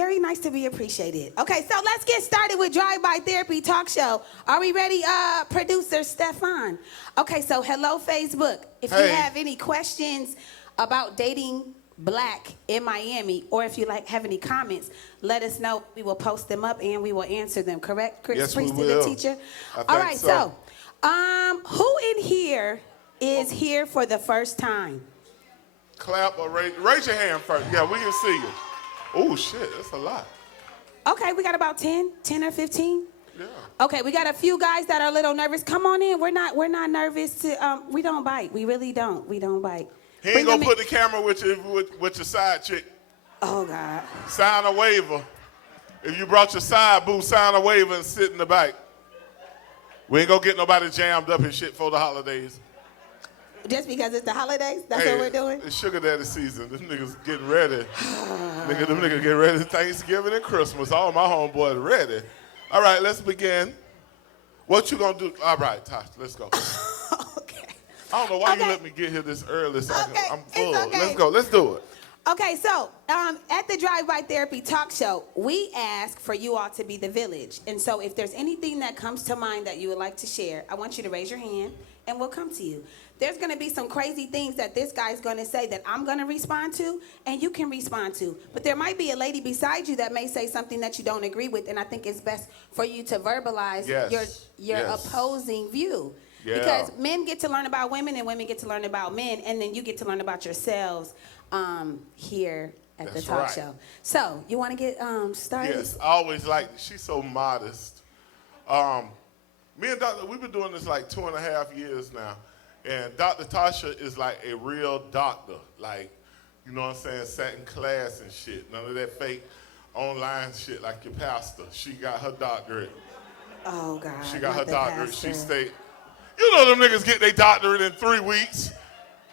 very nice to be appreciated. Okay, so let's get started with Drive-By Therapy Talk Show. Are we ready, producer Stefan? Okay, so hello, Facebook. If you have any questions about dating black in Miami, or if you have any comments, let us know. We will post them up and we will answer them. Correct, Chris? Yes, Priest, we will. the teacher. All right, so who in here is here for the first time? Clap or raise your hand first. Yeah, we can see you. Oh shit, that's a lot. Okay, we got about 10 or 15. Yeah. Okay, we got a few guys that are a little nervous. Come on in. We're not nervous to we don't bite. We really don't. We don't bite. He ain't gonna put the camera with your side chick. Oh God. Sign a waiver. If you brought your side boo, sign a waiver and sit in the back. We ain't gonna get nobody jammed up and shit for the holidays. Just because it's the holidays? That's what we're doing? It's sugar daddy season. Them niggas getting ready. Them niggas getting ready for Thanksgiving and Christmas. All my homeboys are ready. All right, let's begin. What you gonna do? All right, Tasha, let's go. Okay. I don't know why you let me get here this early. So I'm full. Okay. Let's go. Let's do it. Okay, so at the Drive-By Therapy Talk Show, we ask for you all to be the village. And so if there's anything that comes to mind that you would like to share, I want you to raise your hand and we'll come to you. There's going to be some crazy things that this guy's going to say that I'm going to respond to and you can respond to. But there might be a lady beside you that may say something that you don't agree with, and I think it's best for you to verbalize your opposing view. Yeah. Because men get to learn about women and women get to learn about men, and then you get to learn about yourselves here at the talk show. So, you want to get started? Yes, I always she's so modest. Me and Doctor, we've been doing this like 2.5 years now. And Dr. Tasha is like a real doctor. Like, you know what I'm saying, sat in class and shit. None of that fake online shit like your pastor. She got her doctorate. Oh, God. She got her doctorate. She stayed. You know them niggas get their doctorate in 3 weeks.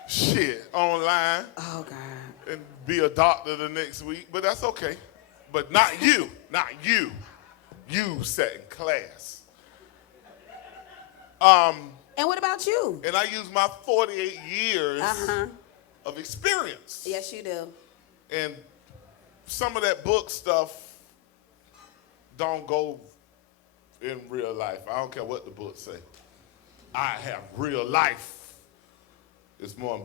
Shit, online. Oh, God. And be a doctor the next week. But that's okay. But not you. Not you. You sat in class. And what about you? And I use my 48 years of experience. Yes, you do. And some of that book stuff don't go in real life. I don't care what the book say. I have real life. It's more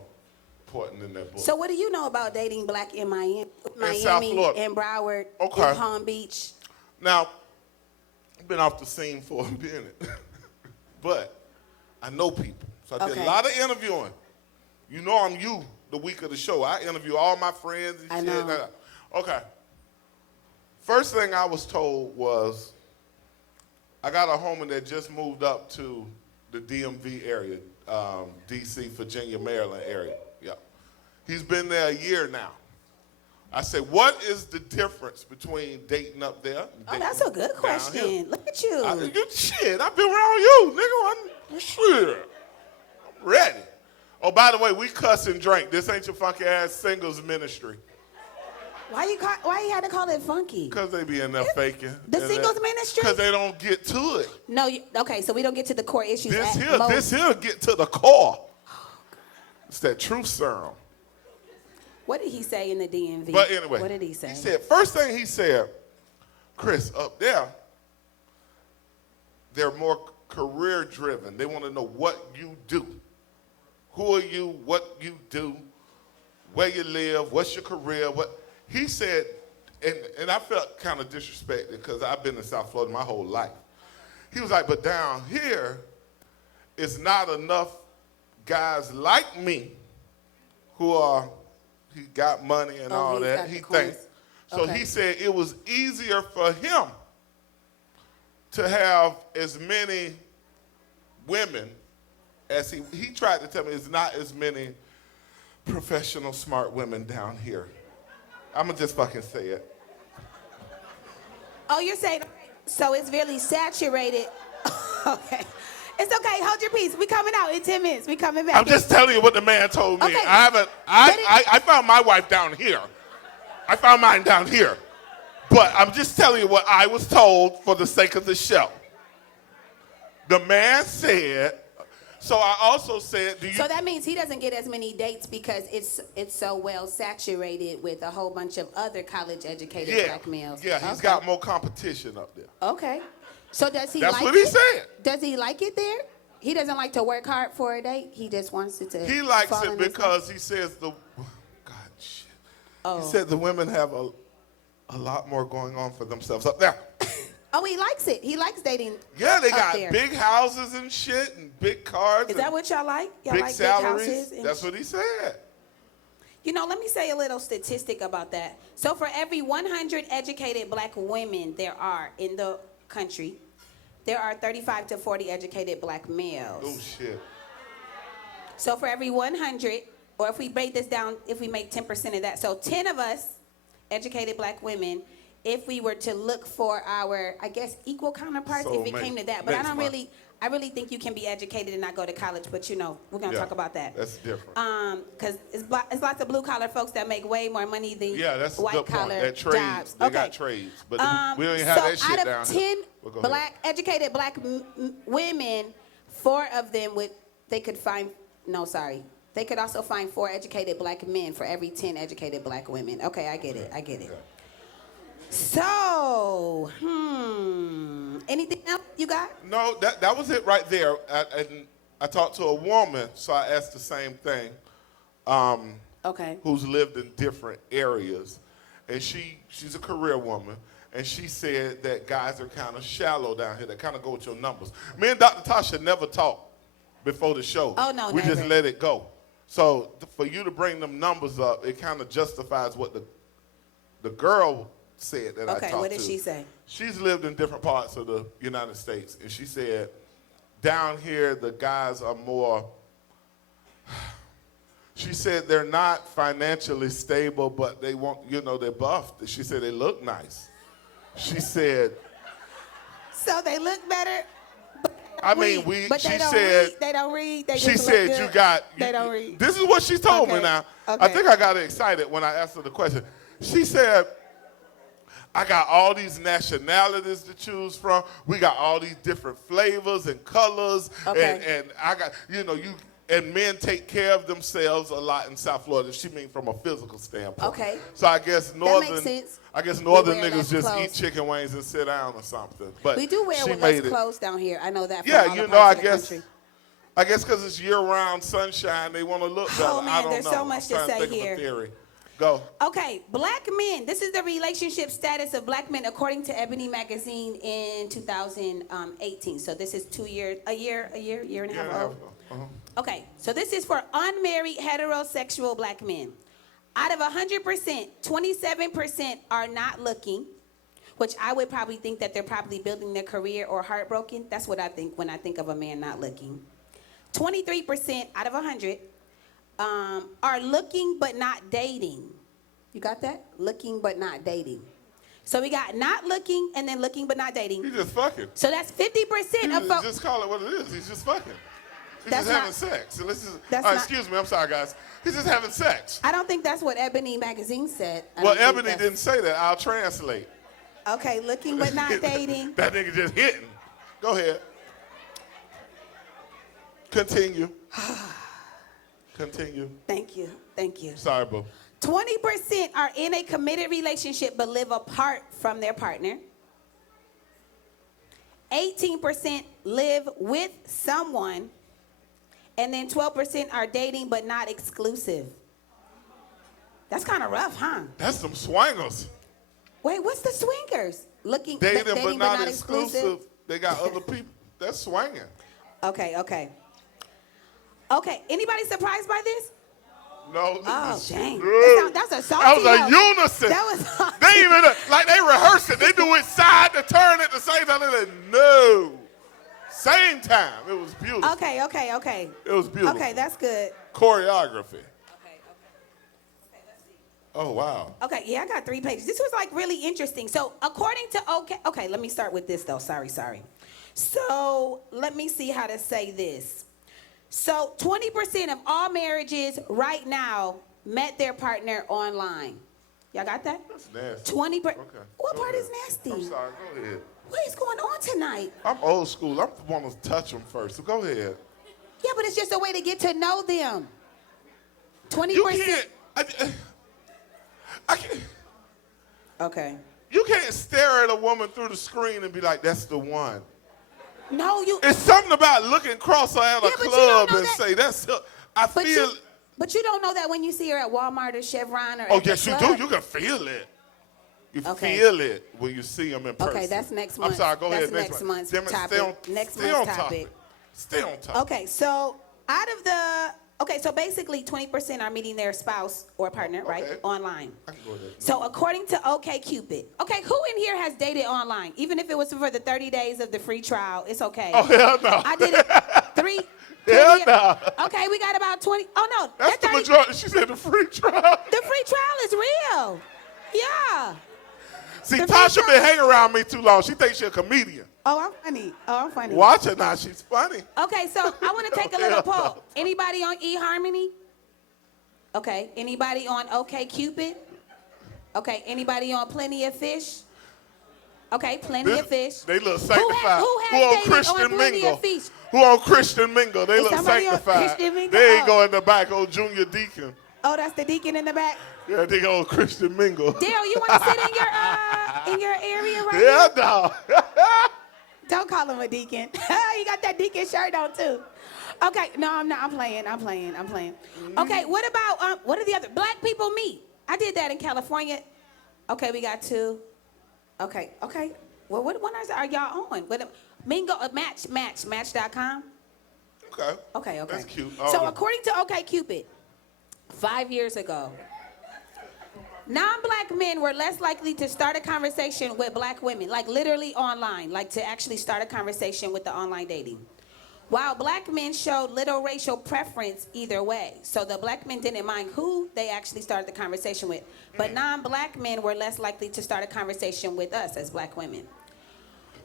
important than that book. So what do you know about dating black in Miami, South Florida. in Broward, in Palm Beach? Now, I've been off the scene for a minute. But I know people. So I did a lot of interviewing. You know I'm you the week of the show. I interview all my friends and shit. Know. Okay. First thing I was told was I got a homie that just moved up to the DMV area, D.C., Virginia, Maryland area. Yeah. He's been there a year now. I said, what is the difference between dating up there and dating that's a good question. Look at you. Shit, I've been around you, nigga. I'm ready. Oh, by the way, we cuss and drink. This ain't your funky ass singles ministry. Why you had to call it funky? Because they be in there faking. The singles ministry? Because they don't get to it. No, okay, so we don't get to the core issues. This here get to the core. It's that truth serum. What did he say in the DMV? But anyway, what did he say? He said, first thing he said, Chris, up there, they're more career driven. They want to know what you do. Who are you, what you do, where you live, what's your career. He said, and I felt kind of disrespected because I've been in South Florida my whole life. He was like, but down here, it's not enough guys like me who are, he got money and all that. He thinks. So he said it was easier for him to have as many women as he tried to tell me it's not as many professional smart women down here. I'm gonna just fucking say it. Oh, you're saying, so it's really saturated. Okay. It's okay. Hold your peace. We coming out in 10 minutes. We coming back. I'm just telling you what the man told me. Okay. I found my wife down here. I found mine down here. But I'm just telling you what I was told for the sake of the show. The man said, So I also said, do you? So that means he doesn't get as many dates because it's so well saturated with a whole bunch of other college-educated black males. Yeah, he's Okay. got more competition up there. Okay. So does he That's like what he it? said. Does he like it there? He doesn't like to work hard for a date. He just wants it to. He likes fall it in his because he says God, shit. Oh. He said the women have a lot more going on for themselves up there. Oh, he likes it. He likes dating. Yeah, they up got there. big houses and shit and big cars. Is that what y'all like? Y'all big like salaries? big houses? That's what he said. You know, let me say a little statistic about that. So for every 100 educated black women there are in the country, there are 35 to 40 educated black males. Oh, shit. So for every 100, or if we break this down, if we make 10% of that, so 10 of us, educated black women, if we were to look for our, I guess, equal counterparts, if it came to that. But I really think you can be educated and not go to college, but you know, we're going to talk about that. That's different. Because it's lots of blue-collar folks that make way more money than That's a good point. white-collar That trades, jobs. they got trades, but we don't even have that shit down So here. out of 10 educated black women, 4 of them they could also find 4 educated black men for every 10 educated black women. Okay, I get it. Okay. So, anything else you got? No, that was it right there. I talked to a woman, so I asked the same thing. Okay. Who's lived in different areas, and she's a career woman, and she said that guys are kind of shallow down here. They kind of go with your numbers. Me and Dr. Tasha never talked before the show. Oh no, we never. just let it go. So for you to bring them numbers up, it kind of justifies what the girl said that I talked to. Okay, what did she say? She's lived in different parts of the United States, and she said down here the guys are more. She said they're not financially stable, but they want, they're buffed. She said they look nice. She said. So they look better. She said. They don't read. They she just said look you good. got. They don't read. This is what she told me now. Okay. I think I got excited when I asked her the question. She said, I got all these nationalities to choose from. We got all these different flavors and colors. Okay. And I got, and men take care of themselves a lot in South Florida. She mean from a physical standpoint. Okay. So I guess northern We wear niggas less just clothes. eat chicken wings and sit down or something. But We do wear she with less made it. clothes down here. I know that. From Yeah, all the I parts of the guess. country. I guess because it's year-round sunshine, they want to look better. Oh, man, I don't there's know. so much to I'm trying say think here. Of a theory. Go. Okay, black men. This is the relationship status of black men according to Ebony magazine in 2018. So this is a year and a half old. Uh-huh. Okay, so this is for unmarried heterosexual black men. Out of 100%, 27% are not looking, which I would probably think that they're probably building their career or heartbroken. That's what I think when I think of a man not looking. 23% out of 100 are looking but not dating. You got that? Looking but not dating. So we got not looking and then looking but not dating. He's just fucking. So that's 50% of folks. Just call it what it is. He's just fucking. He's That's just having not- sex. So that's not- excuse me. I'm sorry, guys. He's just having sex. I don't think that's what Ebony magazine said. I Well, don't think Ebony that's- didn't say that. I'll translate. Okay, looking but not dating. That nigga just hitting. Go ahead. Continue. Continue. Thank you. Sorry, boo. 20% are in a committed relationship but live apart from their partner. 18% live with someone. And then 12% are dating but not exclusive. That's kind of rough, huh? That's some swingers. Wait, what's the swingers? Dating but not exclusive. They got other people. That's swinging. Okay. Anybody surprised by this? No. Oh, dang. No. That's a salty That was a help. unison. That was salty. They even, like they rehearse it. They do it side to turn at the same time. They're like, no. Same time. It was beautiful. Okay. It was beautiful. Okay, that's good. Choreography. Okay, let's see. Oh, wow. Okay, yeah, I got 3 pages. This was like really interesting. So according to okay, let me start with this though. Sorry. So let me see how to say this. So 20% of all marriages right now met their partner online. Y'all got that? That's nasty. 20%. Okay. What Go part ahead. is nasty? I'm sorry. Go ahead. What is going on tonight? I'm old school. I'm the one to touch them first. So go ahead. Yeah, but it's just a way to get to know them. 20%. You can't. I can't. Okay. You can't stare at a woman through the screen and be like, "That's the one." No, you. It's something about looking across her at a Yeah, but you club don't know and that- say, "That's." I But feel. but you don't know that when you see her at Walmart or Chevron or. Oh at the yes, you club. do. You can feel it. You Okay. feel it when you see them in person. Okay, that's next I'm month. sorry. Go That's ahead. next month's Damn it, topic. Next stay month's on topic. Stay on top. Okay, so out of the so basically 20% are meeting their spouse or partner, right? Okay. Online. I can go there. So according to OkCupid, okay, who in here has dated online? Even if it was for the 30 days of the free trial, it's okay. Oh hell no. I did it 3. Hell 20 no. Okay, we got about 20. Oh no, That's the 30 majority. She said the free trial. The free trial is real. Yeah. See, The free Tasha trial- been hanging around me too long. She thinks she's a comedian. Oh, I'm funny. Watch her now. She's funny. Okay, so I want to take a little poll. Anybody on eHarmony? Okay. Anybody on OkCupid? Okay. Anybody on Plenty of Fish? Okay, Plenty of Fish. They look sanctified. Who on has dated Christian on Plenty Mingle? of Fish? Who on Christian Mingle? They Is look somebody on sanctified. Christian Mingle? They ain't Oh. go in the back, old junior deacon. Oh, that's the deacon in the back. Yeah, they go on Christian Mingle. Dale, you want to sit in your area right here? Yeah, no. Don't call him a deacon. You got that deacon shirt on too. Okay, no, I'm not. I'm playing. Okay, what about what are the other black people meet? I did that in California. Okay, we got 2. Okay. Well, what one are y'all on? Mingo, Match.com. Okay. That's cute. So according to OkCupid, 5 years ago, non-black men were less likely to start a conversation with black women, like literally online, like to actually start a conversation with the online dating. While black men showed little racial preference either way. So the black men didn't mind who they actually started the conversation with. But non-black men were less likely to start a conversation with us as black women.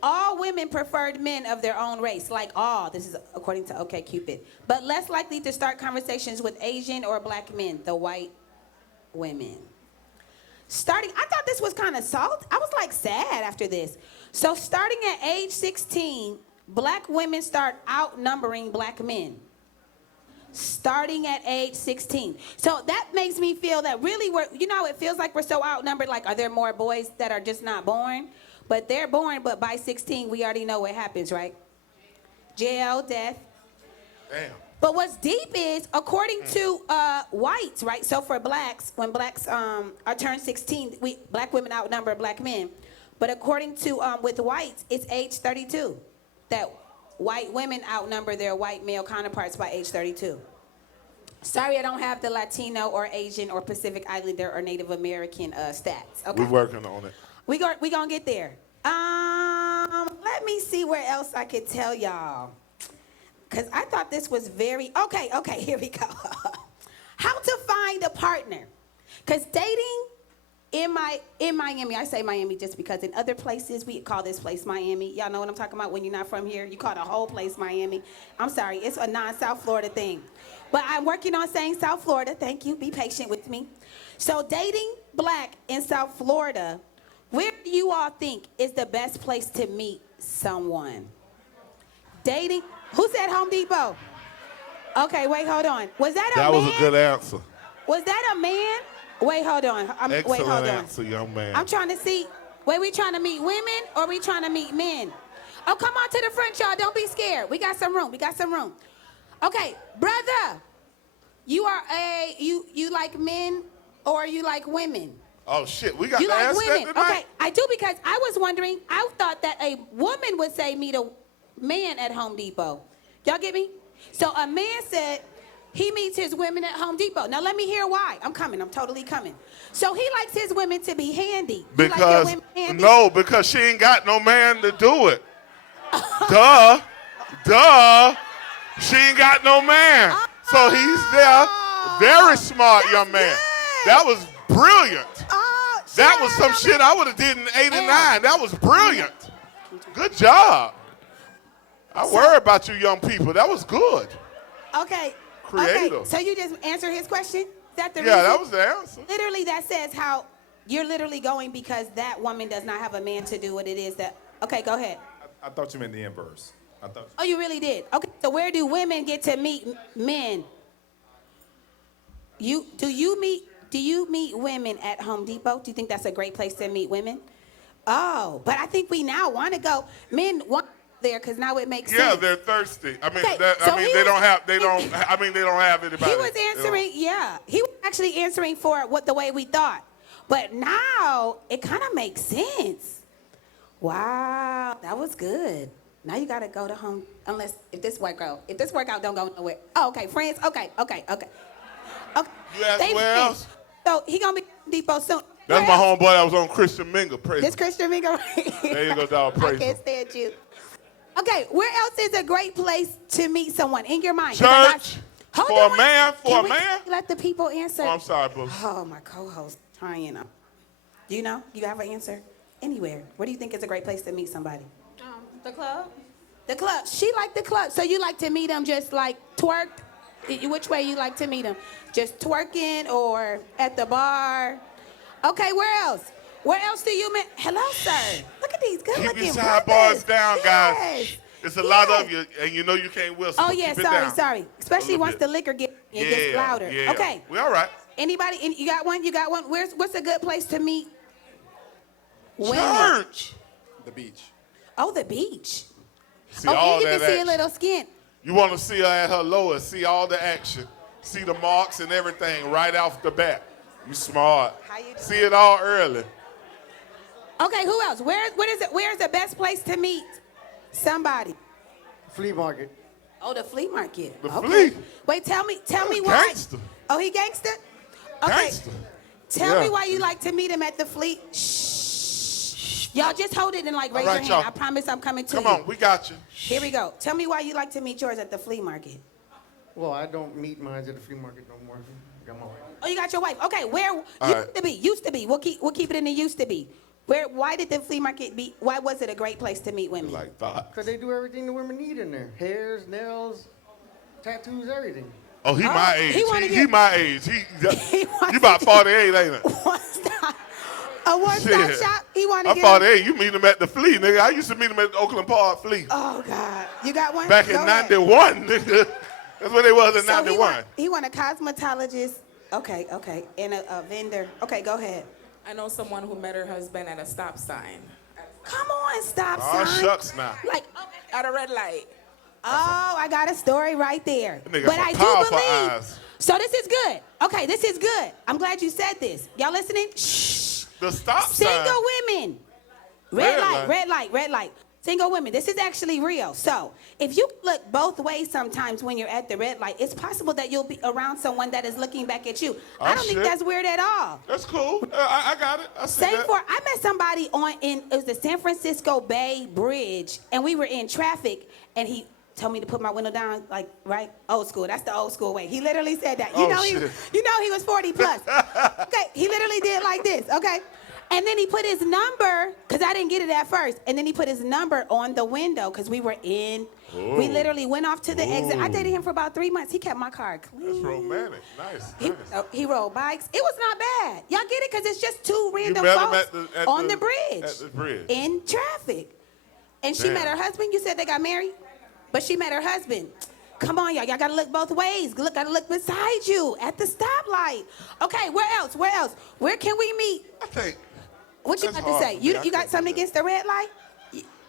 All women preferred men of their own race, like all, this is according to OkCupid, but less likely to start conversations with Asian or black men, the white women. I thought this was kind of salt. I was like sad after this. So starting at age 16, black women start outnumbering black men. Starting at age 16. So that makes me feel that really it feels like we're so outnumbered. Like, are there more boys that are just not born? But they're born, but by 16, we already know what happens, right? Jail, death. Damn. But what's deep is, according to whites, right? So for blacks, when blacks are turned 16, black women outnumber black men. But according to with whites, it's age 32 that white women outnumber their white male counterparts by age 32. Sorry, I don't have the Latino or Asian or Pacific Islander or Native American stats. Okay, We're working on it. we gonna get there. Let me see where else I could tell y'all. Because I thought this was very... Okay, here we go. How to find a partner. Because dating in Miami, I say Miami just because in other places, we call this place Miami. Y'all know what I'm talking about when you're not from here? You call the whole place Miami. I'm sorry, it's a non-South Florida thing. But I'm working on saying South Florida. Thank you. Be patient with me. So dating black in South Florida, where do you all think is the best place to meet someone? Dating... Who said Home Depot? Okay, wait, hold on. Was that a man? That was a good answer. Was that a man? Wait, hold on. Excellent answer, young man. I'm trying to see. Wait, we trying to meet women or we trying to meet men? Oh, come on to the front, y'all. Don't be scared. We got some room. Okay, brother. You like men or you like women? Oh, shit. We got You to like ask women. that tonight? Okay, I do because I was wondering, I thought that a woman would say meet a man at Home Depot. Y'all get me? So a man said he meets his women at Home Depot. Now let me hear why. I'm totally coming. So he likes his women to be handy. You like your women handy? No, because she ain't got no man to do it. Duh. She ain't got no man. So he's there. Very smart young man. good. That was brilliant. Oh, That was some shit I would have did in 8 and 9. That was brilliant. Good job. I worry about you young people. That was good. Okay. Creative. Okay. So you just answer his question? Is that the Yeah, reason? that was the answer. Literally, that says how you're literally going because that woman does not have a man to do what it is that... Okay, go ahead. I thought you meant the inverse. I thought. Oh, you really did? Okay, so where do women get to meet men? Do you meet women at Home Depot? Do you think that's a great place to meet women? Oh, but I think we now want to go. Men want there because now it makes sense. Yeah, they're thirsty. I mean, Okay, that, so I mean, he they was- don't have. They don't. I mean, they don't have anybody. He was answering, yeah. He was actually answering for what the way we thought. But now it kind of makes sense. Wow, that was good. Now you gotta go to home, unless if this workout don't go nowhere. Oh, okay, friends. Okay. Okay. You asked They where friends. else? So he gonna be at Depot soon. That's Where my else? homeboy that was on Christian Mingle. Praise This him. Christian Mingle right here. There you go, dog. I Praise can't him. stand you. Okay, where else is a great place to meet someone in your mind? 'Cause I got- Church. Hold For on, a man? For Can a we man? let the people answer. Oh, I'm sorry, boo. Oh, my co-host trying to. You know? You have an answer? Anywhere. Where do you think is a great place to meet somebody? The club? The club. She liked the club. So you like to meet them just like twerk? Which way you like to meet them? Just twerking or at the bar? Okay, where else? Where else do you meet? Hello, sir. Look at these good Keep looking your brothers. sidebars down, guys. Yes. It's a lot Yes. of you, and you know you can't whistle. Oh, yeah, Keep it sorry. down. Especially A little once bit. the liquor gets louder. Yeah. Okay. We all right. Anybody? You got one? You got one? What's a good place to meet women? Church. The beach. Oh, the beach. See Oh, all and you that can see a action. little skin. You want to see her at her lowest, see all the action, see the marks and everything right off the bat. You smart. How you doing? See it all early. Okay, who else? Where's the best place to meet somebody? Flea market. Oh, the flea market. The Okay. flea? Wait, tell me Oh, why. gangster. Oh, he gangster? Okay. Gangster. Tell me Yeah. why you like to meet him at the flea. Shh. Y'all just hold it and like raise All your right, hand. y'all. I promise I'm coming to Come you. on, we got you. Here we go. Tell me why you like to meet yours at the flea market. Well, I don't meet mine at the flea market no more. Got my wife. Oh, you got your wife. Okay, where right. used to be. We'll keep it in the used to be. Why did the flea market be? Why was it a great place to meet women? Like that. Because they do everything the women need in there. Hairs, nails, tattoos, everything. Oh, he my he age. wanna He get- my age. He wants You about to 48, ain't it? One stop. A one-stop Shit. shop. He want to I'm get. 48. You meet him at the Flea, nigga. I used to meet him at the Oakland Park Flea. Oh God, you got one. Back in Go ahead. 91, nigga. That's what they was in So 91. he want a cosmetologist. Okay, and a vendor. Okay, go ahead. I know someone who met her husband at a stop sign. Come on, stop Oh, sign. shucks now. Like, At a red light. oh, I got a story right there. That nigga But some I do powerful believe. eyes. So this is good. Okay, this is good. I'm glad you said this. Y'all listening? Shh. The stop sign. Single women. Red light. Red light. Single women. This is actually real. So if you look both ways sometimes when you're at the red light, it's possible that you'll be around someone that is looking back at you. I don't think shit. that's weird at all. That's cool. I got it. I see Same that. for, I met somebody it was the San Francisco Bay Bridge, and we were in traffic, and he told me to put my window down, like, right? Old school. That's the old school way. He literally said that. Oh, shit. You know he was 40 plus. Okay, he literally did like this, okay? And then he put his number, because I didn't get it at first, and then he put his number on the window, because we were in. We literally went off to the exit. I dated him for about 3 months. He kept my car clean. That's romantic. Nice. He, nice. he rode bikes. It was not bad. Y'all get it? Because it's just two random met him folks at on the- the bridge. at the bridge. In traffic. And she Damn. met her husband. You said they got married? But she met her husband. Come on, y'all. Y'all got to look both ways. Gotta look beside you at the stoplight. Okay, where else? Where can we meet? I think. What you That's about to hard say? for me. You I got can't something do that. against the red light?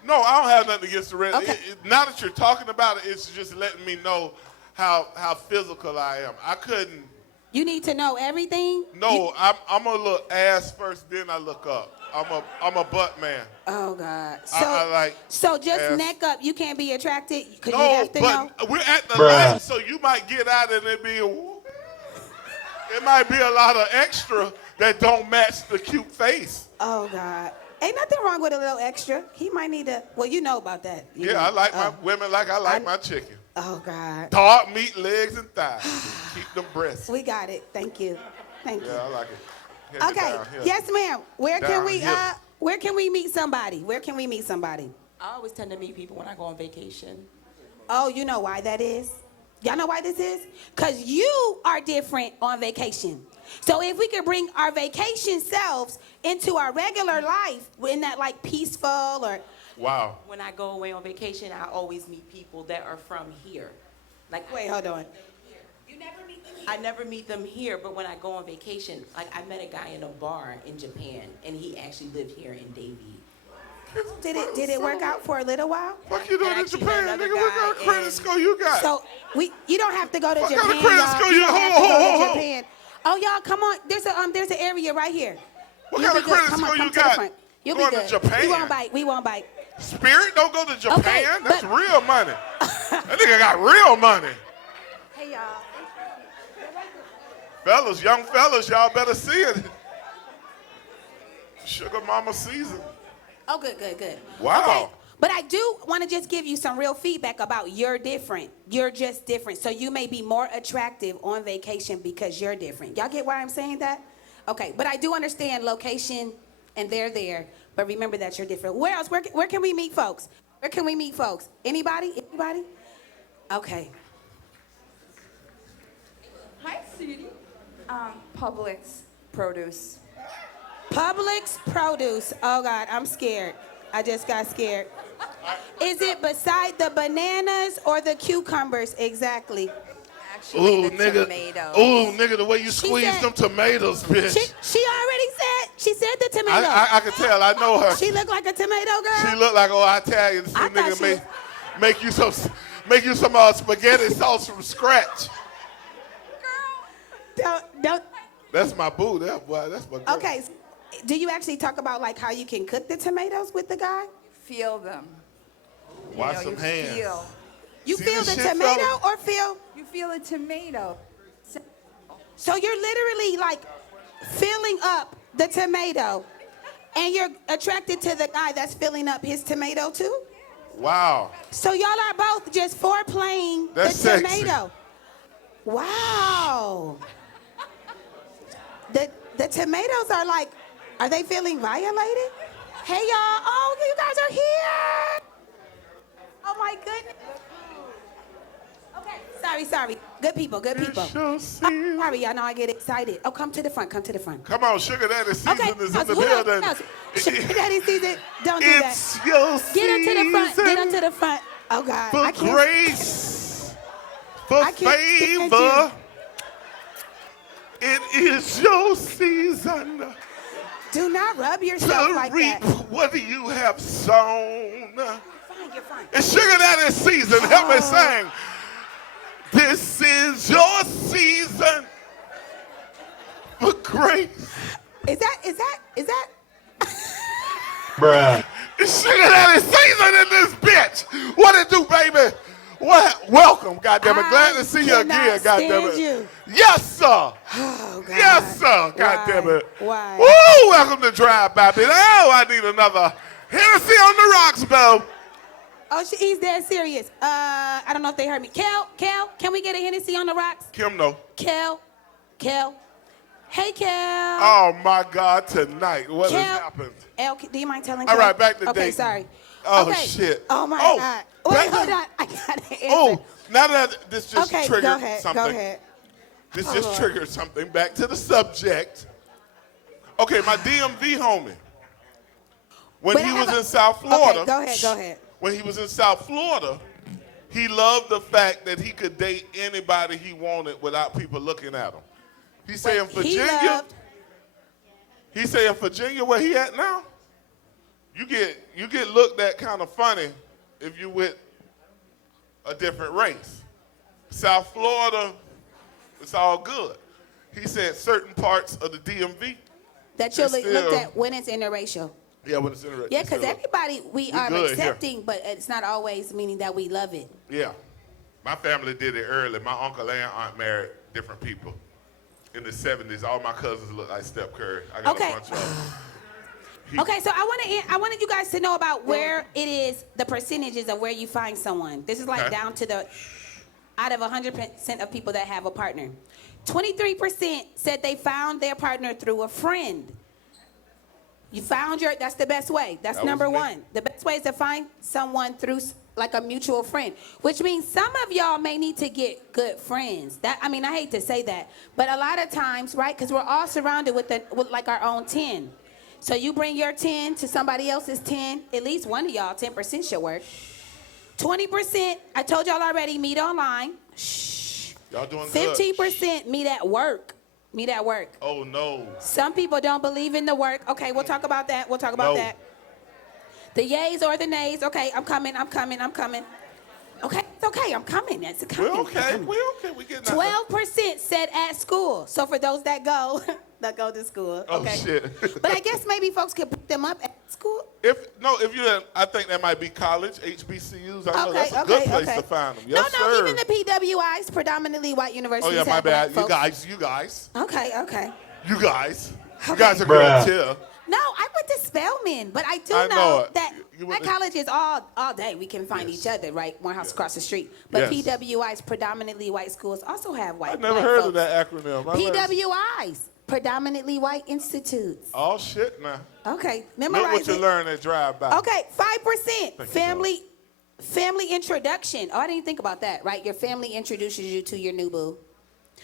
No, I don't have nothing against the red. Okay. Now that you're talking about it, it's just letting me know how physical I am. I couldn't. You need to know everything? No, I'm a look ass first, then I look up. I'm a butt man. Oh, God. I like So just ass. neck up. You can't be attracted because you No, have to know. but we're at the light, so you might get out and it might be a lot of extra that don't match the cute face. Oh, God. Ain't nothing wrong with a little extra. He might need to, well, you know about that. You Yeah, know. I like my Oh. women like I like my chicken. Oh, God. Dark meat, legs, and thighs. Keep them breasts. We got it. Thank you. Thank you. Yeah, I like it. Here's it Okay. down here. Yes, ma'am. Where can Down we here. where can we meet somebody? Where can we meet somebody? I always tend to meet people when I go on vacation. Oh, you know why that is? Y'all know why this is? Because you are different on vacation. So if we could bring our vacation selves into our regular life in that like peaceful or Wow. When I go away on vacation, I always meet people that are from here. Like, Wait, hold on. You never meet them I never meet them here, but when I go on vacation, like I met a guy in a bar in Japan, and he actually lived here in Davie. Did it work out for a little while? Fuck you doing in actually met Japan, another nigga? What kind of guy credit in- score you got? So you don't have to go to What Japan, kind of credit y'all. score You you- don't have to hold, go hold, to hold. Japan. Oh, y'all, come on. There's an area right here. What You'll kind be of good. credit Come on, score come you to the got? front. You'll Going be to good. Japan? We won't bite. We won't bite. Spirit don't go to Japan. Okay, That's but- real money. That nigga got real money. Hey, y'all. Fellas, young fellas, y'all better see it. Sugar mama season. Oh, good. Wow. Okay. But I do want to just give you some real feedback about you're different. You're just different. So you may be more attractive on vacation because you're different. Y'all get why I'm saying that? Okay. But I do understand location and they're there. But remember that you're different. Where else? Where can we meet folks? Where can we meet folks? Anybody? Anybody? Okay. Hi, sweetie. Publix produce. Publix produce. Oh, God, I'm scared. I just got scared. Is it beside the bananas or the cucumbers exactly? Actually, Ooh, the nigga. tomatoes. Ooh, nigga, the way you She squeeze said- them tomatoes, bitch. She said the tomato. I can tell. I know her. She looked like a tomato girl. She look like old Italian. Some I thought nigga she make you some spaghetti sauce from scratch. Don't. That's my boo. That's my girl. Okay. Do you actually talk about like how you can cook the tomatoes with the guy? Feel them. Wash You know, some you hands. Feel. You See feel this the shit, tomato fellas? or feel? You feel a tomato. So you're literally like filling up the tomato, and you're attracted to the guy that's filling up his tomato too. Wow. So y'all are both just foreplaying the That's sexy. tomato. Wow. The tomatoes are like, are they feeling violated? Hey y'all, oh you guys are here. Oh my goodness. Okay, sorry. Good people. It's your Oh, season. sorry, y'all know I get excited. Oh, come to the front. Come on, Sugar Daddy season Okay, is in the who else? building. Who else? Sugar Daddy season. Don't do that. It's your Get her to the front. season Get her to the front. Oh God, I for can't. grace, for I can't stand favor. It is your season Do not rub yourself to like reap that. what you have sown. You're fine. It's Sugar Daddy season. Help me sing. This is your season for grace. Is that? Bruh. It's Sugar Daddy season in this bitch. What it do, baby? What? Welcome, goddammit. Glad to see you again, cannot goddammit. stand you. Yes, sir. Oh God. Yes, sir. Goddammit. Why? Woo! Welcome to Drive By. Oh, I need another Hennessy on the rocks, Bo. Oh, he's dead serious. I don't know if they heard me. Kel, can we get a Hennessy on the rocks? Kim, no. Kel. Hey, Kel. Oh my God! Tonight, what Kel. has happened? Do you mind telling? All Kel? right, back to Okay, dating. sorry. Oh, Okay. shit. Oh my Oh, God. back Wait, to- hold on. I gotta answer. Oh, now that this just okay, triggered go ahead. something. Go ahead. This Oh, just Lord. triggered something. Back to the subject. Okay, my DMV homie. When But he I was have a- in South Florida. Okay, go ahead. When he was in South Florida, he loved the fact that he could date anybody he wanted without people looking at him. He say in Virginia. He say in Virginia, where he at now, you get looked at kind of funny if you with a different race. South Florida, it's all good. He said certain parts of the DMV. That you'll It's look still- at when it's interracial. Yeah, when it's interracial. Yeah, because everybody we are good here. accepting, but it's not always meaning that we love it. Yeah. My family did it early. My uncle and aunt married different people. In the 70s, all my cousins look like Steph Curry. I got Okay. a bunch of them. Okay, so I wanted you guys to know about where it is, the percentages of where you find someone. This is like Okay. down to the, out of 100% of people that have a partner. 23% said they found their partner through a friend. You found that's the best way. That's That was number me. one. The best way is to find someone through like a mutual friend, which means some of y'all may need to get good friends. I hate to say that, but a lot of times, right, because we're all surrounded with like our own 10. So you bring your 10 to somebody else's 10. At least one of y'all, 10% should work. 20%, I told y'all already, meet online. Shh. Y'all doing good. 15% meet at work. Meet at work. Oh, no. Some people don't believe in the work. Okay, we'll talk about that. We'll talk about No. that. The yays or the nays. Okay, I'm coming. Okay, it's okay. I'm coming. That's coming. We're okay. We're okay. We getting out 12% said at school. So for those that go to school. Oh, Okay. shit. But I guess maybe folks could pick them up at school. If you, I think that might be college, HBCUs. I know that's a good place to find them. Yes, no, sir. even the PWIs, predominantly white Oh, universities. yeah, my have bad. black folks. You guys. Okay. You guys Okay. are good too. No, I went to Spelman, but I do I know know it. that You at went to- college is all day. We can find Yes. each other, right? One house across the street. But Yes. PWIs, predominantly white schools, also have white. I never black heard folks. of that acronym. PWIs, predominantly white institutes. Oh, shit, now. Okay, Look memorize what you it. learn at drive-by. Okay, 5% Thank you, family introduction. Oh, I didn't think about that, right? Your family introduces you to your new boo.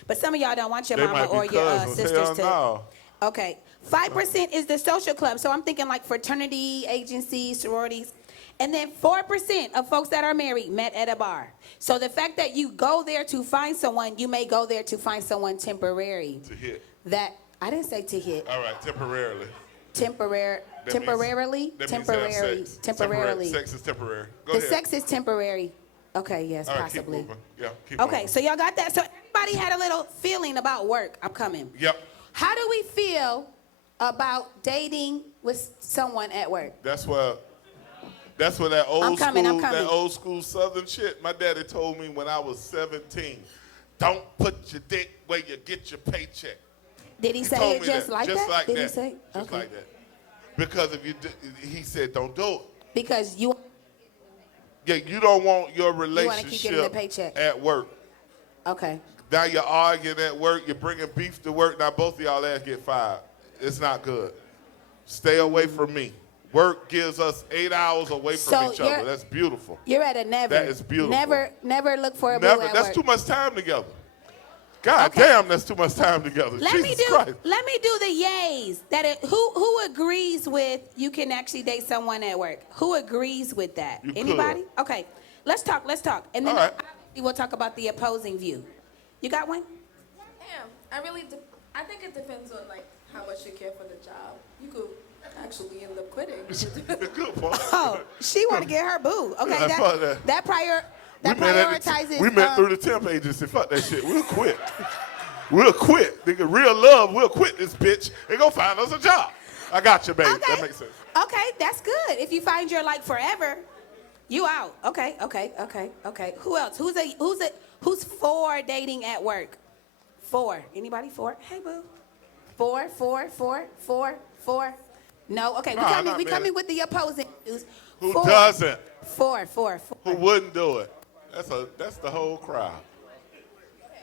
But some of y'all don't want your They mama might be or your cousins. sisters Hell to. no. Okay, 5% is the social club. So I'm thinking like fraternity, agencies, sororities. And then 4% of folks that are married met at a bar. So the fact that you go there to find someone, you may go there to find someone temporary. To hit. That, I didn't say to hit. All right, temporarily. Temporarily. That means have sex. Temporarily. Sex is temporary. Go The ahead. sex is temporary. Okay, yes, All right, possibly. keep moving. Yeah, keep Okay, moving. so y'all got that. So everybody had a little feeling about work. I'm coming. Yep. How do we feel about dating with someone at work? That's where that old I'm coming. that old school Southern shit. My daddy told me when I was 17, don't put your dick where you get your paycheck. Did he say told it me just that. like Just that? like Did that. he say? Just Okay. like that. Because if you, he said, don't do it. Because you. Yeah, you don't want your wanna keep getting the relationship paycheck. at work. Okay. Now you're arguing at work. You're bringing beef to work. Now both of y'all ass get fired. It's not good. Stay away from me. Work gives us 8 hours away from So each other. you're- That's beautiful. You're at a never. That is beautiful. Never look for a boo Never. at That's work. too much time together. God Okay. damn, that's too much time together. Let Jesus me do. Christ. Let me do the yays. Who agrees with you can actually date someone at work? Who agrees with that? You Anybody? could. Okay. Let's talk. And then All right. obviously we'll talk about the opposing view. You got one? Yeah, I think it depends on like how much you care for the job. You could actually end up quitting. Good point. Oh, she want to get her boo. Okay, Yeah, fuck that. that prioritizes. We met through the temp agency. Fuck that shit. We'll quit. We'll quit. Nigga, real love, we'll quit this bitch and go find us a job. I got you, baby. Okay. That makes sense. Okay, that's good. If you find your like forever, you out. Okay. Who else? Who's for dating at work? 4. Anybody 4? Hey, boo. 4. No. Okay, Nah, we not coming many. with the opposing views. Who 4. doesn't? 4. Who wouldn't do it? That's the whole crowd.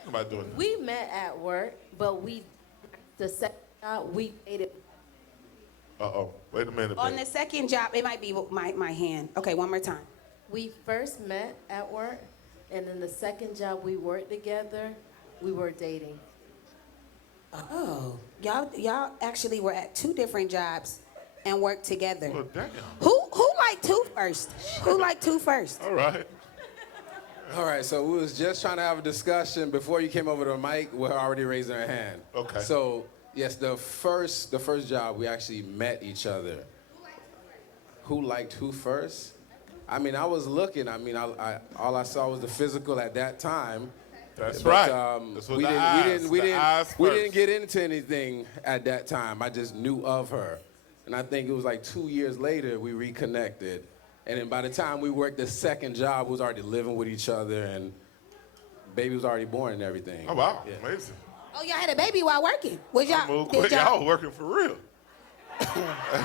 What am I doing? We met at work, but the second job we dated. Uh-oh. Wait a minute, On baby. the second job, it might be my hand. Okay, one more time. We first met at work, and then the second job we worked together, we were dating. Oh, y'all actually were at 2 different jobs and worked together. Well, damn. Who liked who first? Who liked who first? All right. All right, so we was just trying to have a discussion before you came over to the mic. We're already raising our hand. Okay. So yes, the first job we actually met each other. Who liked who first? I mean, I was looking. I mean, I all I saw was the physical at that time. That's But, right. That's what we the didn't, eyes, we the didn't, eyes we first. didn't get into anything at that time. I just knew of her, and I think it was like 2 years later we reconnected. And then by the time we worked the second job, we was already living with each other, and baby was already born and everything. Oh, wow. Yeah. Amazing. Oh, y'all had a baby while working. Was y'all? Move did quick. Y'all working for real.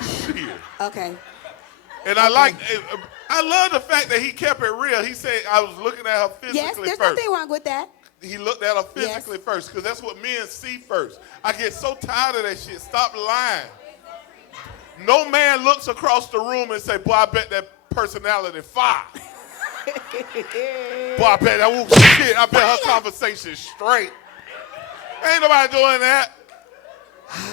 Shit. Okay. And I love the fact that he kept it real. He said, I was looking at her physically Yes, there's first. nothing wrong with that. He looked at her physically first, because that's what men see first. I get so tired of that shit. Stop lying. No man looks across the room and say, boy, I bet that personality fire. Boy, I bet that shit. I bet her conversation straight. Ain't nobody doing that.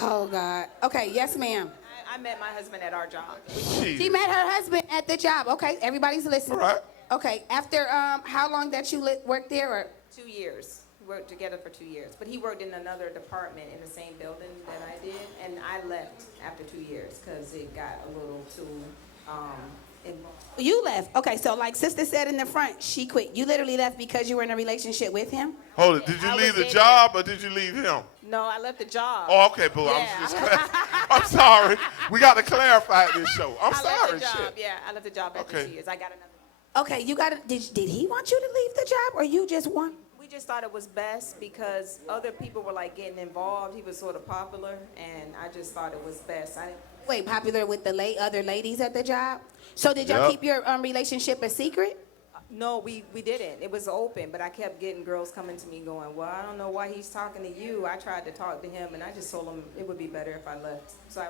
Oh God. Okay. Yes, ma'am. I met my husband at our job. She met her husband at the job. Okay, everybody's listening. All right. Okay, after how long that you worked there? Or 2 years. We worked together for 2 years. But he worked in another department in the same building that I did. And I left after 2 years because it got a little too, you left. Okay, so like sister said in the front, she quit. You literally left because you were in a relationship with him? Hold it. Did you I leave was the dating job or did you leave him? no, I left the job. Oh, okay, boo. Yeah. I'm sorry. We got to clarify this show. I'm I sorry. left the job. Shit. Yeah, I left the job after Okay. 2 years. I got another. Okay, you got it. Did he want you to leave the job or you just want? We just thought it was best because other people were like getting involved. He was sort of popular, and I just thought it was best. I didn't. Wait, popular with the other ladies at the job? So did y'all Yep. keep your relationship a secret? No, we didn't. It was open, but I kept getting girls coming to me going, well, I don't know why he's talking to you. I tried to talk to him, and I just told him it would be better if I left. So I.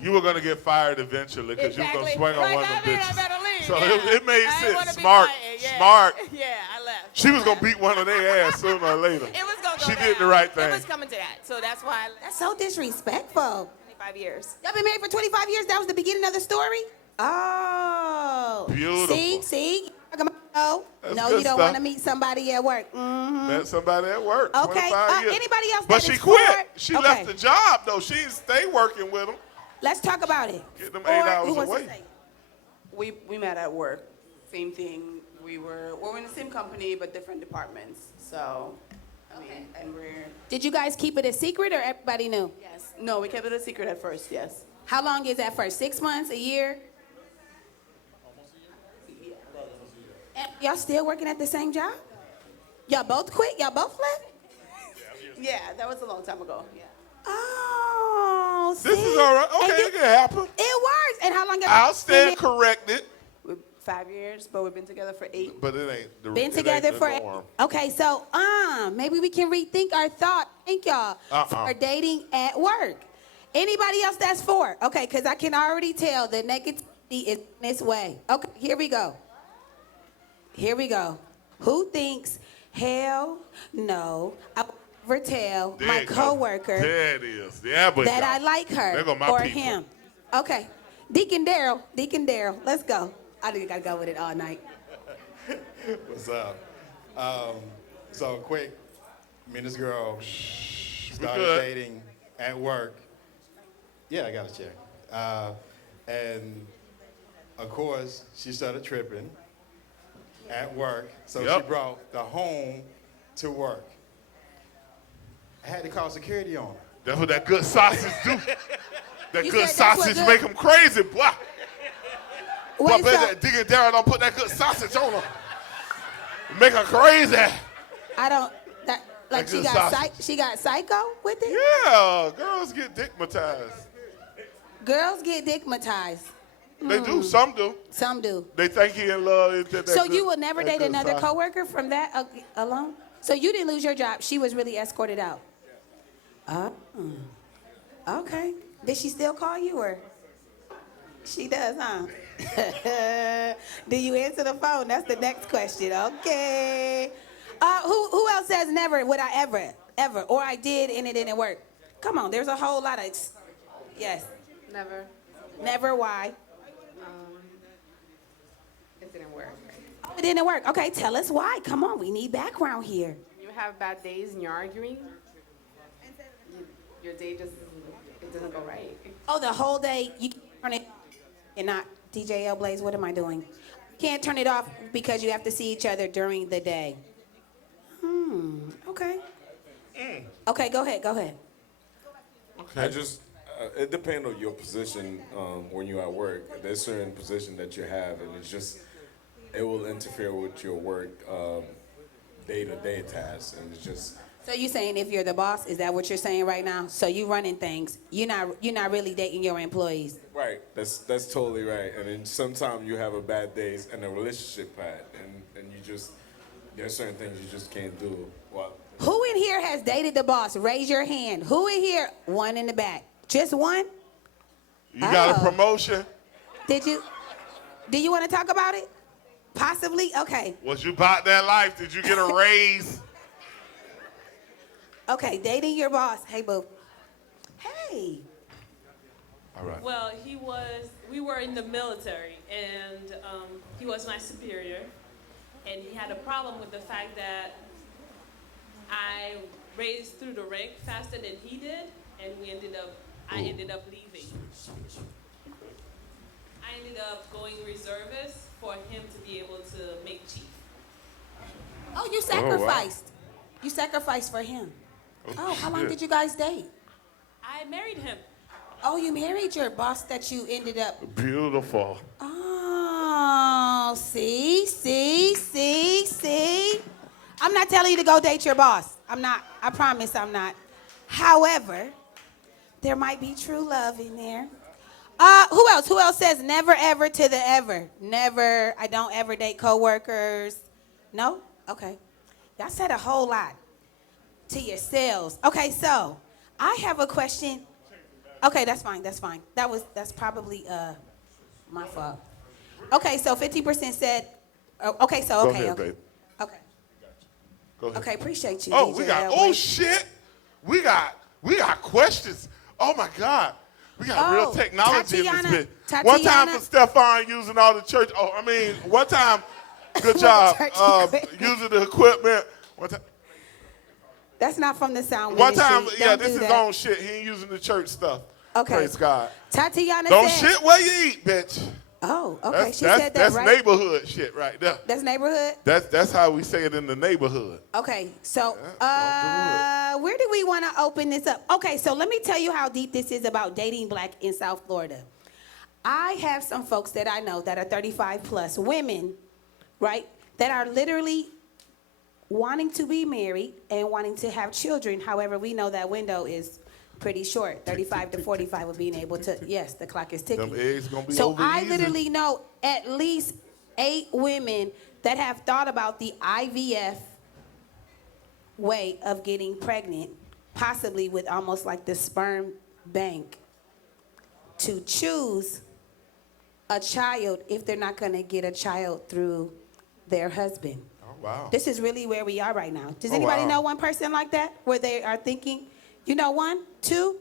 You were going to get fired eventually because you were going to swing on Like, one of them I bitches. better leave. So yeah. it made I didn't wanna sense. be Smart. fired, yeah. Smart. Yeah, I left. She was going to beat one of their ass sooner or later. It was gonna go She down. did the right thing. It was coming to that, so that's why I left. That's so disrespectful. 25 years. Y'all been married for 25 years? That was the beginning of the story? Oh. Beautiful. See? No, That's no, good you don't stuff. want to meet somebody at work. Mm-hmm. Met somebody at work. Okay, 25 years. anybody else But that she is quit. for- She okay. left the job, though. She didn't stay working with him. Let's talk about it. Get them Or 8 who hours wants to away. say? We met at work. Same thing. We're in the same company but different departments. So, I mean, and we're Did you guys keep it a secret or everybody knew? yes. No, we kept it a secret at first. Yes. How long is that first? 6 months? A year? And y'all still working at the same job? Y'all both quit? Y'all both left? Yeah, that was a long time ago. Yeah. Oh, see? This is all right. And Okay, you- it can happen. It works. And how long have I'll you stand corrected. We're 5 years, but we've been together for 8. But it ain't the been it together ain't for the norm. okay, so maybe we can rethink our thought. Thank y'all Uh-uh. for dating at work. Anybody else that's for? Okay, because I can already tell the negativity is this way. Okay, here we go. Here we go. Who thinks, hell no, I would never tell There my you go. coworker There it is. Yeah, but that I like There her go my or people. him? Okay, Deacon Daryl, let's go. I think I gotta go with it all night. What's up? So quick, me and this girl started good. dating at work. Yeah, I got a chair. And of course, she started tripping at work. So Yep. she brought the home to work. I had to call security on her. That's what that good sausage do. That You good said that's what sausage good- make them crazy, boy. Boy, Wait, better so that Digger Darren don't put that good sausage on her. Make her crazy. I don't. That like That she good got sausage. she got psycho with it. Yeah, girls get dickmatized. Girls get dickmatized. They do, some do. Some do. They think he in love. It's that So good- you will never that date good another sausage. coworker from that alone. So you didn't lose your job. She was really escorted out. Okay. Did she still call you or? She does, huh? Do you answer the phone? That's the next question. Okay. Who else says never would I ever, or I did and it didn't work? Come on, there's a whole lot of, yes. Never. Never, why? It didn't work. Oh, it didn't work. Okay, tell us why. Come on, we need background here. You have bad days and you're arguing. Your day just it doesn't go right. Oh, the whole day, you can't turn it and not, DJ L. Blaze, what am I doing? You can't turn it off because you have to see each other during the day. Okay. Okay, go ahead. I just, it depends on your position when you're at work. There's certain position that you have, and it's just, it will interfere with your work day-to-day tasks, and it's just. So you saying if you're the boss, is that what you're saying right now? So you running things. You're not really dating your employees. Right, that's totally right. And then sometimes you have a bad days in a relationship part, and you just, there's certain things you just can't do. Well, Who in here has dated the boss? Raise your hand. Who in here? One in the back. Just one? You got a Oh. promotion? Do you want to talk about it? Possibly? Okay. Was you about that life? Did you get a raise? Okay, dating your boss. Hey, boo. Hey. All right. Well, we were in the military, and he was my superior, and he had a problem with the fact that I raised through the rank faster than he did, and I ended up leaving. I ended up going reservist for him to be able to make chief. Oh, you sacrificed. You sacrificed for him. Oh, how long did you guys date? I married him. Oh, you married your boss that you ended up. Beautiful. Oh, see. I'm not telling you to go date your boss. I'm not. I promise I'm not. However, there might be true love in there. Who else? Who else says never ever to the ever? Never. I don't ever date coworkers. No? Okay. Y'all said a whole lot to yourselves. Okay, so I have a question. Okay, that's fine. That's probably my fault. Okay, so 50% said. Okay, so okay, Go ahead, okay. babe. Okay. Go ahead. Okay, appreciate you. Oh, DJ we got. Elway. Oh shit. We got questions. Oh my God. We got real technology in this bitch. One time for Stefan using all the church. Oh, I mean, one time. Good job using the equipment. One time. That's not from the sound One ministry. time, yeah, Don't this do is that. own shit. He ain't using the church stuff. Okay. Praise God. Tatiana Don't said. shit where you eat, bitch. Oh, okay. She That's, said that that's right. neighborhood shit right there. That's neighborhood? That's how we say it in the neighborhood. Okay, so Yeah, where do we want to open this up? Okay, so let me tell you how deep this is about dating black in South Florida. I have some folks that I know that are 35 plus women, right, that are literally wanting to be married and wanting to have children. However, we know that window is pretty short, 35 to 45 of being able to, yes, the clock is ticking. Them eggs gonna be So over I easy. literally know at least 8 women that have thought about the IVF way of getting pregnant, possibly with almost like the sperm bank, to choose a child if they're not gonna get a child through their husband. Oh, wow. This is really where we are right now. Does Oh, anybody wow. know one person like that where they are thinking, you know, 1, 2?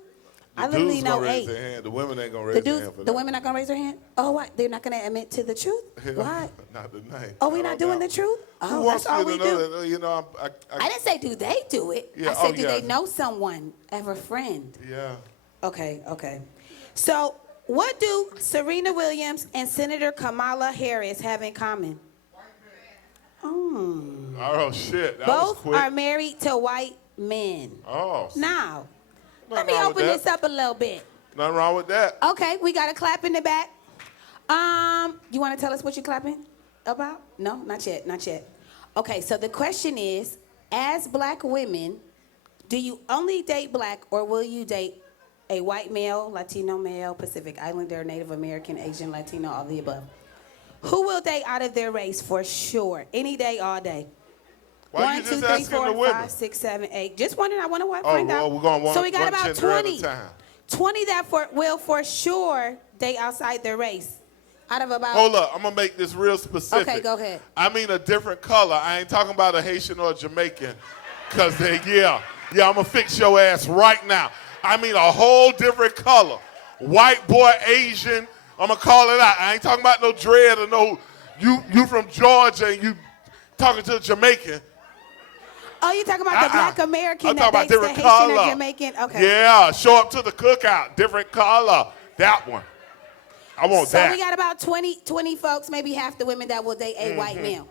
I The literally dudes know gonna raise 8. their hand. The women ain't gonna raise The their dudes, hand for the that. women not gonna raise their hand? Oh, what? They're not gonna admit to the truth? Why? Not tonight. Oh, we're not doing the truth? Who Oh, wants that's all you we to know do. that? You know, I didn't say do they do it. Yeah, I said oh, do yeah. they know someone, have a friend? Yeah. Okay. So what do Serena Williams and Senator Kamala Harris have in common? Oh shit. That was Both quick. are married to white men. Oh. Now, let Nothing me wrong with open that. this up a little bit. Nothing wrong with that. Okay, we got a clap in the back. You want to tell us what you're clapping about? No, not yet. Okay, so the question is, as black women, do you only date black or will you date a white male, Latino male, Pacific Islander, Native American, Asian, Latino, all the above? Who will date out of their race for sure? Any day, all day. Why you 1, 2, just 3, asking 4, the women? 5, 6, 7, 8. Just wondering, I want to Oh, find out. well, we're going one, So we got one about gender at 20. a time. 20 that will for sure date outside their race. Out of about. Hold up, I'm gonna make this real specific. Okay, go ahead. I mean a different color. I ain't talking about a Haitian or a Jamaican. Cause yeah, I'm gonna fix your ass right now. I mean a whole different color. White boy, Asian, I'm gonna call it out. I ain't talking about no dread or no, you from Georgia and you talking to a Jamaican. Oh, you talking about the black American I'm that talking about dates the different Haitian color. or Jamaican? Okay. Yeah, show up to the cookout, different color. That one. I want So that. we got about 20 folks, maybe half the women that will date a white male.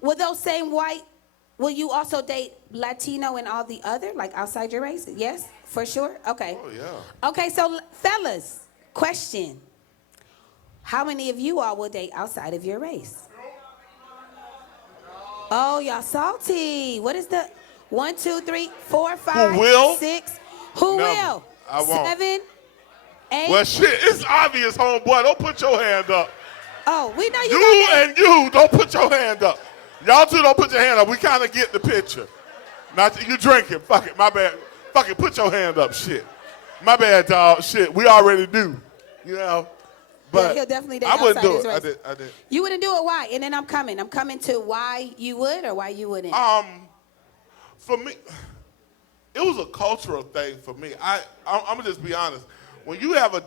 Will those same white, will you also date Latino and all the other, like outside your race? Yes, for sure? Okay. Oh, yeah. Okay, so fellas, question. How many of you all will date outside of your race? Oh, y'all salty. What is the 1, 2, 3, 4, 5, Who will? 6? Who Never. will? I won't. 7, 8. Well, shit, it's obvious, homeboy. Don't put your hand up. Oh, we know you. You got that. and you, don't put your hand up. Y'all two don't put your hand up. We kind of get the picture. Not you drinking. Fuck it, my bad. Fuck it, put your hand up. Shit, my bad, dog. Shit, we already knew. You know, but Yeah, he'll definitely date I wouldn't outside do his it. race. I did. You wouldn't do it. Why? And then I'm coming to why you would or why you wouldn't. For me, it was a cultural thing for me. I'm gonna just be honest. when you have a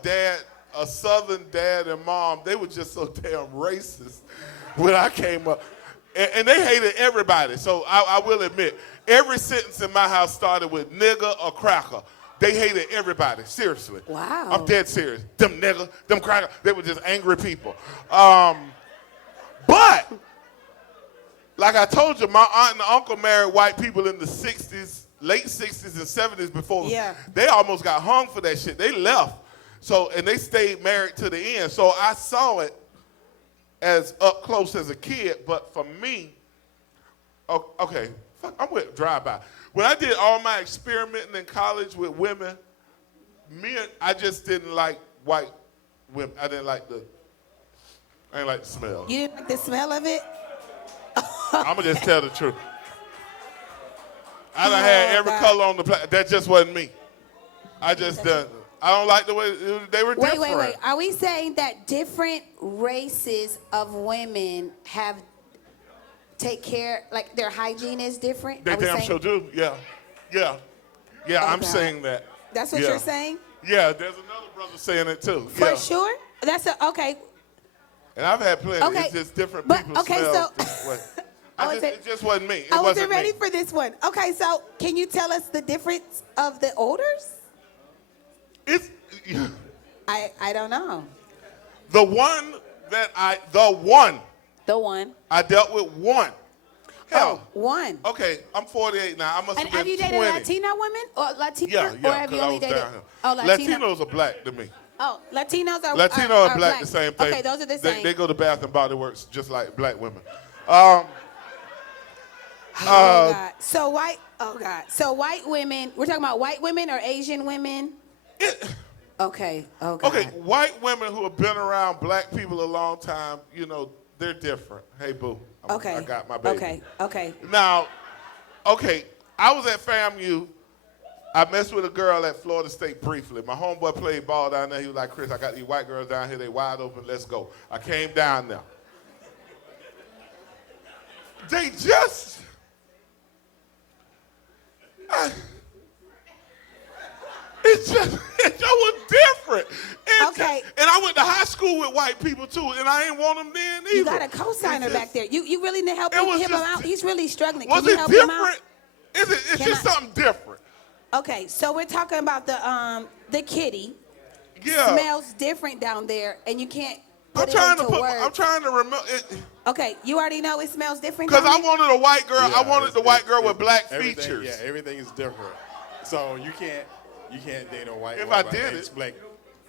Southern dad and mom, they were just so damn racist when I came up. And they hated everybody. So I will admit, every sentence in my house started with nigger or cracker. They hated everybody, seriously. Wow. I'm dead serious. Them nigger, them cracker, they were just angry people. But, like I told you, my aunt and uncle married white people in the 60s, late 60s and 70s before. Yeah. They almost got hung for that shit. They left. So, and they stayed married to the end. So I saw it as up close as a kid, but for me, okay, fuck, I'm with drive-by. When I did all my experimenting in college with women, I just didn't like white women. I didn't like the smell. You didn't like the smell of it? I'm gonna just tell the truth. I done had every color on the planet. That just wasn't me. I just done. I don't like the way they were different. Wait. Are we saying that different races of women take care, like their hygiene is different? They damn sure do. Yeah. I'm saying that. That's what you're saying? Yeah, there's another brother saying it too. For sure? Okay. And I've had plenty. Okay. It's just different people smell different way. It just wasn't me. I wasn't ready for this one. Okay, so can you tell us the difference of the odors? I don't know. The one I dealt with one. Hell. One. Okay, I'm 48 now. I must have been 20. Have you dated Latina women or Latina? Yeah, or have you only dated? Latino? Latinos are black to me. Oh, Latinos are Latino and black the same thing. Okay, those are the same. They go to Bath and Body Works just like black women. God. So white women. We're talking about white women or Asian women? Okay. Okay, white women who have been around black people a long time, they're different. Hey, boo. I got my baby. Okay. Now, I was at FAMU. I messed with a girl at Florida State briefly. My homeboy played ball down there. He was like, Chris, I got these white girls down here. They wide open. Let's go. I came down there. They just... it was different. And I went to high school with white people too, and I ain't want them then either. You got a co-signer back there. You really need help him out. He's really struggling. Was Can you it help different? him out? It's just something different. Okay, so we're talking about the kitty. Yeah. Smells different down there, and you can't put I'm words. trying to remember. Okay, you already know it smells different. Because I wanted a white girl. I wanted the white girl with black features. Yeah, everything is different. So you can't date a white if woman I did and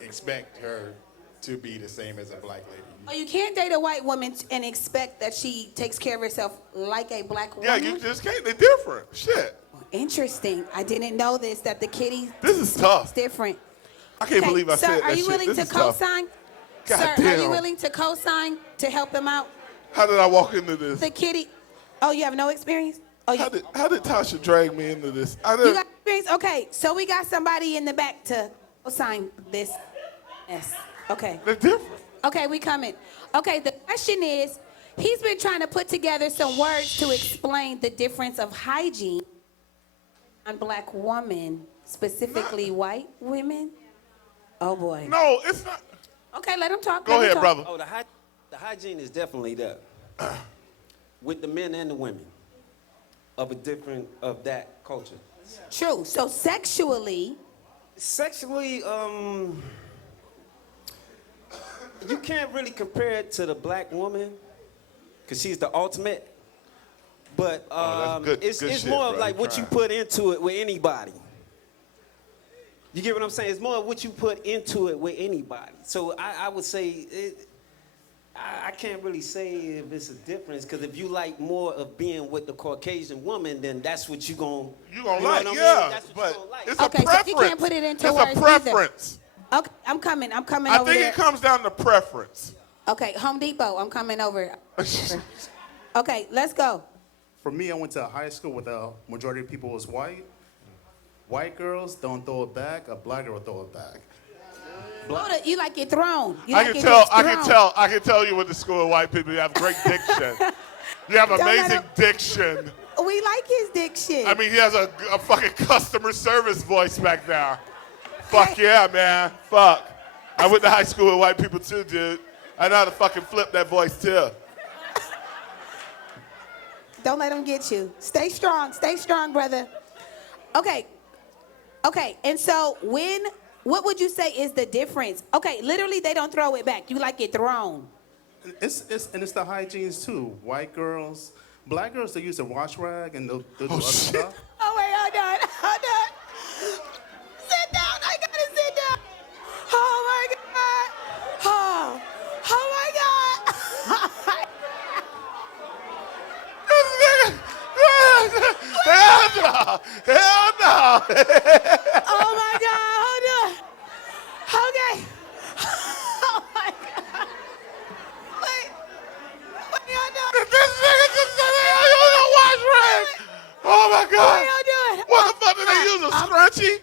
expect her to be the same as a black lady. Oh, you can't date a white woman and expect that she takes care of herself like a black woman? Yeah, you just can't. They're different. Shit. Interesting. I didn't know this, that the kitty is tough. Different. I can't believe I said that shit. Sir, are you willing to co-sign? Sir, are you willing to co-sign to help him out? How did I walk into this? The kitty. Oh, you have no experience? Oh, how did Tasha drag me into this? You got experience? Okay, so we got somebody in the back to co-sign this. Yes. Okay. They're different. Okay, we coming. Okay, the question is, he's been trying to put together some words to explain the difference of hygiene on black women, specifically white women. Oh boy. No, it's not. Okay, let him talk. Go ahead, brother. Oh, the hygiene is definitely there with the men and the women of that culture. True. So sexually, you can't really compare it to the black woman because she's the ultimate. But it's shit, more of like what you put into it with anybody. You get what I'm saying? It's more of what you put into it with anybody. So I would say I can't really say if it's a difference because if you like more of being with the Caucasian woman, then that's what you're going to like. What yeah, that's what but like. it's a preference. So you can't put it into words. It's a preference. Either. Okay, I'm coming over there. I think it comes down to preference. Okay, Home Depot, I'm coming over. Okay, let's go. For me, I went to a high school where the majority of people was white. White girls don't throw it back. A black girl will throw it back. You like it thrown. I can tell you with the school of white people, you have great diction. You have amazing diction. We like his diction. I mean, he has a fucking customer service voice back there. Fuck yeah, man. Fuck. I went to high school with white people too, dude. I know how to fucking flip that voice too. Don't let them get you. Stay strong, brother. Okay, and so what would you say is the difference? Okay, literally they don't throw it back. You like it thrown. It's the hygienes too. White girls, black girls, they use a wash rag and they'll do other stuff. Oh wait, hold on. Sit down, I gotta sit down. Oh my God. Oh my God. Hell no. Oh my God, hold on. Okay. Oh my God. Wait, what y'all doing? This nigga just said they use a wash rag. Oh my God. What y'all doing? What the fuck did they use, a scrunchie?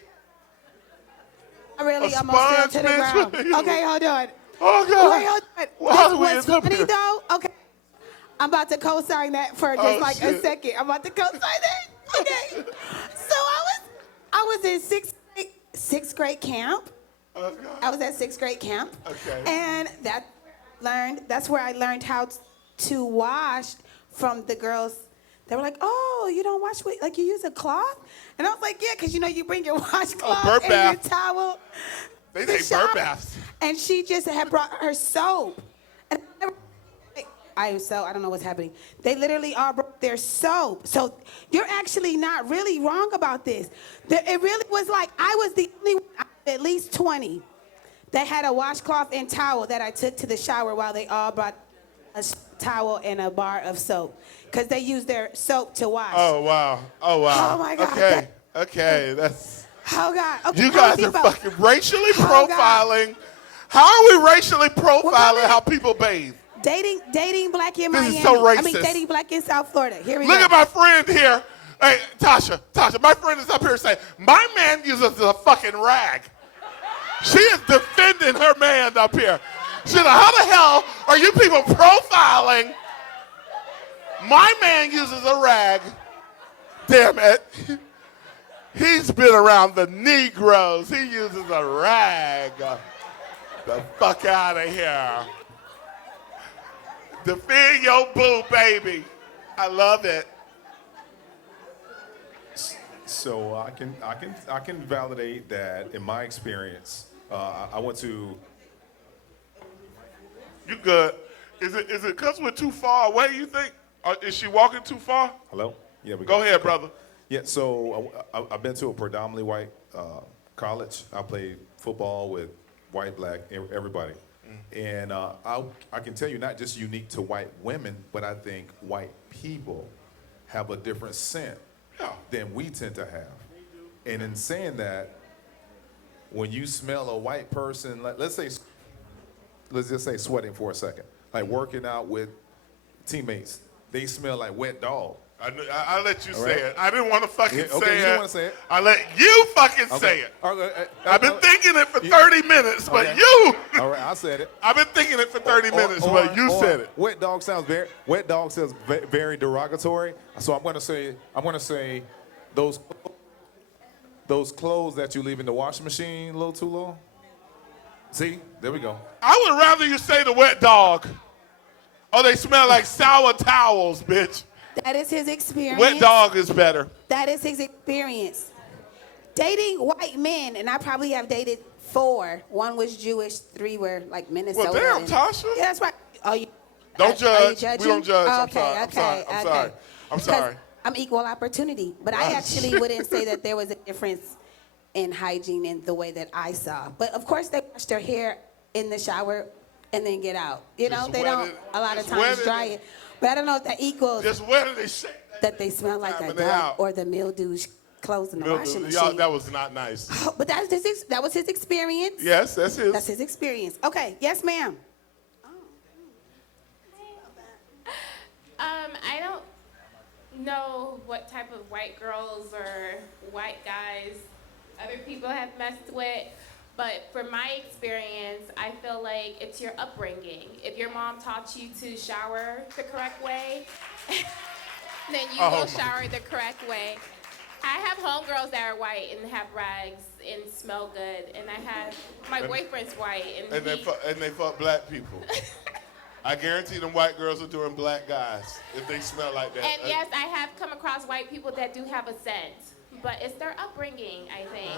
I really A almost fell sponge, to the bitch? ground. What are you- Okay, hold on. Oh God. Wait, hold on. Well, how did we What's end up funny here? though? Okay. I'm about to co-sign that for just Oh, a shit. second. I'm about to co-sign that. Okay. So I was in sixth grade camp. I was at sixth grade camp. Okay. And that's where I learned how to wash from the girls. They were like, oh, you don't wash with, like you use a cloth? And I was like, yeah, because you bring your washcloth burp and bath. your towel. They to say burp shower. baths. And she just had brought her soap. And I don't know what's happening. They literally all brought their soap. So you're actually not really wrong about this. It really was like I was the only one, at least 20, that had a washcloth and towel that I took to the shower while they all brought a towel and a bar of soap. Because they use their soap to wash. Oh wow. Oh wow. Oh my God. Okay. That's. Oh God. Okay, You guys are fucking racially profiling. How are we racially profiling how people bathe? Dating black in Miami. This is so racist. I mean, dating black in South Florida. Here we go. Look at my friend here. Hey, Tasha, my friend is up here saying, my man uses a fucking rag. She is defending her man up here. She's like, how the hell are you people profiling? My man uses a rag. Damn it. He's been around the Negroes. He uses a rag. The fuck out of here. Defend your boo, baby. I love it. So I can validate that in my experience. I went to. You good? Is it because we're too far away? You think? Is she walking too far? Hello. Yeah. Go ahead, brother. Yeah. So I've been to a predominantly white college. I played football with white, black, everybody. And I can tell you, not just unique to white women, but I think white people have a different scent than we tend to have. And in saying that, when you smell a white person, let's just say sweating for a second, like working out with teammates, they smell like wet dog. I let you All say right. it. I didn't want to fucking Yeah, okay, say you it. didn't wanna say it. I let you fucking say it. I've been thinking it for 30 minutes, but you. All right, I said it. I've been thinking it for 30 minutes, but you said it. Wet dog sounds very derogatory. So I'm gonna say those clothes that you leave in the washing machine a little too long. See, there we go. I would rather you say the wet dog. Oh, they smell like sour towels, bitch. That is his experience. Wet dog is better. That is his experience. Dating white men, and I probably have dated 4. 1 was Jewish, 3 were like Minnesota. Well, damn, Tasha. Yeah, that's right. Oh, you Don't are you judge. judging? We don't judge. I'm Okay, sorry. okay, I'm okay. sorry. I'm sorry. I'm equal opportunity, but I actually wouldn't say that there was a difference in hygiene in the way that I saw. But of course, they wash their hair in the shower and then get out. You know, Just they wet don't it- a lot of just wet times it dry and- it. But I don't know if that equals Just wet it and shake that they smell like a and they dog out. or the mildew clothes in the washing Y'all, machine. that was not nice. But that was his experience. Yes, that's his. That's his experience. Okay, yes, ma'am. I don't know what type of white girls or white guys other people have messed with, but from my experience, I feel like it's your upbringing. If your mom taught you to shower the correct way, then you will shower the correct way. I have homegirls that are white and have rags and smell good. And I have, my boyfriend's white. And they fuck black people. I guarantee them white girls are doing black guys if they smell like that. And yes, I have come across white people that do have a scent. But it's their upbringing, I think.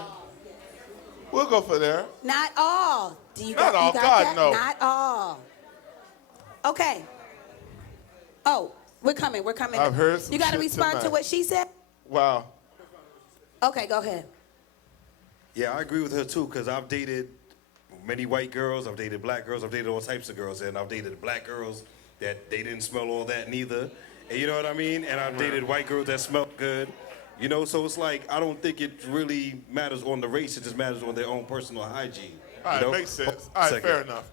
We'll go for there. Not all. Do you Not got, all. you got God, that? no. Not all. Okay. Oh, we're coming. I've heard some You got to shit respond tonight. to what she said? Wow. Okay, go ahead. Yeah, I agree with her too, because I've dated many white girls, I've dated black girls, I've dated all types of girls, and I've dated black girls that they didn't smell all that neither. And you know what I mean? And I've dated white girls that smelled good. You know, so it's like, I don't think it really matters on the race, it just matters on their own personal hygiene. All right, you know? makes sense. All right, Second. fair enough.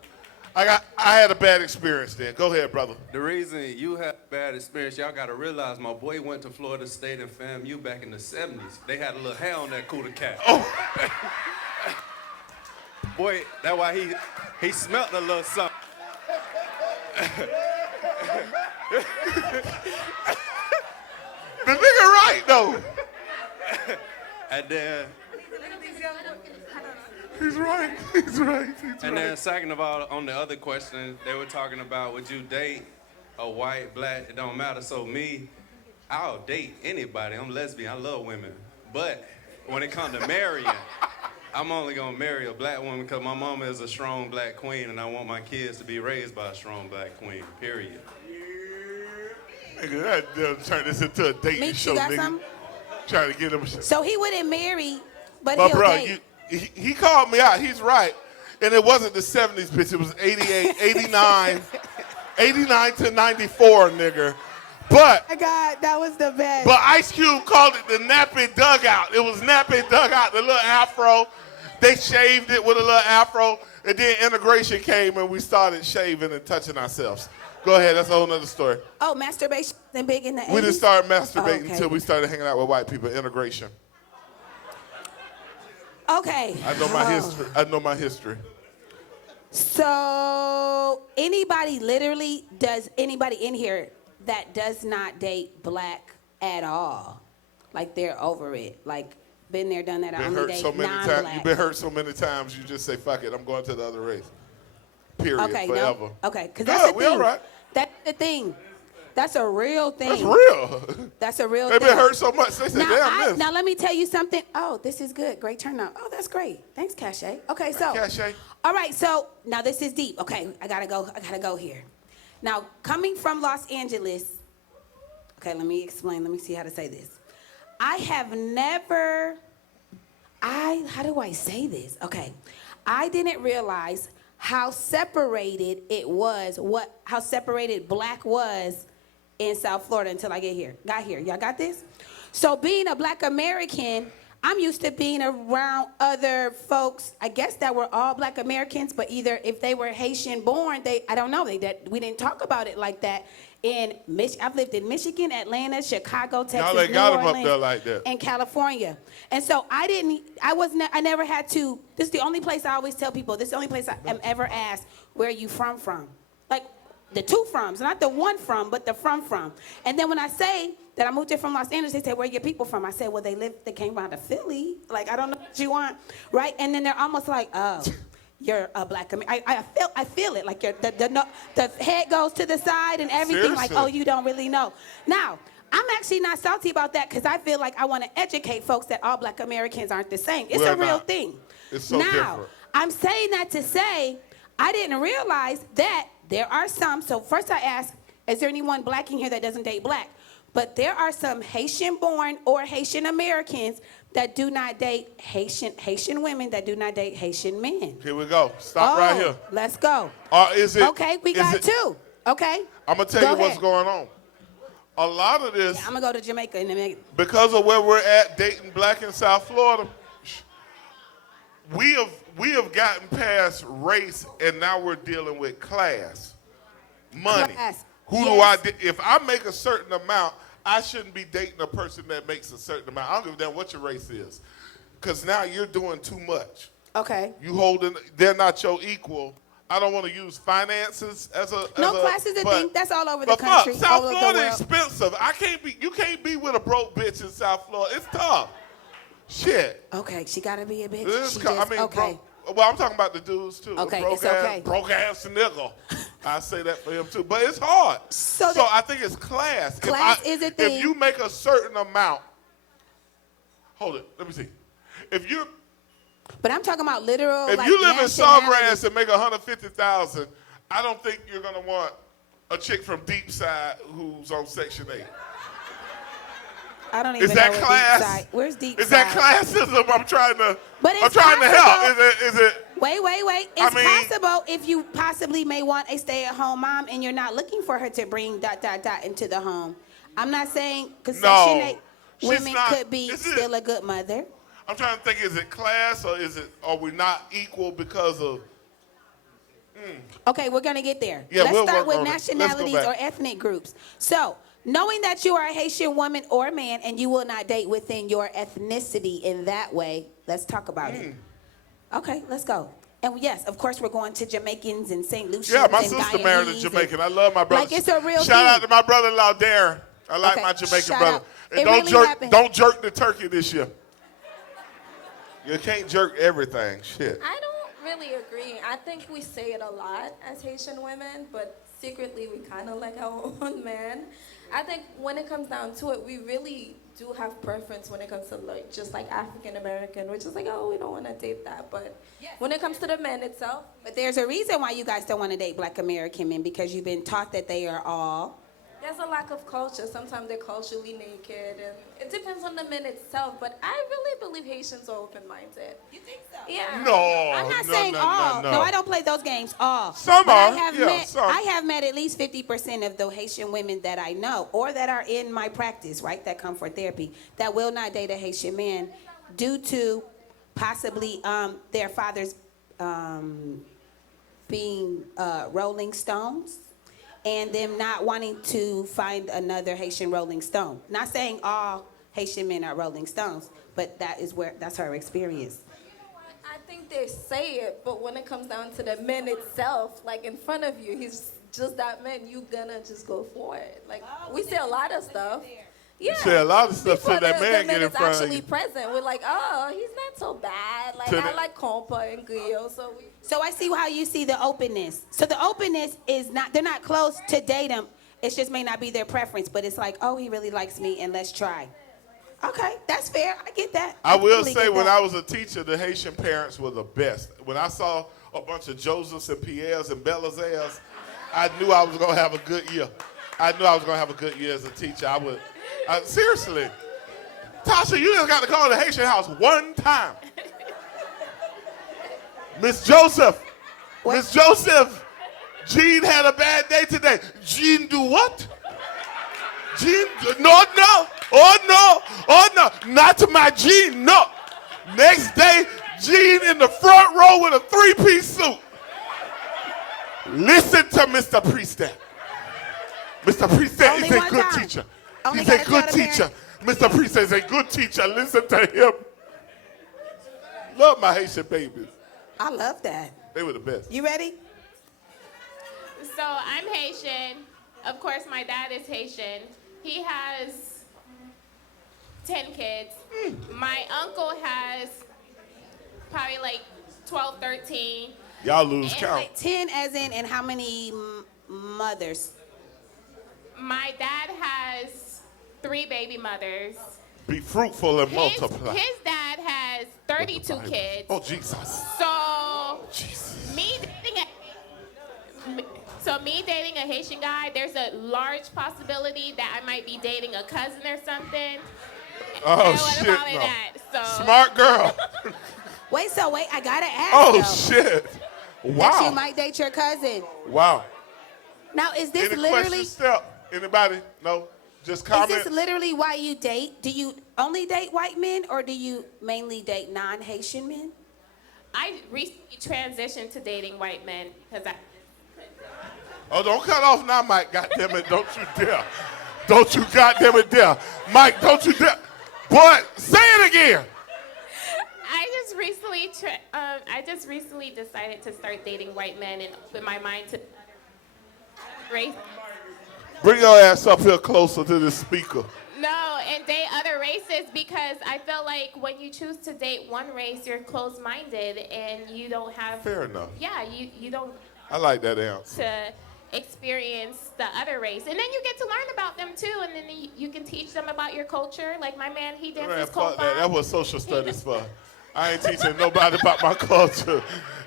I had a bad experience then. Go ahead, brother. The reason you had a bad experience, y'all gotta realize my boy went to Florida State and FAMU back in the 70s. They had a little hair on that cooler cat. Oh. Boy, that's why he smelled a little something. The nigga right, though. And then... He's right. He's right. And then second of all, on the other question, they were talking about, would you date a white, black, it don't matter. So me, I'll date anybody. I'm lesbian, I love women. But when it comes to marrying, I'm only gonna marry a black woman because my mama is a strong black queen and I want my kids to be raised by a strong black queen, period. Nigga, that turn this into a dating Meek, show, you got nigga. something? Trying to get him. So he wouldn't marry, but But he'll bro, date. he called me out. He's right. And it wasn't the 70s, bitch. It was 88, 89, 89 to 94, nigga. But Oh my God, that was the best. But Ice Cube called it the nappy dugout. It was nappy dugout, the little afro. They shaved it with a little afro. And then integration came and we started shaving and touching ourselves. Go ahead, that's a whole nother story. Oh, masturbation and big in the 80s? We didn't start masturbating okay. until we started hanging out with white people. Integration. Okay. I know my history. I know my history. So anybody in here that does not date black at all? Like they're over it. Like been there, done that. I Been only hurt date so many times. non-black. You've been hurt so many times. You just say, "Fuck it, I'm going to the other race." Period. Okay, Forever. no. Okay, because Good, that's the we thing. all right. That's the thing. That's a real thing. That's real. That's a real They've thing. been hurt so much. They say, "Damn this." Now let me tell you something. Oh, this is good. Great turnout. Oh, that's great. Thanks, Cache. Okay, so. Cache. All right, so now this is deep. Okay, I gotta go here. Now, coming from Los Angeles. Okay, let me explain. Let me see how to say this. I have never. How do I say this? Okay, I didn't realize how separated it was. How separated black was in South Florida until I got here. Y'all got this? So being a black American, I'm used to being around other folks, I guess that were all black Americans, but either if they were Haitian born, I don't know, we didn't talk about it like that. I've lived in Michigan, Atlanta, Chicago, Texas, Y'all ain't New got 'em Orleans, up there like that. and California. And so I never had to, this is the only place I always tell people, this is the only place I am ever asked, where are you from? Like, the two froms, not the one from, but the from. And then when I say that I moved here from Los Angeles, they say, where are your people from? I said, well, they came out of Philly. Like, I don't know what you want, right? And then they're almost like, oh, you're a black American. I feel it, like the head goes to the side and everything, like, Seriously? oh, you don't really know. Now, I'm actually not salty about that because I feel like I want to educate folks that all black Americans aren't the same. It's We're a real not. thing. It's so now, different. I'm saying that to say I didn't realize that there are some. So first I asked, is there anyone black in here that doesn't date black? But there are some Haitian-born or Haitian Americans that do not date Haitian women that do not date Haitian men. Here we go. Stop right here. Let's go. Is it? Okay, we got two. Okay. I'm gonna tell Go you what's ahead. going on. A lot of this, I'm gonna go to Jamaica in a minute. because of where we're at, dating black in South Florida, we have gotten past race, and now we're dealing with class, money. Class. Who do I? If I make a certain amount, I shouldn't be dating a person that makes a certain amount. I don't give a damn what your race is, because now you're doing too much. Okay. They're not your equal. I don't want to use finances as a. Class is a but- thing. That's all over the but country. Fuck, South all over the Florida world. expensive. You can't be with a broke bitch in South Florida. It's tough. Shit. Okay, she gotta be a bitch. Okay. Well, I'm talking about the dudes too. Okay, it's okay. Broke ass nigga. I say that for him too, but it's hard. So I think it's class. Class is a thing. If you make a certain amount, hold it. Let me see. But I'm talking about literal. If you live in Sawgrass and make $150,000, I don't think you're gonna want a chick from Deep Side who's on Section 8. I don't even know where class? Deep Side. Where's Deep Is Side? that classism? I'm trying to possible. help. Is it? Wait. It's possible if you possibly may want a stay-at-home mom and you're not looking for her to bring ... into the home. I'm not saying because Section 8 women could be still a good mother. I'm trying to think, is it class or are we not equal because of... Okay, we're going to get there. Yeah, Let's start with on nationalities or ethnic groups. So, knowing that you are a Haitian woman or man and you will not date within your ethnicity in that way, let's talk about it. Okay, let's go. And yes, of course, we're going to Jamaicans and St. Lucians. Yeah, my and sister Guyanese married a Jamaican. I love my brother. Like it's a real Shout out thing. to my brother-in-law, Darren. I like my Jamaican brother. And don't jerk the turkey this year. You can't jerk everything. Shit. I don't really agree. I think we say it a lot as Haitian women, but secretly we kind of like our own man. I think when it comes down to it, we really do have preference when it comes to just like African American, which is like, oh, we don't want to date that. But when it comes to the men itself. But there's a reason why you guys don't want to date Black American men, because you've been taught that they are all. There's a lack of culture. Sometimes they're culturally naked, and it depends on the men itself. But I really believe Haitians are open-minded. You think so? Yeah. No. I'm not saying all. No, I don't play those games. All. Some but are. I have met at least 50% of the Haitian women that I know, or that are in my practice, right, that come for therapy, that will not date a Haitian man due to possibly their fathers being Rolling Stones. And them not wanting to find another Haitian Rolling Stone. Not saying all Haitian men are Rolling Stones, but that's her experience. I think they say it, but when it comes down to the men itself, like in front of you, he's just that man, you gonna just go for it. Like, we say a lot of stuff. Yeah. You say a lot of stuff till that man get in front of you. Actually present. We're like, oh, he's not so bad. Like, I like compa and griot, So I see how you see the openness. So the openness is not, they're not close to date him. It just may not be their preference, but it's like, oh, he really likes me, and let's try. Okay, that's fair. I get that. I will say, when I was a teacher, the Haitian parents were the best. When I saw a bunch of Josephs and Pierres and Belazers, I knew I was going to have a good year. I knew I was going to have a good year as a teacher. Seriously. Tasha, you just got to call the Haitian house one time. Miss Joseph, Jean had a bad day today. Jean do what? Jean, no, oh no, not to my Jean, no. Next day, Jean in the front row with a 3-piece suit. Listen to Mr. Priestess. Mr. Priestess is a good teacher. He's a good teacher. Mr. Priestess is a good teacher. Listen to him. Love my Haitian babies. I love that. They were the best. You ready? So I'm Haitian. Of course, my dad is Haitian. He has 10 kids. My uncle has probably like 12, 13. Y'all lose count. Like 10 as in, and how many mothers? My dad has 3 baby mothers. Be fruitful and multiply. His dad has 32 kids. Oh, Jesus. So, me dating a Haitian guy, there's a large possibility that I might be dating a cousin or something. Oh, shit, no. Smart girl. Wait, I gotta ask. Oh, shit. Wow. That you might date your cousin. Wow. Now, is this Any literally... questions, Step? Anybody? No? Just comment. Is this literally why you date? Do you only date white men, or do you mainly date non-Haitian men? I recently transitioned to dating white men because I... Oh, don't cut off now, Mike. Goddamn it, don't you dare. Don't you goddamn it dare. Mike, don't you dare. Boy, say it again. I just recently decided to start dating white men and open my mind to race. Bring your ass up here closer to the speaker. No, and date other races because I feel like when you choose to date one race, you're closed-minded and you don't have. Fair enough. Yeah, you don't. I like that answer. To experience the other race, and then you get to learn about them too, and then you can teach them about your culture. Like my man, he dances Man, fuck that. compa. That was social studies for. I ain't teaching nobody about my culture.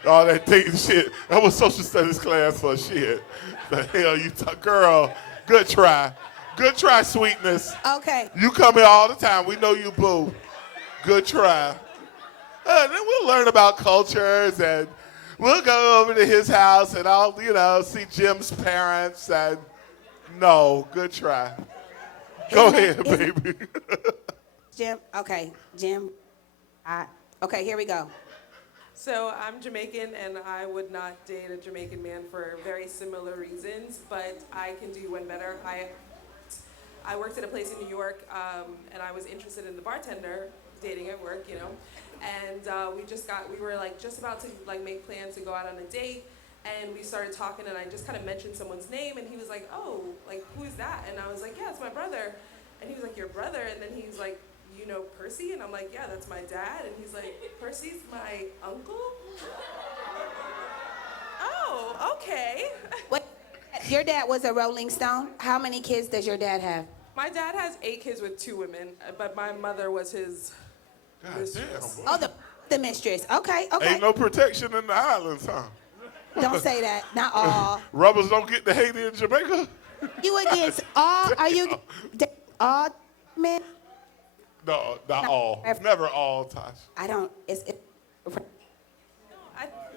All that dating shit. That was social studies class for shit. The hell you talk, girl. Good try. Good try, sweetness. Okay. You come here all the time. We know you, boo. Good try. Then we'll learn about cultures, and we'll go over to his house, and I'll, see Jim's parents. And no, good try. Go ahead, baby. Jim. Okay, Jim. Okay, here we go. So I'm Jamaican, and I would not date a Jamaican man for very similar reasons, but I can do one better. I worked at a place in New York, and I was interested in the bartender dating at work, and we were just about to make plans to go out on a date, and we started talking, and I just kind of mentioned someone's name, and he was like, oh, who is that? And I was like, yeah, it's my brother. And he was like, your brother? And then he was like, you know Percy? And I'm like, yeah, that's my dad. And he's like, Percy's my uncle? Oh, okay. What? Your dad was a Rolling Stone? How many kids does your dad have? My dad has 8 kids with 2 women, but my mother was his mistress. Oh, the mistress. Okay. Ain't no protection in the islands, huh? Don't say that. Not all. Rubbers don't get to Haiti in Jamaica? You against all? Are you all men? No, not all. Never all, Tasha. I don't.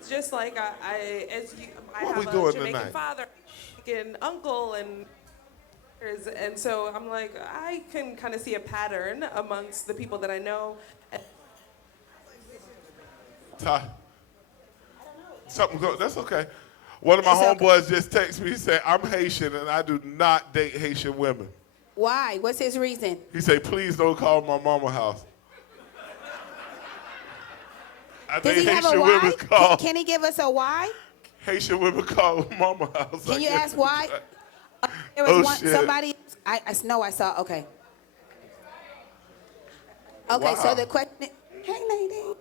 Just like I What we have doing a Jamaican tonight? father, Jamaican uncle, and so I'm like, I can kind of see a pattern amongst the people that I know. That's okay. One of my homeboys just texted me. He said, I'm Haitian and I do not date Haitian women. Why? What's his reason? He said, please don't call my mama house. I Does think he have a Haitian why? women call. Can he give us a why? Haitian women call mama house. Can you ask why? There was shit. somebody. I know I saw. Okay. Okay. So Wow. the question. Hey, lady.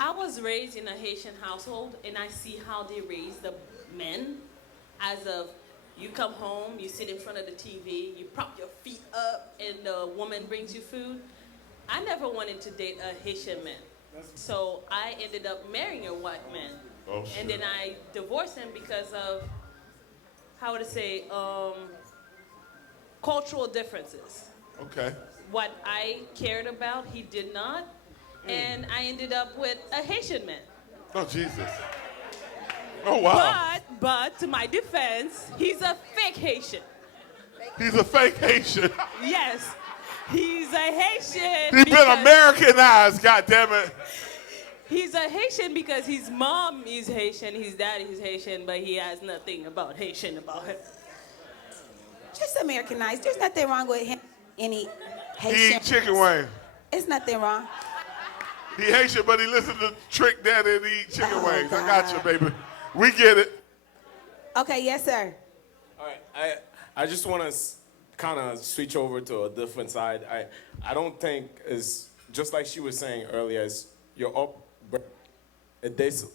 I was raised in a Haitian household, and I see how they raise the men. As of, you come home, you sit in front of the TV, you prop your feet up, and the woman brings you food. I never wanted to date a Haitian man. So I ended up marrying a white man. Oh, and then I divorced him because of, how would I say, cultural differences. Okay. What I cared about, he did not. And I ended up with a Haitian man. Oh, Jesus. Oh, wow. But to my defense, he's a fake Haitian. He's a fake Haitian. Yes, he's a Haitian. He's been Americanized, goddammit. He's a Haitian because his mom is Haitian, his dad is Haitian, but he has nothing about Haitian about him. Just Americanized. There's nothing wrong with him. Any Haitian. He eat chicken wing. It's nothing wrong. He Haitian, but he listens to Trick Daddy and eat chicken wings. I got you, baby. We get it. Okay, yes, sir. All right, I just want to kind of switch over to a different side. I don't think is just like she was saying earlier. Is your there's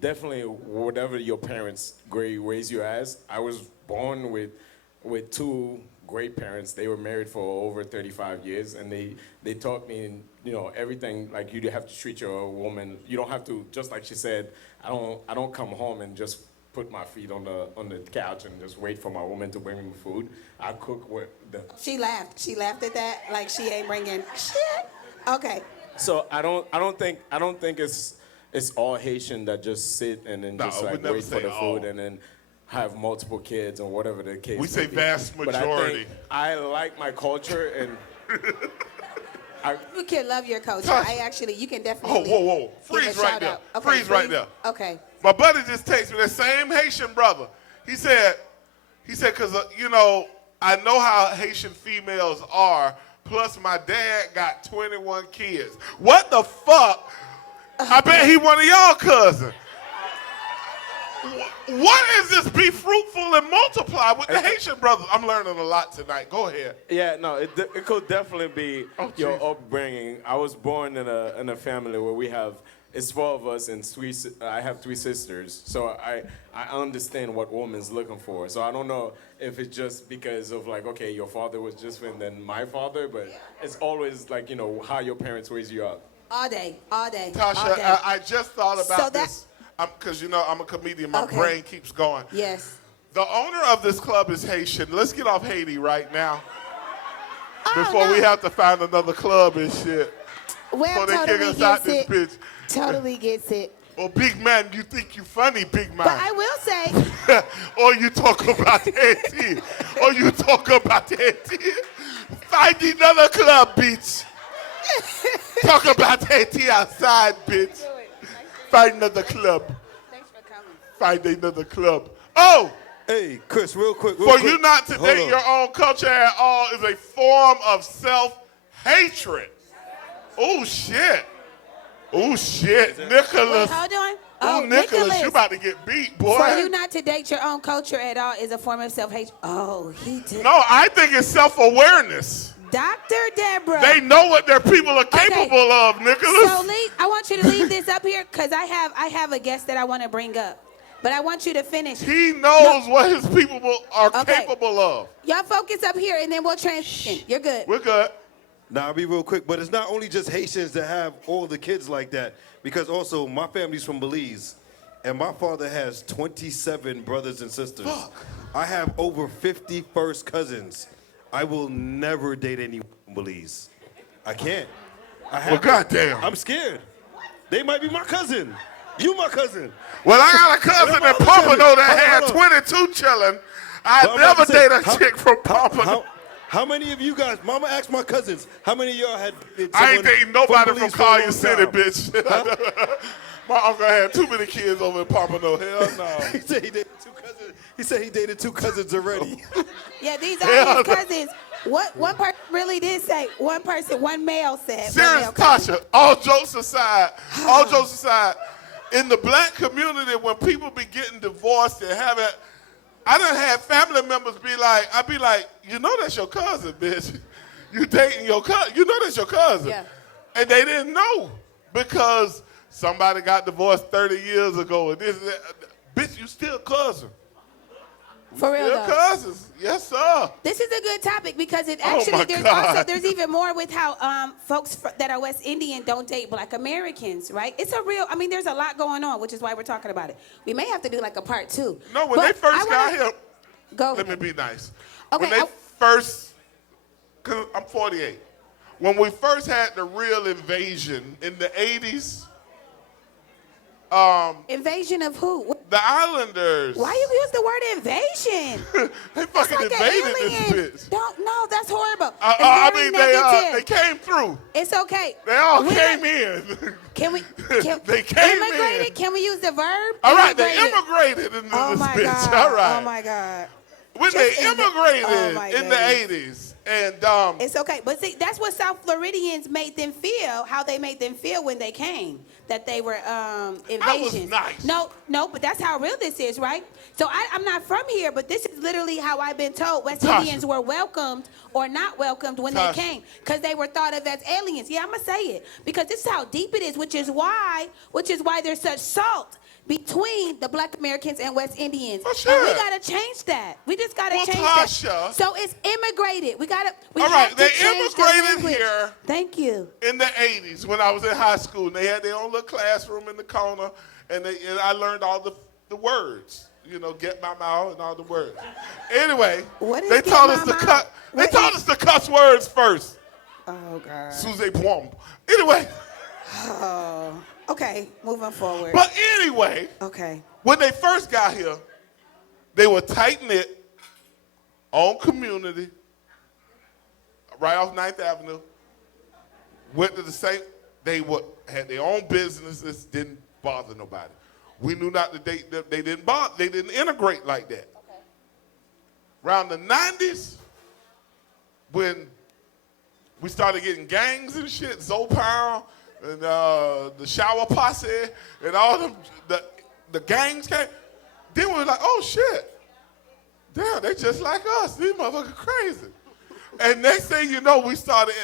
definitely whatever your parents raise you as. I was born with 2 great parents. They were married for over 35 years, and they taught me, everything. Like, you have to treat your woman. You don't have to, just like she said. I don't come home and just put my feet on the couch and just wait for my woman to bring me food. I cook with the. She laughed. She laughed at that like she ain't bringing shit. Okay. So I don't think it's all Haitian that just sit and then just we like never wait for say the all. food and then have multiple kids or whatever the case. We may say be. vast But I majority. think I like my culture and. You can love your culture. You can Oh, definitely. whoa. give Freeze a right shout there. out. Okay, Freeze right there. Okay. My buddy just texted me, that same Haitian brother. He said, because, I know how Haitian females are, plus my dad got 21 kids. What the fuck? I bet he one of y'all cousins. What is this? Be fruitful and multiply with the Haitian brothers. I'm learning a lot tonight. Go ahead. Yeah, no, it could definitely be your upbringing. I was born in a family where it's 4 of us and I have 3 sisters. So I understand what woman's looking for. So I don't know if it's just because of like, okay, your father was different than my father, but it's always like, how your parents raise you up. All day, all day. Tasha, all day. I just thought about this. Because, I'm a comedian. My brain keeps going. Yes. The owner of this club is Haitian. Let's get off Haiti right now. Before we have to find another club and shit. Well, Before they kick us out this bitch. Totally gets it. Or big man, you think you funny, big man. But I will say. Or you talk about Haiti. Or you talk about Haiti. Find another club, bitch. Talk about Haiti outside, bitch. Find another club. Thanks for coming. Find another club. Oh! Hey, Chris, real quick. For you not to date your own culture at all is a form of self-hatred. Oh, shit. Oh, shit. Nicholas. Wait, hold on. Oh, Nicholas, you about to get beat, boy. For you not to date your own culture at all is a form of self-hatred. Oh, he did. No, I think it's self-awareness. Dr. Deborah. They know what their people are capable of, Nicholas. So, Lee, I want you to leave this up here because I have a guest that I want to bring up. But I want you to finish. He knows what his people are capable of. Y'all focus up here and then we'll transition. You're good. We're good. Now, I'll be real quick, but it's not only just Haitians that have all the kids like that, because also my family's from Belize, and my father has 27 brothers and sisters. Fuck. I have over 50 first cousins. I will never date anyone from Belize. I can't. Well, goddamn. I'm scared. They might be my cousin. You my cousin. Well, I got a cousin in Pompano that had 22 children. I'd never date a chick from Pompano. How many of you guys, Mama asked my cousins, how many of y'all had I ain't dating nobody from Belize for a Collier long City, time? bitch. Huh? My uncle had too many kids over in Pompano. Hell no. He said he dated 2 cousins. He said he dated 2 cousins already. Yeah, these are his cousins. What one person really did say, one male said. Serious, Tasha, all jokes aside, in the black community, when people be getting divorced and having, I done had family members I'd be like, you know that's your cousin, bitch. You dating your cousin. You know that's your cousin. Yeah. And they didn't know because somebody got divorced 30 years ago. And this, bitch, you still cousin. For real, Still though. cousins. Yes, sir. This is a good topic because it Oh, actually, my God. there's even more with how folks that are West Indian don't date black Americans, right? It's a real, there's a lot going on, which is why we're talking about it. We may have to do like a part 2. No, when they first got here, go let me be nice. Okay, When they first, because I'm 48, when we first had the real invasion in the 80s, invasion of who? the Islanders. Why you use the word invasion? They fucking like an invaded alien. this bitch. No, that's horrible. I It's very mean, negative. they came through. It's okay. They all We came don't- in. Can we? They came immigrated? in. Can we use the verb? All right, they immigrated into Oh this my bitch. God. All right. Oh my God. When they Just in the- immigrated oh my in the goodness. 80s, and It's okay, but see, that's what South Floridians made them feel. How they made them feel when they came, that they were invasions. nice. No, but that's how real this is, right? So I'm not from here, but this is literally how I've been told West Tasha. Indians were welcomed or not welcomed when Tasha. they came, because they were thought of as aliens. Yeah, I'm gonna say it because this is how deep it is, which is why there's such salt between the black Americans and West Indians. For sure. And we gotta change that. We just gotta change Tasha. that. So it's immigrated. We all have right, to they change the immigrated language. here Thank you. in the 80s when I was in high school. And they had their own little classroom in the corner, and I learned all the words. You know, get my mouth and all the words. Anyway, What is they get taught my us to mouth? cut. They What taught is- us to cuss words first. Oh God. Suze Boom. Anyway, Oh. Okay, moving forward. but anyway, Okay. when they first got here, they were tight-knit, own community, right off 9th Avenue. Went to the same, had their own businesses, didn't bother nobody. We knew not to date them. They didn't integrate like that. Okay. Around the 90s, when we started getting gangs and shit, Zopower and the Shower Posse and all them, the gangs came, Then we were like, oh shit. Damn, they just like us. These motherfuckers crazy. And next thing you know, we started,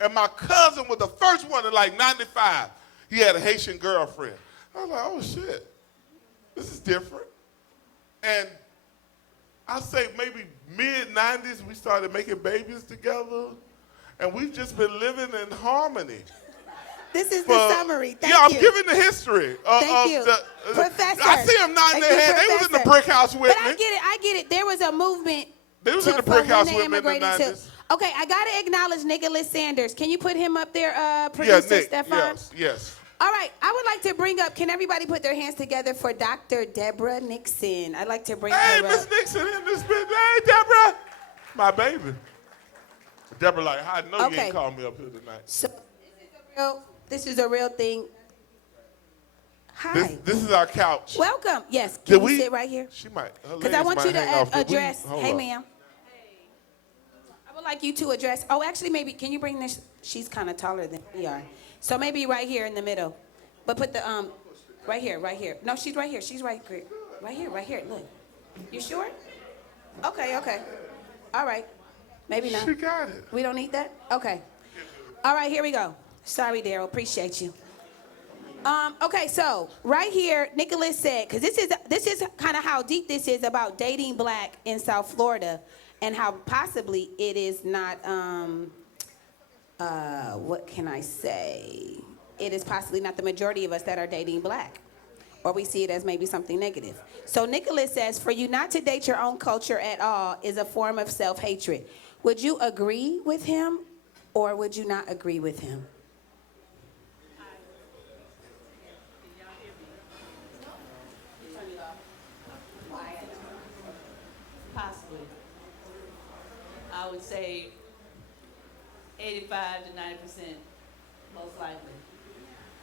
and my cousin was the first one in like 95. He had a Haitian girlfriend. I was like, oh shit, this is different. And I say maybe mid-90s, we started making babies together. And we've just been living in harmony. This is the summary. Thank you. you. I'm giving the history. Thank you. Professor. I see them nodding their head. They was in the brick house with me. But I get it. There was a movement. They was in the brick house with me in the immigrated 90s. Okay, I got to acknowledge Nicholas Sanders. Can you put him up there, producer Nick, Stefan? yes. All right, I would like to bring up, can everybody put their hands together for Dr. Deborah Nixon? I'd like to bring her Hey, up. Miss Nixon in this bitch. Hey, Deborah. My baby. Deborah like, I know you ain't called me up here tonight. So this is a real thing. Hi. This is our couch. Welcome. Yes, can you sit right here? She might. Because I want you to address, hey ma'am. I would like you to address, actually maybe, can you bring this? She's kind of taller than we are. So maybe right here in the middle. But put the, right here. No, she's right here. She's right here. Look. You sure? Okay. All right. Maybe not. She got it. We don't need that? Okay. All right, here we go. Sorry, Daryl. Appreciate you. Okay, so right here, Nicholas said, because this is kind of how deep this is about dating black in South Florida and how possibly it is not, what can I say? It is possibly not the majority of us that are dating black, or we see it as maybe something negative. So Nicholas says, for you not to date your own culture at all is a form of self-hatred. Would you agree with him, or would you not agree with him? Possibly. I would say 85 to 90%, most likely.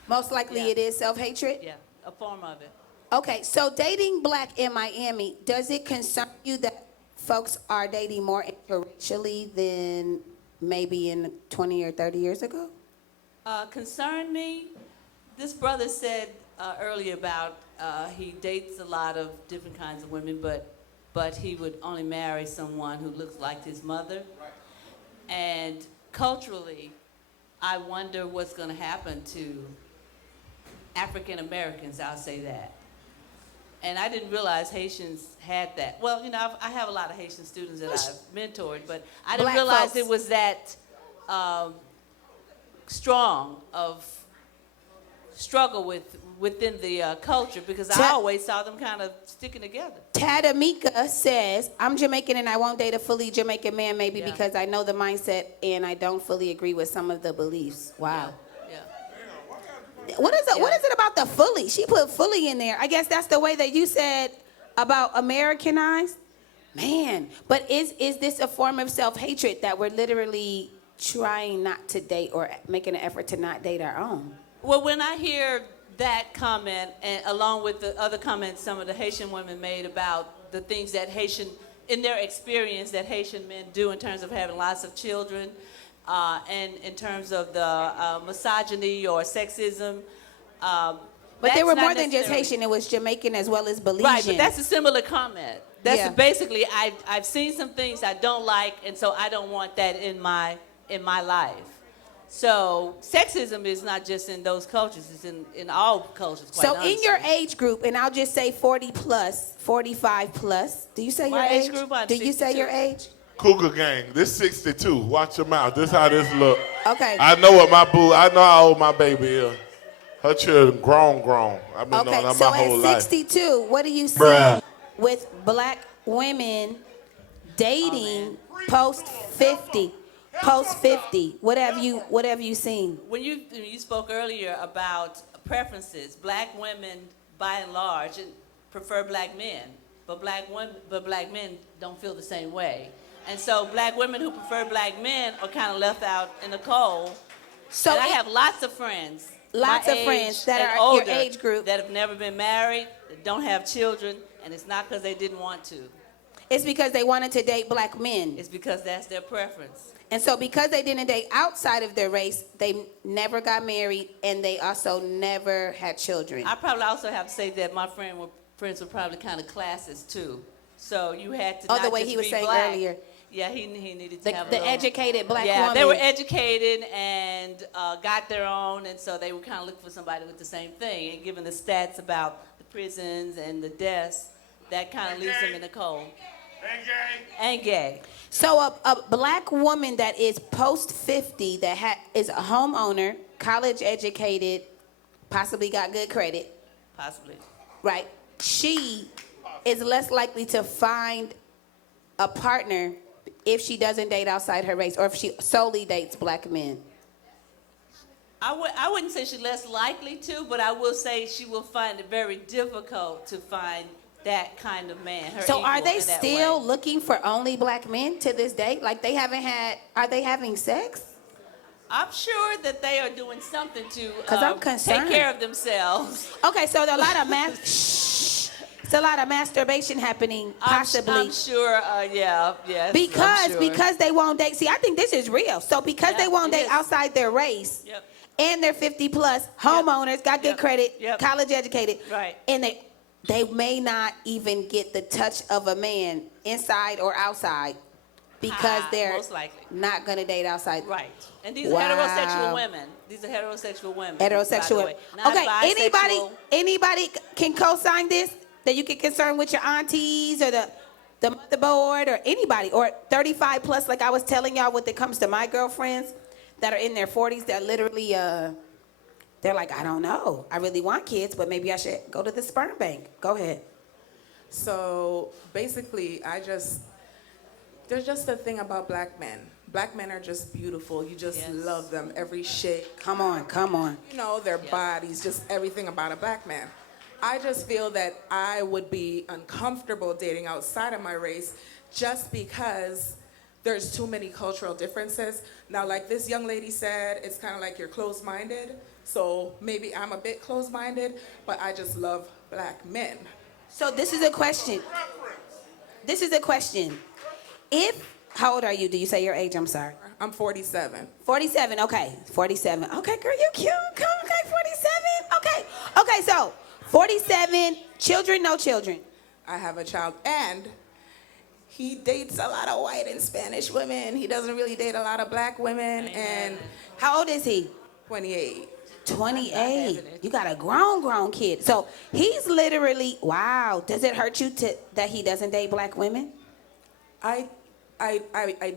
Most likely it is self-hatred? Yeah, a form of it. Okay, so dating black in Miami, does it concern you that folks are dating more interracially than maybe in 20 or 30 years ago? Concern me, this brother said earlier about he dates a lot of different kinds of women, but he would only marry someone who looks like his mother. Right. And culturally, I wonder what's going to happen to African Americans, I'll say that. And I didn't realize Haitians had that. Well, you know, I have a lot of Haitian students that I've mentored, but I didn't realize it was that strong of struggle within the culture, because I always saw them kind of sticking together. Tadamika says, I'm Jamaican and I won't date a fully Jamaican man maybe because I know the mindset and I don't fully agree with some of the beliefs. Wow. What is it about the fully? She put fully in there. I guess that's the way that you said about Americanized. Man, but is this a form of self-hatred that we're literally trying not to date or making an effort to not date our own? Well, when I hear that comment, and along with the other comments some of the Haitian women made about the things that in their experience, that Haitian men do in terms of having lots of children, and in terms of the misogyny or sexism. But they were more than just Haitian, it was Jamaican as well as Belizean. Right, but that's a similar comment. That's basically, I've seen some things I don't like, and so I don't want that in my life. So sexism is not just in those cultures, it's in all cultures, quite honestly. In your age group, and I'll just say 40 plus, 45 plus, do you say your age? Group, I'm do you say your age? Cougar gang, this 62. Watch your mouth. This how this look. Okay. I know how old my baby is. Her children grown. I've been knowing her my whole life. So at 62, what do you see with black women dating post 50? Post 50, what have you seen? When you spoke earlier about preferences, black women by and large prefer black men, but black men don't feel the same way. And so black women who prefer black men are kind of left out in the cold. So and I have lots of friends. That are older, your age group. That have never been married, that don't have children, and it's not because they didn't want to. It's because they wanted to date black men. It's because that's their preference. And so because they didn't date outside of their race, they never got married, and they also never had children. I probably also have to say that my friend friends were probably kind of classist too. So you had to Oh, not the way just he was be saying black. earlier. Yeah, he needed to have a The little, educated black yeah, woman. they were educated and got their own, and so they would kind of look for somebody with the same thing. And given the stats about the prisons and the deaths, that kind of leaves them in the cold. And gay. So a black woman that is post 50 that is a homeowner, college educated, possibly got good credit, Possibly. right? She is less likely to find a partner if she doesn't date outside her race or if she solely dates black men. I wouldn't say she's less likely to, but I will say she will find it very difficult to find that kind of man. So are they still looking for only black men to this day? Like are they having sex? I'm sure that they are doing something to I'm concerned. take care of themselves. Okay, so a lot of it's a lot of masturbation happening, possibly. I'm sure, yes. Because they won't date. See, I think this is real. So because they won't date outside their race, and they're 50 plus, homeowners, got good credit, college educated, right, and they may not even get the touch of a man inside or outside because they're most likely not going to date outside. Right. And these are heterosexual women. These are heterosexual women. Heterosexual women. Okay, anybody can co-sign this? That you get concerned with your aunties or the motherboard or anybody, or 35 plus, like I was telling y'all when it comes to my girlfriends that are in their 40s, that literally, they're like, I don't know. I really want kids, but maybe I should go to the sperm bank. Go ahead. So basically, there's just a thing about black men. Black men are just beautiful. You just love them, every shape. Come on. You know, their bodies, just everything about a black man. I just feel that I would be uncomfortable dating outside of my race just because there's too many cultural differences. Now, like this young lady said, it's kind of like you're closed-minded. So maybe I'm a bit closed-minded, but I just love black men. So this is a question. How old are you? Do you say your age? I'm sorry. I'm 47. 47, okay. 47. Okay, girl, you cute. Okay, 47. Okay, so 47, children, no children. I have a child, and he dates a lot of white and Spanish women. He doesn't really date a lot of black women. And how old is he? 28. 28. You got a grown kid. So he's literally, wow. Does it hurt you that he doesn't date black women? I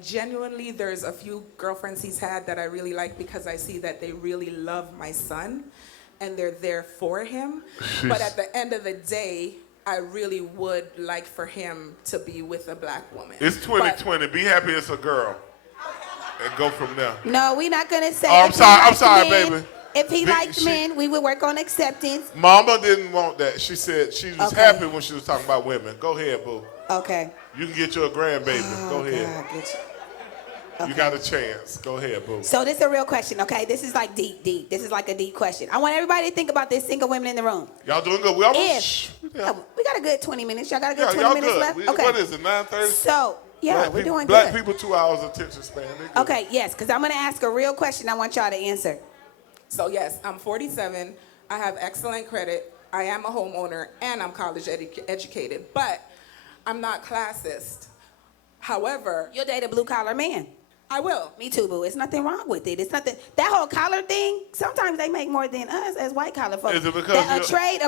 genuinely, there's a few girlfriends he's had that I really like because I see that they really love my son and they're there for him. But at the end of the day, I really would like for him to be with a black woman. It's 2020. Be happy it's a girl. And go from there. No, we're not going to say. Oh, I'm sorry, baby. If he liked men, we would work on acceptance. Mama didn't want that. She said she was happy when she was talking about women. Go ahead, boo. Okay. You can get you a grandbaby. Go ahead. Okay. You got a chance. Go ahead, boo. So this is a real question, okay? This is like deep. This is like a deep question. I want everybody to think about this, single women in the room. Y'all doing good. We almost... We got a good 20 minutes. Y'all got a good 20 minutes good. left? Okay. What is it, 9:30? So, yeah, we're doing good. Black people, 2 hours attention span. Okay, yes, because I'm going to ask a real question I want y'all to answer. So yes, I'm 47. I have excellent credit. I am a homeowner and I'm college educated, but I'm not classist. However, you'll date a blue collar man. I will. Me too, boo. It's nothing wrong with it. It's nothing. That whole collar thing. Sometimes they make more than us as white collar folks. Is it because a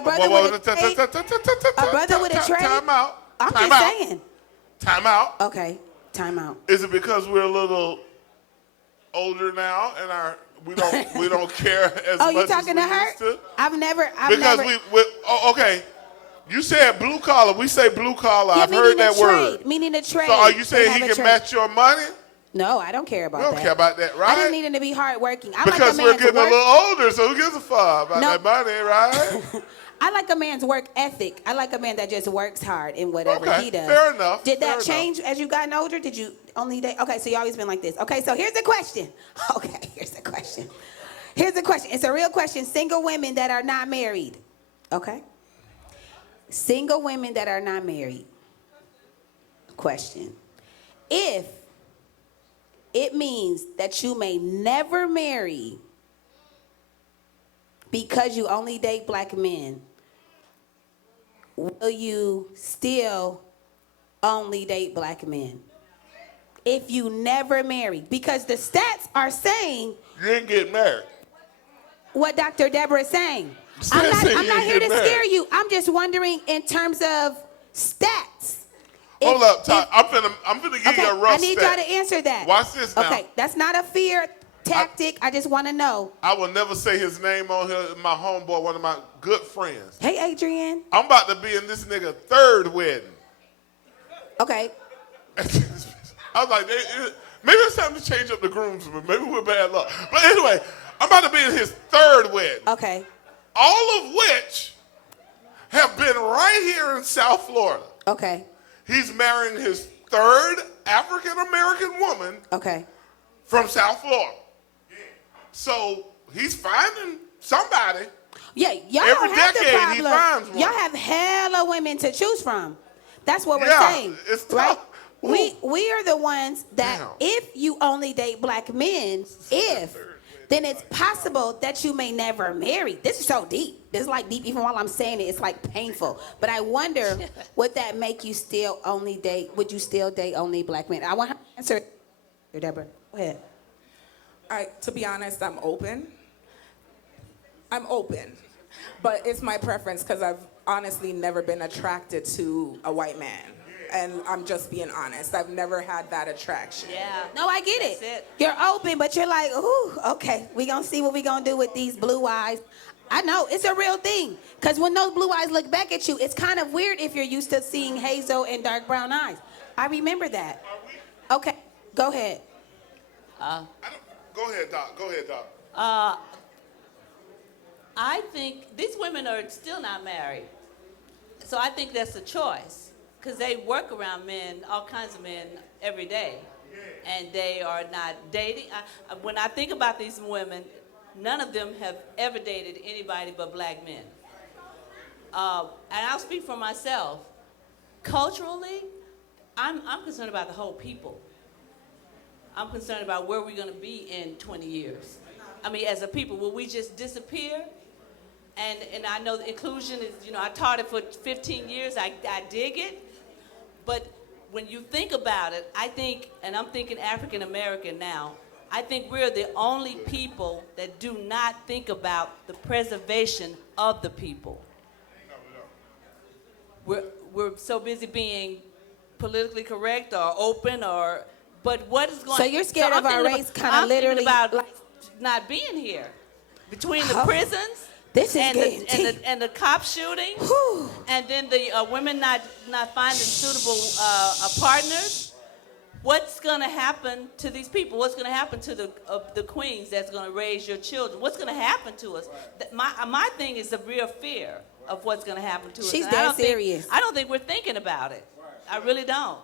brother with a trade? Time out. I'm just saying. Time out. Okay. Time out. Is it because we're a little older now and we don't care as much? Oh, you talking to her? Used to? I've never. Okay. You said blue collar. We say blue collar. Yeah, I've heard that word. Meaning a trade. So are you saying he can match your money? No, I don't care about that. We don't care about that, right? I just need him to be hardworking. Because we're getting a little older, so who gives a fuck about that money, right? I like a man's work ethic. I like a man that just works hard in whatever he does. Fair enough. Did that change as you gotten older? Did you only date? Okay, so you always been like this. Okay, so here's the question. Here's the question. It's a real question. Single women that are not married. Okay? Single women that are not married. Question. If it means that you may never marry because you only date black men, will you still only date black men if you never marry? Because the stats are saying You ain't getting married. what Dr. Deborah is saying. Stats I'm say not you ain't here to getting scare married. you. I'm just wondering in terms of stats. Hold up, Todd. I'm finna give you a rough I need stat. y'all to answer that. Watch this now. Okay, that's not a fear tactic. I just want to know. I will never say his name on here. My homeboy, one of my good friends. Hey, Adrian. I'm about to be in this nigga third wedding. Okay. I was like, maybe it's time to change up the groomsmen. Maybe we're bad luck. But anyway, I'm about to be in his third wedding. Okay. All of which have been right here in South Florida. Okay. He's marrying his third African-American woman from South Florida. So he's finding somebody. Yeah, y'all Every don't have the decade he problem. finds one. Y'all have hella women to choose from. That's what we're Yeah, saying. it's tough. Right? We are the ones that if you only date black men, then it's possible that you may never marry. This is so deep. This is like deep. Even while I'm saying it, it's like painful. But I wonder, would that make you still only date? Would you still date only black men? I want her to answer. Deborah, go ahead. To be honest, I'm open. I'm open. But it's my preference because I've honestly never been attracted to a white man. And I'm just being honest. I've never had that attraction. Yeah. No, I get it. You're open, but you're like, ooh, okay, we gonna see what we gonna do with these blue eyes. I know, it's a real thing. Because when those blue eyes look back at you, it's kind of weird if you're used to seeing hazel and dark brown eyes. I remember that. Okay, go ahead. Go ahead, Doc. Go ahead, Doc. I think these women are still not married. So I think that's a choice. Because they work around men, all kinds of men, every day. And they are not dating. When I think about these women, none of them have ever dated anybody but black men. And I'll speak for myself. Culturally, I'm concerned about the whole people. I'm concerned about where we're going to be in 20 years. I mean, as a people, will we just disappear? And I know inclusion is, I taught it for 15 years. I dig it. But when you think about it, I think, and I'm thinking African American now, I think we're the only people that do not think about the preservation of the people. We're so busy being politically correct or open but what is going? So you're scared of our race kind of literally about not being here between the prisons. This is and the cop shooting, and then the women not finding suitable partners. What's going to happen to these people? What's going to happen to the queens that's going to raise your children? What's going to happen to us? My thing is the real fear of what's going to happen to us. She's dead serious. I don't think we're thinking about it. I really don't.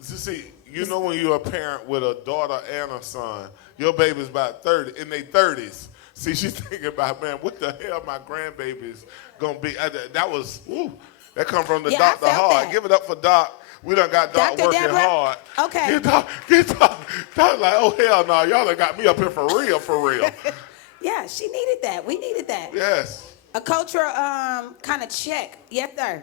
See, when you're a parent with a daughter and a son, your baby's about 30, in their 30s. See, she's thinking about, man, what the hell my grandbaby's gonna be? That come from the Dr. Hard. That. Give it up for Doc. We done got Doc Dr. working Deborah? hard. Okay. Get Doc. Doc like, oh hell no, y'all done got me up here for real. Yeah, she needed that. We needed that. Yes. A cultural kind of check. Yes, sir.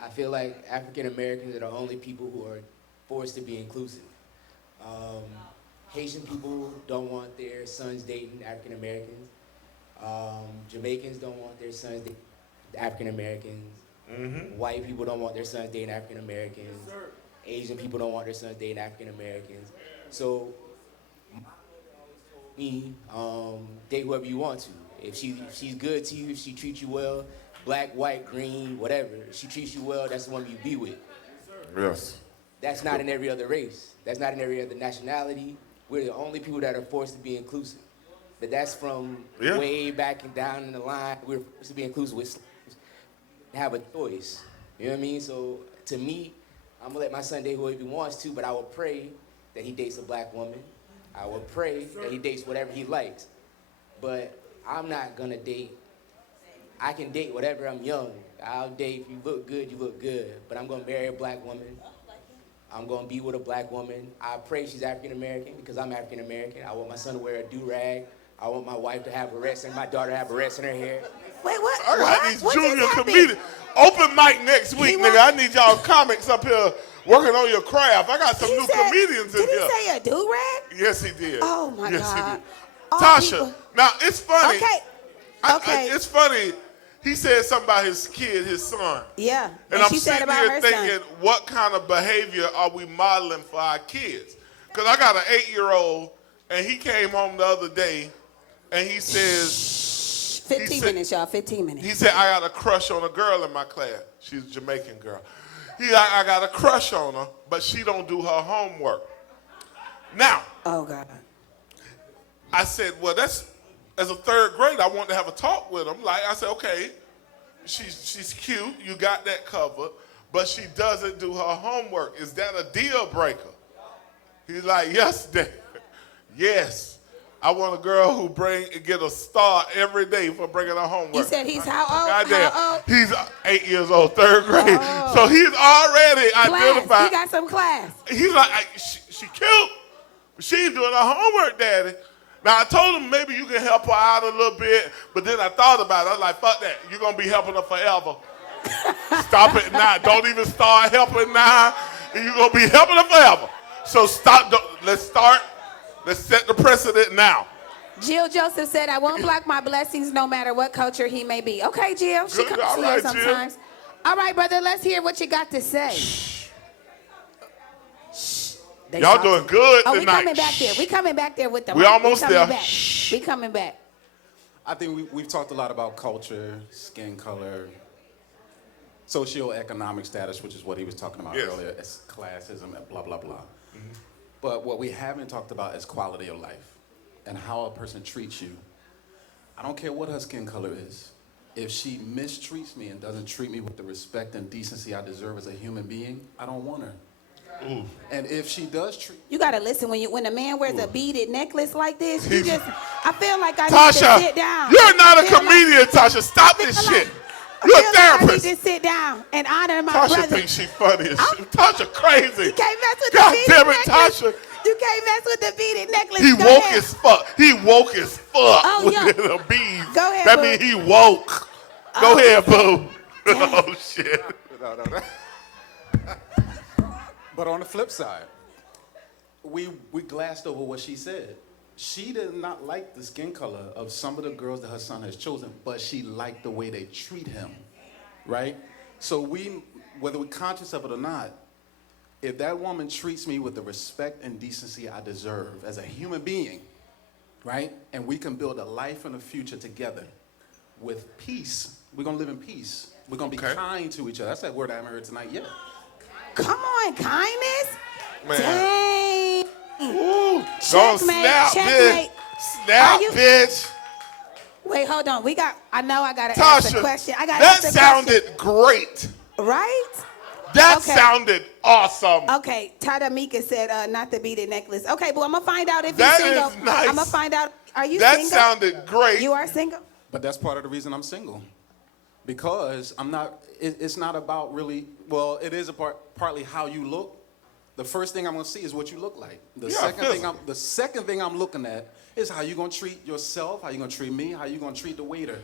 I feel like African Americans are the only people who are forced to be inclusive. Haitian people don't want their sons dating African Americans. Jamaicans don't want their sons dating African Americans. Mm-hmm. White people don't want their sons dating African Americans. Asian people don't want their sons dating African Americans. So, date whoever you want to. If she's good to you, if she treats you well, black, white, green, whatever. If she treats you well, that's the one you be with. Yes. That's not in every other race. That's not in every other nationality. We're the only people that are forced to be inclusive. That's from way back and down in the line. We're forced to be inclusive with slaves. Have a choice. You know what I mean? So to me, I'm gonna let my son date whoever he wants to, but I will pray that he dates a black woman. I will pray that he dates whatever he likes. But I'm not gonna date. I can date whatever. I'm young. I'll date if you look good, you look good. But I'm gonna marry a black woman. I'm going to be with a black woman. I pray she's African American because I'm African American. I want my son to wear a do-rag. I want my wife to have barrettes and my daughter to have barrettes in her hair. Wait, what? I got What? these What junior just happened? comedians. Open mic next week, nigga. I need y'all comics up here working on your craft. I got some new comedians in Did here. he say a do-rag? Yes, he did. Oh, my yes, God. He did. All Tasha, people- now it's funny. Okay. It's funny. He said something about his kid, his son. Yeah. And I'm she said sitting about here her thinking, son. what kind of behavior are we modeling for our kids? Because I got an 8-year-old, and he came home the other day, and he says... 15 minutes, y'all. 15 minutes. He said, I got a crush on a girl in my class. She's a Jamaican girl. I got a crush on her, but she don't do her homework. Now... Oh, God. I said, well, that's... As a third grade, I wanted to have a talk with him. I said, okay, she's cute. You got that covered. But she doesn't do her homework. Is that a deal breaker? He's like, yes, Dad. Yes. I want a girl who get a star every day for bringing her homework. You said he's how old? Goddamn. How old? He's 8 years old, third grade. Oh. So he's already identified. Class. He got some class. He's like, she cute. But she ain't doing her homework, Daddy. Now, I told him maybe you can help her out a little bit, but then I thought about it. I was like, fuck that. You're going to be helping her forever. Stop it now. Don't even start helping now. You're going to be helping her forever. So stop. Let's start. Let's set the precedent now. Jill Joseph said, I won't block my blessings no matter what culture he may be. Okay, Jill. She Good. comes All to right, you Jill. sometimes. All right, brother, let's hear what you got to say. Y'all doing good Oh, tonight. we coming back there. We coming back there with the We mic. almost coming there. Back. We coming back. I think we've talked a lot about culture, skin color, socioeconomic status, which is what he was talking about earlier, as classism and blah, blah, blah. Mm-hmm. But what we haven't talked about is quality of life and how a person treats you. I don't care what her skin color is. If she mistreats me and doesn't treat me with the respect and decency I deserve as a human being, I don't want her. Ooh. And if she does treat... You got to listen. When a man wears a beaded necklace like this, I feel like I Tasha, need to sit down. you're not a I feel comedian, Tasha. Stop this shit. You're a I therapist. need to sit down and honor my Tasha brother. thinks she's funny as shit. Tasha crazy. You can't mess with God the beaded damn it, necklace. Tasha. You can't mess with the beaded necklace. He Go woke ahead. as fuck. He woke as fuck Oh, with yeah. the bees. Go ahead, That boo. means he woke. Go ahead, boo. Oh, shit. No. But on the flip side, we glassed over what she said. She did not like the skin color of some of the girls that her son has chosen, but she liked the way they treat him, right? So whether we're conscious of it or not, if that woman treats me with the respect and decency I deserve as a human being, right? And we can build a life and a future together with peace. We're gonna live in peace. We're gonna be kind to each other. That's that word I haven't heard tonight yet. Come on, kindness. Man. Dang. Ooh. Go Checkmate, snap, checkmate. bitch. Snap, bitch. Wait, hold on. I know I gotta Tasha, ask a question. that sounded great. Right? That Okay. sounded awesome. Okay, Tada Mika said not the beaded necklace. Okay, but I'm gonna find out if That you're single. is nice. I'm gonna find out. Are you That single? sounded great. You are single? But that's part of the reason I'm single. Because it's not about really, well, it is partly how you look. The first thing I'm gonna see is what you look like. The second thing I'm looking at is how you gonna treat yourself, how you gonna treat me, how you gonna treat the waiter.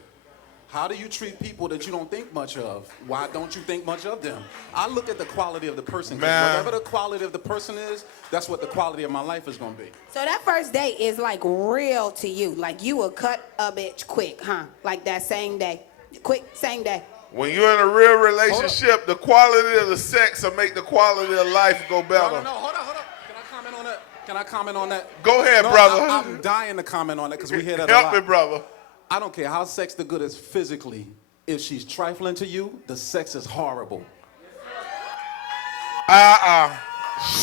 How do you treat people that you don't think much of? Why don't you think much of them? I look at the quality of the person. 'Cause Man. whatever the quality of the person is, that's what the quality of my life is gonna be. So that first date is like real to you. Like you will cut a bitch quick, huh? Like that same day. Quick, same day. When you're in a real relationship, the quality of the sex will make the quality of life go better. No, hold on. Can I comment on that? Can I comment on that? Go ahead, No, brother. I'm dying to comment on that because we hear that a Help lot. me, brother. I don't care how sex the good is physically. If she's trifling to you, the sex is horrible.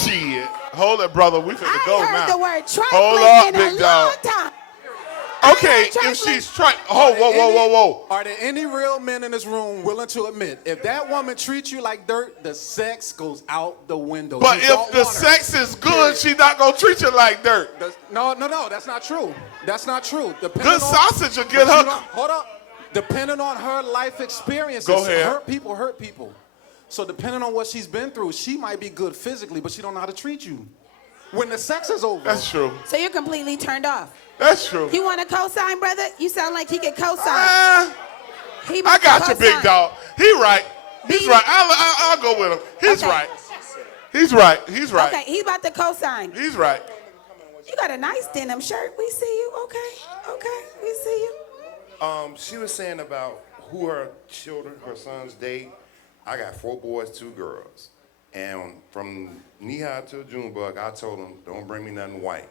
Shit. Hold it, brother. We finna go I heard now. the word trifling Hold up, in big a dog. long time. Okay, if she's whoa. Are there any real men in this room willing to admit if that woman treats you like dirt, the sex goes out the window? But You don't if the want her. sex is good, she's not gonna treat you like dirt. No, that's not true. That's not true. Good sausage will get her. Hold up. Depending on her life experiences, Go ahead. hurt people. So depending on what she's been through, she might be good physically, but she don't know how to treat you. When the sex is over. That's true. So you're completely turned off. That's true. You want to co-sign, brother? You sound like he could co-sign. I got you, big dog. He right. He's right. I'll go with him. He's right. He's right. He's right. Okay, he's about to co-sign. He's right. You got a nice denim shirt. We see you. Okay, we see you. She was saying about who her children, her sons date. I got 4 boys, 2 girls. And from knee-high to Junebug, I told them, don't bring me nothing white.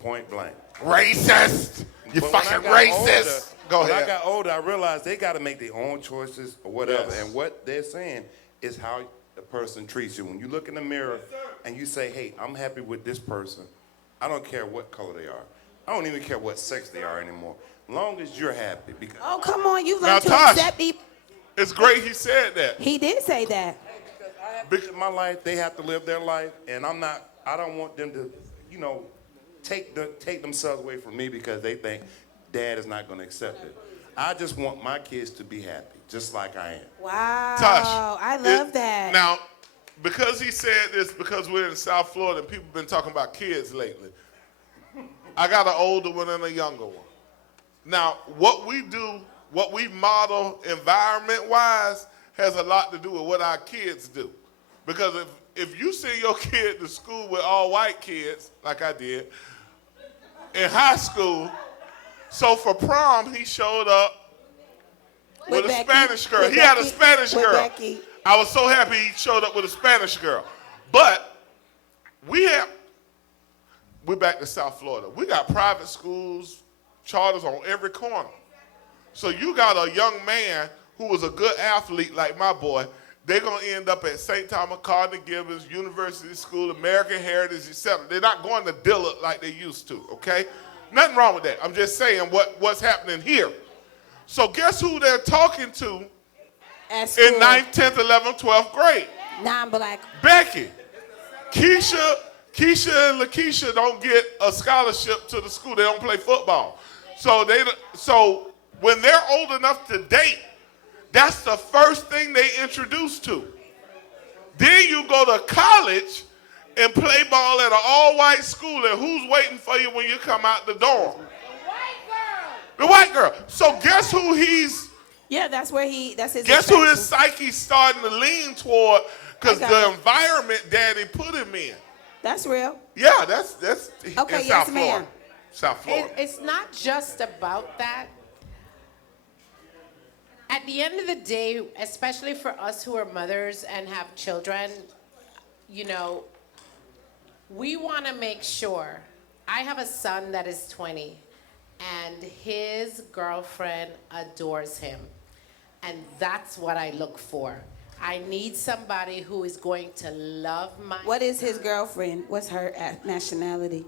Point blank. Racist! You fucking racist! Go ahead. When I got older, I realized they got to make their own choices or whatever. Yes. And what they're saying is how the person treats you. When you look in the mirror and you say, hey, I'm happy with this person, I don't care what color they are. I don't even care what sex they are anymore. As long as you're happy. Because Oh, come on. You Now, learned to Tosh, accept me. It's great he said that. He did say that. Because my life, they have to live their life, and I don't want them to, take themselves away from me because they think dad is not going to accept it. I just want my kids to be happy, just like I am. Wow. Tosh, I love that. Now, because he said this, because we're in South Florida and people have been talking about kids lately, I got an older one and a younger one. Now, what we do, what we model environment-wise has a lot to do with what our kids do. Because if you send your kid to school with all white kids, like I did, in high school, so for prom, he showed up with a Spanish girl. He had a Spanish girl. I was so happy he showed up with a Spanish girl. But we're back to South Florida. We got private schools, charters on every corner. So you got a young man who was a good athlete like my boy. They're going to end up at St. Thomas, Cardinal Gibbons, University School, American Heritage, etc. They're not going to Dillard like they used to, okay? Nothing wrong with that. I'm just saying what's happening here. So guess who they're talking to in 9th, 10th, 11th, 12th grade? Non-black. Becky. Keisha and LaKeisha don't get a scholarship to the school. They don't play football. So when they're old enough to date, that's the first thing they introduce to. Then you go to college and play ball at an all-white school, and who's waiting for you when you come out the dorm? The white girl. So guess who he's... Yeah, that's his... Guess who his psyche's starting to lean toward? Because the environment daddy put him in. That's real. Yeah, that's okay, in yes, South Florida. ma'am. South Florida. It's not just about that. At the end of the day, especially for us who are mothers and have children, we want to make sure. I have a son that is 20, and his girlfriend adores him. And that's what I look for. I need somebody who is going to love my... What is his girlfriend? What's her nationality?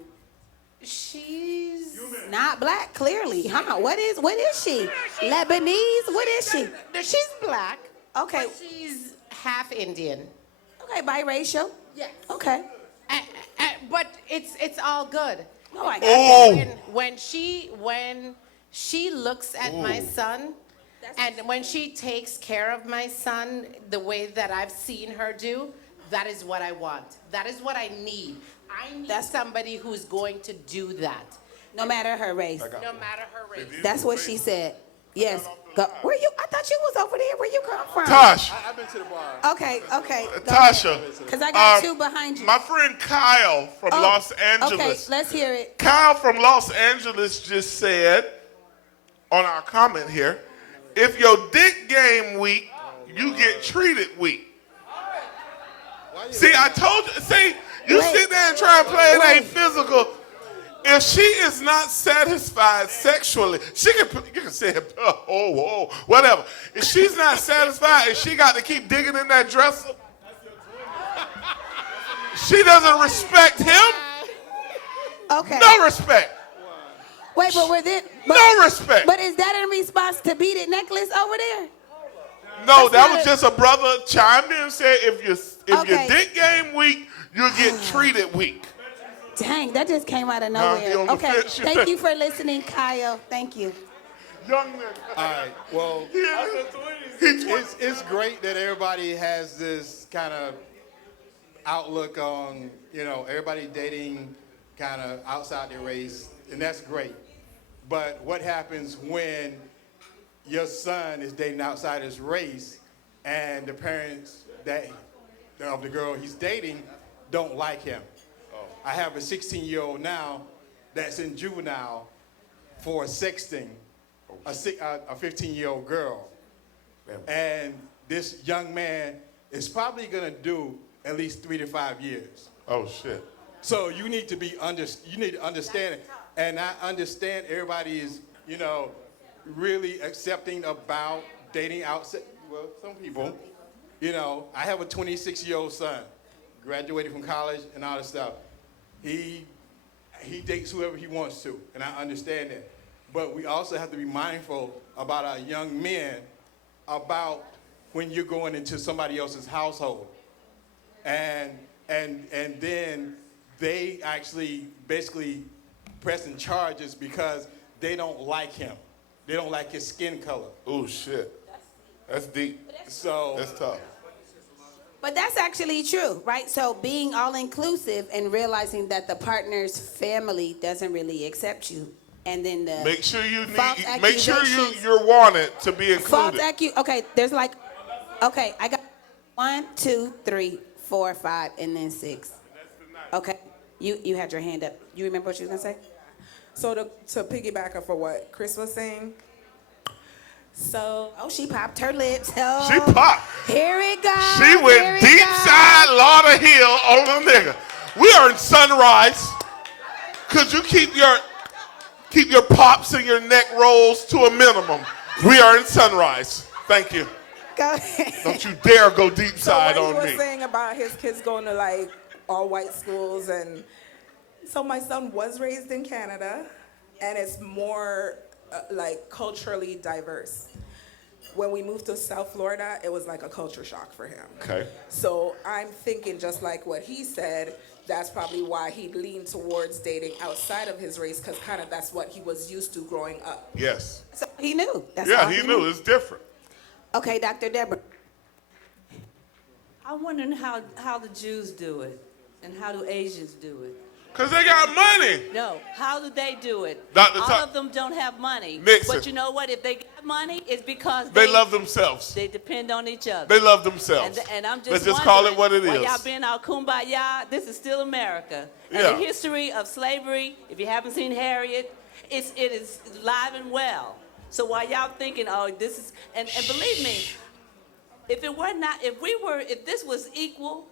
She's... Not black, clearly. Huh? What is she? Lebanese? What is she? She's black. Okay. But she's half Indian. Okay, biracial? Yes. Okay. But it's all good. No, I got that. When she looks at my son, and when she takes care of my son the way that I've seen her do, that is what I want. That is what I need. I need somebody who's going to do that. No matter her race. No matter her race. That's what she said. Yes. Go. Where you? I thought you was over there. Where you come from? Tosh. I've been to the bar. Okay. Tasha. Because I got 2 behind you. My friend Kyle from Los Angeles. Okay, let's hear it. Kyle from Los Angeles just said on our comment here, if your dick game weak, you get treated weak. See, I told you. See, you sit there and try and play it ain't physical. If she is not satisfied sexually, you can say, whatever. If she's not satisfied and she got to keep digging in that dresser, she doesn't respect him. Okay. No respect. Wait, but no respect. But is that in response to Beat It Necklace over there? No, that was just a brother chimed in and said, if your dick game weak, you'll get treated weak. Dang, that just came out of nowhere. Okay, thank you for listening, Kyle. Thank you. Young man. All right, well, it's great that everybody has this kind of outlook on, everybody dating kind of outside their race, and that's great. But what happens when your son is dating outside his race, and the parents of the girl he's dating don't like him. I have a 16-year-old now that's in juvenile for sexting a 15-year-old girl. And this young man is probably gonna do at least 3 to 5 years. Oh shit. So you need to understand it. And I understand everybody is, really accepting about dating outside. Well, some people, I have a 26-year-old son, graduated from college and all this stuff. He dates whoever he wants to, and I understand that. But we also have to be mindful about our young men, about when you're going into somebody else's household. And then they actually basically pressing charges because they don't like him. They don't like his skin color. Oh shit. That's deep. So that's tough. But that's actually true, right? So being all inclusive and realizing that the partner's family doesn't really accept you, and then the make sure you're accusations- wanted to be included. Okay, there's like, okay, I got 1, 2, 3, 4, 5, and then 6. Okay, you had your hand up. You remember what you was gonna say? So to piggyback up for what Chris was saying. So she popped her lips. Oh, She popped. Here it goes. She went deep side Lauder Hill on the nigga. We are in Sunrise. Could you keep your pops and your neck rolls to a minimum? We are in Sunrise. Thank you. Go ahead. Don't you dare go deep side so on what me. he was saying about his kids going to like all white schools, and so my son was raised in Canada, and it's more like culturally diverse. When we moved to South Florida, it was like a culture shock for him. Okay. So I'm thinking just like what he said, that's probably why he leaned towards dating outside of his race, because kind of that's what he was used to growing up. Yes. So he knew. That's yeah, all he knew. It's different. Okay, Dr. Deborah. I'm wondering how the Jews do it and how do Asians do it. Because they got money. No, how do they do it? Dr. All of them don't have money. Nixon. But you know what? If they got money, it's because They love themselves. They depend on each other. They love themselves. And I'm just Let's just call it what it while is. y'all being all kumbaya, this is still America. And Yeah. the history of slavery, if you haven't seen Harriet, it is live and well. So while y'all thinking, oh, this is, and believe me, if this was equal,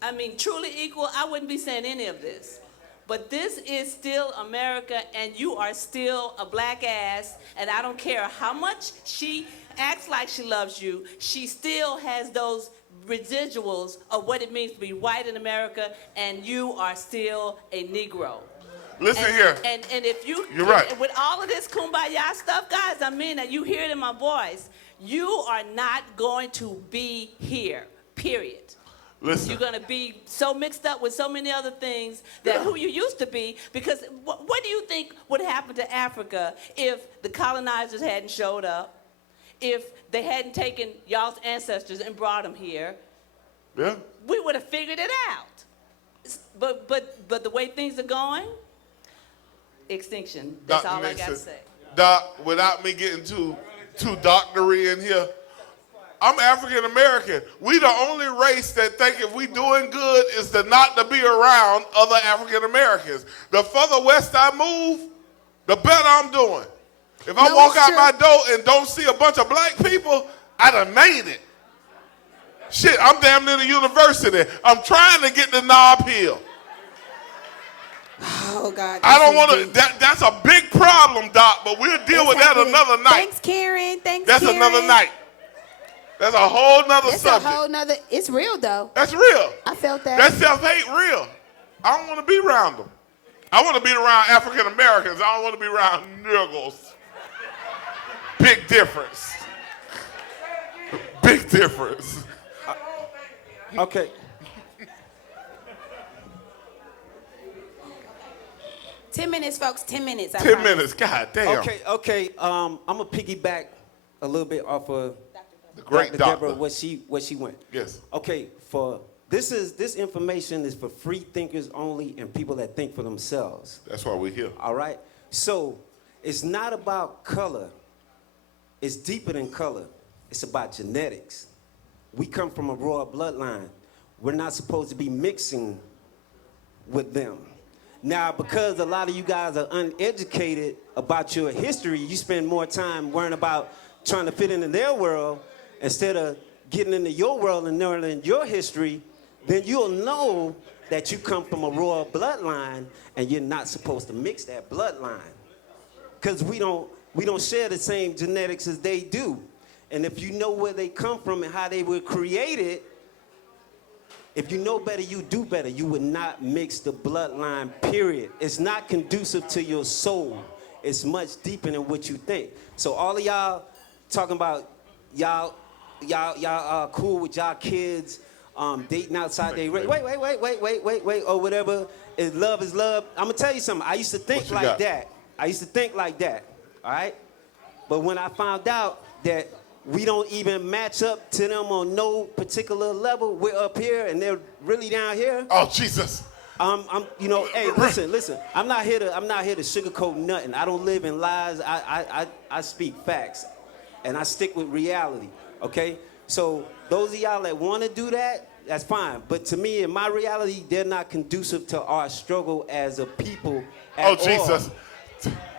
I mean truly equal, I wouldn't be saying any of this. But this is still America, and you are still a black ass, and I don't care how much she acts like she loves you, she still has those residuals of what it means to be white in America, and you are still a Negro. Listen here. And if You're right. With all of this kumbaya stuff, guys, I mean that you hear it in my voice. You are not going to be here, period. Listen. You're going to be so mixed up with so many other things that who you used to be, because what do you think would happen to Africa if the colonizers hadn't showed up, if they hadn't taken y'all's ancestors and brought them here? Yeah. We would have figured it out. But the way things are going, extinction. That's Dr. all I got to Nixon, say. Doc, without me getting too doctory in here, I'm African American. We the only race that think if we doing good is not to be around other African Americans. The further west I move, the better I'm doing. If I walk out my door and don't see a bunch of black people, I done made it. Shit, I'm damn near the university. I'm trying to get to Nob Hill. Oh, God. I don't want to. That's a big problem, Doc, but we'll deal with that another night. Thanks, Karen. That's Karen. another night. That's a whole nother It's subject. a whole nother. It's real though. That's real. I felt that. That self-hate real. I don't want to be around them. I want to be around African Americans. I don't want to be around niggles. Big difference. Big difference. Okay. 10 minutes, folks. 10 minutes. I 10 promise. minutes. God damn. Okay. I'm gonna piggyback a little bit off of the great Dr. doctor. Deborah, what she went. Yes. Okay. This information is for free thinkers only and people that think for themselves. That's why we're here. All right. So it's not about color. It's deeper than color. It's about genetics. We come from a royal bloodline. We're not supposed to be mixing with them. Now, because a lot of you guys are uneducated about your history, you spend more time worrying about trying to fit into their world instead of getting into your world and learning your history, then you'll know that you come from a royal bloodline and you're not supposed to mix that bloodline. Because we don't share the same genetics as they do. And if you know where they come from and how they were created, if you know better, you do better. You would not mix the bloodline, period. It's not conducive to your soul. It's much deeper than what you think. So all of y'all talking about y'all cool with y'all kids, dating outside their race. Wait, or whatever. Is love. I'm gonna tell you something. I used to think like that. All right? But when I found out that we don't even match up to them on no particular level, we're up here and they're really down here. Oh, Jesus. Hey, listen. I'm not here to sugarcoat nothing. I don't live in lies. I speak facts, and I stick with reality. Okay. So those of y'all that want to do that, that's fine. But to me, in my reality, they're not conducive to our struggle as a people at all. Jesus.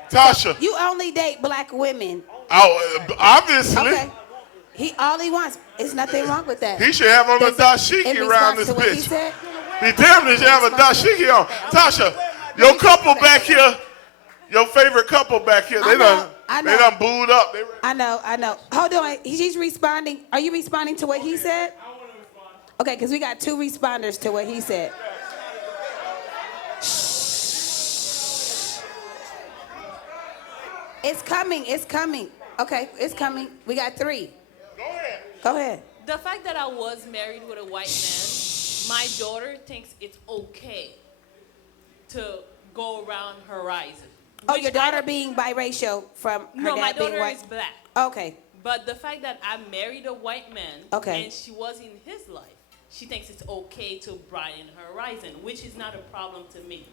Tasha. You only date black women. Oh, obviously. Okay. All he wants is nothing wrong with that. He should have on a dashiki around this bitch. He damn near should have a dashiki on. Tasha, your couple back here, your favorite couple back here, they done booed up. I know. Hold on. He's responding. Are you responding to what he said? Okay, because we got 2 responders to what he said. It's coming. Okay, it's coming. We got 3. Go ahead. The fact that I was married with a white man, my daughter thinks it's okay to go around horizon. Oh, your daughter being biracial from her No, my dad being daughter white? is black. Okay. But the fact that I married a white man and she was in his life, she thinks it's okay to broaden her horizon, which is not a problem to me.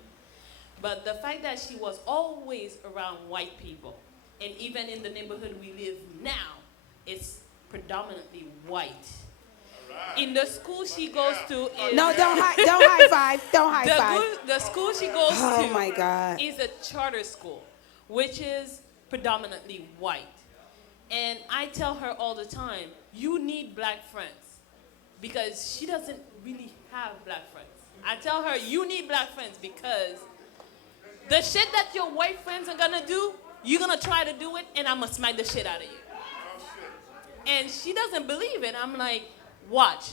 But the fact that she was always around white people, and even in the neighborhood we live now, it's predominantly white. In the school she goes to is... No, don't high five. Don't high five. The school she goes to Oh, my God. is a charter school, which is predominantly white. And I tell her all the time, you need black friends, because she doesn't really have black friends. I tell her, you need black friends because the shit that your white friends are gonna do, you're gonna try to do it, and I'm gonna smack the shit out of you. And she doesn't believe it. I'm like, watch.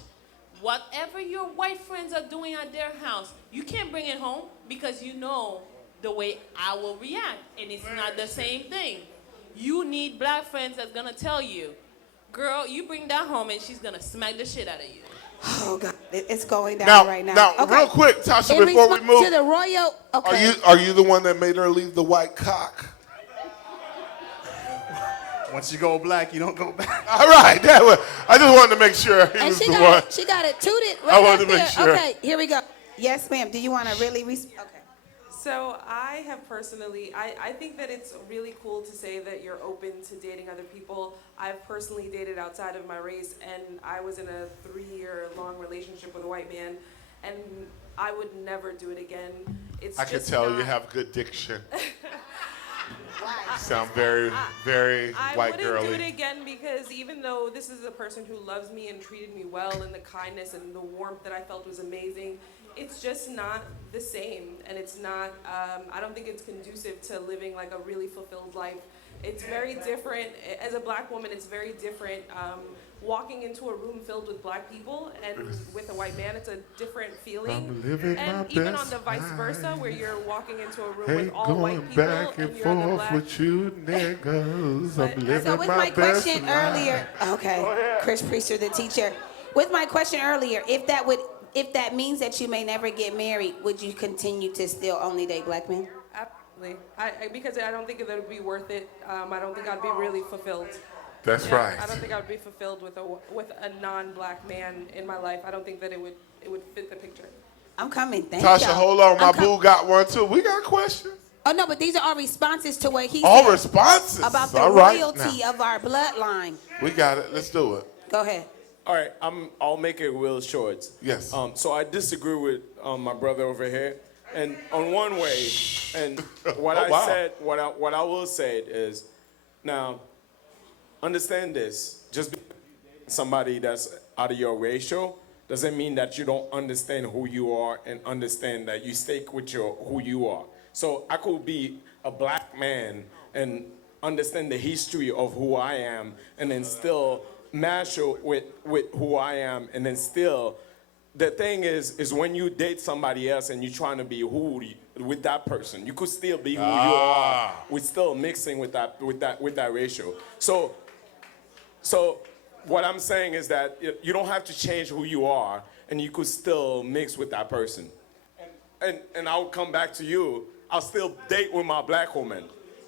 Whatever your white friends are doing at their house, you can't bring it home because you know the way I will react. And it's not the same thing. You need black friends that's gonna tell you, girl, you bring that home and she's gonna smack the shit out of you. Oh, God. It's going down right now. Now, real quick, Tasha, before we move. To the royal, okay. Are you the one that made her leave the white cock? Once you go black, you don't go back. All right. I just wanted to make sure he was the one. She got it tooted right I wanted up to make there. sure. Okay, here we go. Yes, ma'am. Do you want to really... Okay. So I have personally, I think that it's really cool to say that you're open to dating other people. I've personally dated outside of my race, and I was in a 3-year-long relationship with a white man, and I would never do it again. I could tell you have good diction. You sound very, very white girly. I wouldn't do it again because even though this is a person who loves me and treated me well, and the kindness and the warmth that I felt was amazing, it's just not the same, and it's not, I don't think it's conducive to living like a really fulfilled life. It's very different. As a black woman, it's very different. Walking into a room filled with black people and with a white man, it's a different feeling. And even on the vice versa, where you're walking into a room with all white people back and and you're in the forth black. with you niggas. I'm living So with my question earlier, okay, Chris Priester, the teacher. With my question earlier, if that means that you may never get married, would you continue to still only date black men? Absolutely. Because I don't think that it would be worth it. I don't think I'd be really fulfilled. That's right. I don't think I would be fulfilled with a non-black man in my life. I don't think that it would fit the picture. I'm coming. Thank Tasha, y'all. hold on. My boo got one too. We got questions. Oh no, but these are all responses to what he All said responses. about the All right, royalty now. of our bloodline. We got it. Let's do it. Go ahead. All right, I'll make it real short. Yes. So I disagree with my brother over here, and on one way, and what wow. what I will say is, now, understand this: just because somebody that's out of your ratio doesn't mean that you don't understand who you are and understand that you stick with who you are. So I could be a black man and understand the history of who I am, and then still match with who I am, and then still, the thing is when you date somebody else and you're trying to be with that person, you could still be who you are. We're still mixing with that ratio. So what I'm saying is that you don't have to change who you are, and you could still mix with that person. And I'll come back to you. I'll still date with my black woman,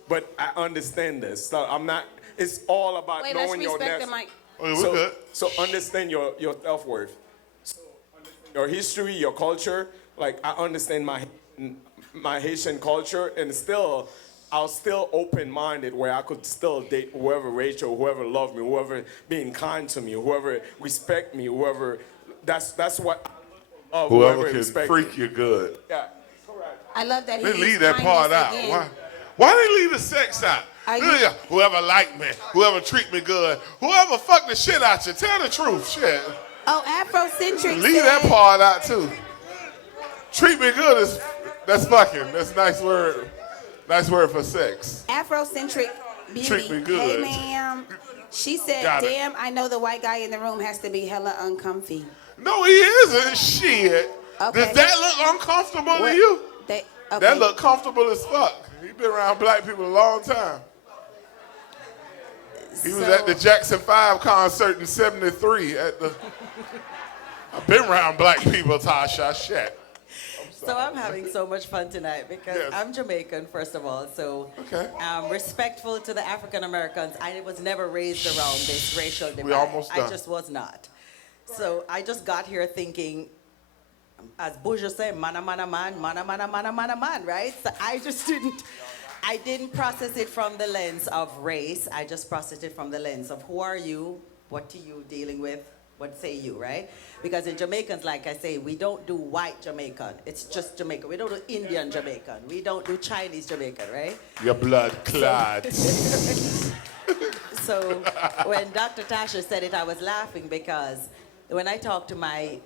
but I understand this. So I'm not. It's all about Wait, knowing let's your respect next. the mic. Oh, we're good. So understand your self-worth. So understand your history, your culture. Like, I understand my Haitian culture, and still, I'll still open-minded where I could still date whoever Rachel, whoever loved me, whoever being kind to me, whoever respect me, whoever. That's what. Whoever can respect freak me. you good. Yeah. I love that he They leave used that part kindness out. again. Why they leave the sex out? Are you- Yeah, whoever like me, whoever treat me good, whoever fuck the shit out you, tell the truth, shit. Oh, Afrocentric Leave said, that part out too. Treat me good that's fucking. That's a nice word. Nice word for sex. Afrocentric beauty. Treat me good. Hey, ma'am. She said, Got it. damn, I know the white guy in the room has to be hella uncomfy. No, he isn't. Shit. Okay. Does that look uncomfortable to What- you? okay. That look comfortable as fuck. He been around black people a long time. He was at the Jackson 5 concert in 73 at the... I've been around black people, Tasha. Shit. So I'm having so much fun tonight because Yes. I'm Jamaican, first of all. So respectful to the African Americans. I was never raised around this racial divide. We almost I done. just was not. So I just got here thinking, as Bourgeois said, man, right? So I didn't process it from the lens of race. I just processed it from the lens of who are you, what are you dealing with, what say you, right? Because in Jamaicans, like I say, we don't do white Jamaican. It's just Jamaican. We don't do Indian Jamaican. We don't do Chinese Jamaican, right? Your blood clots. So when Dr. Tasha said it, I was laughing because when I talk to my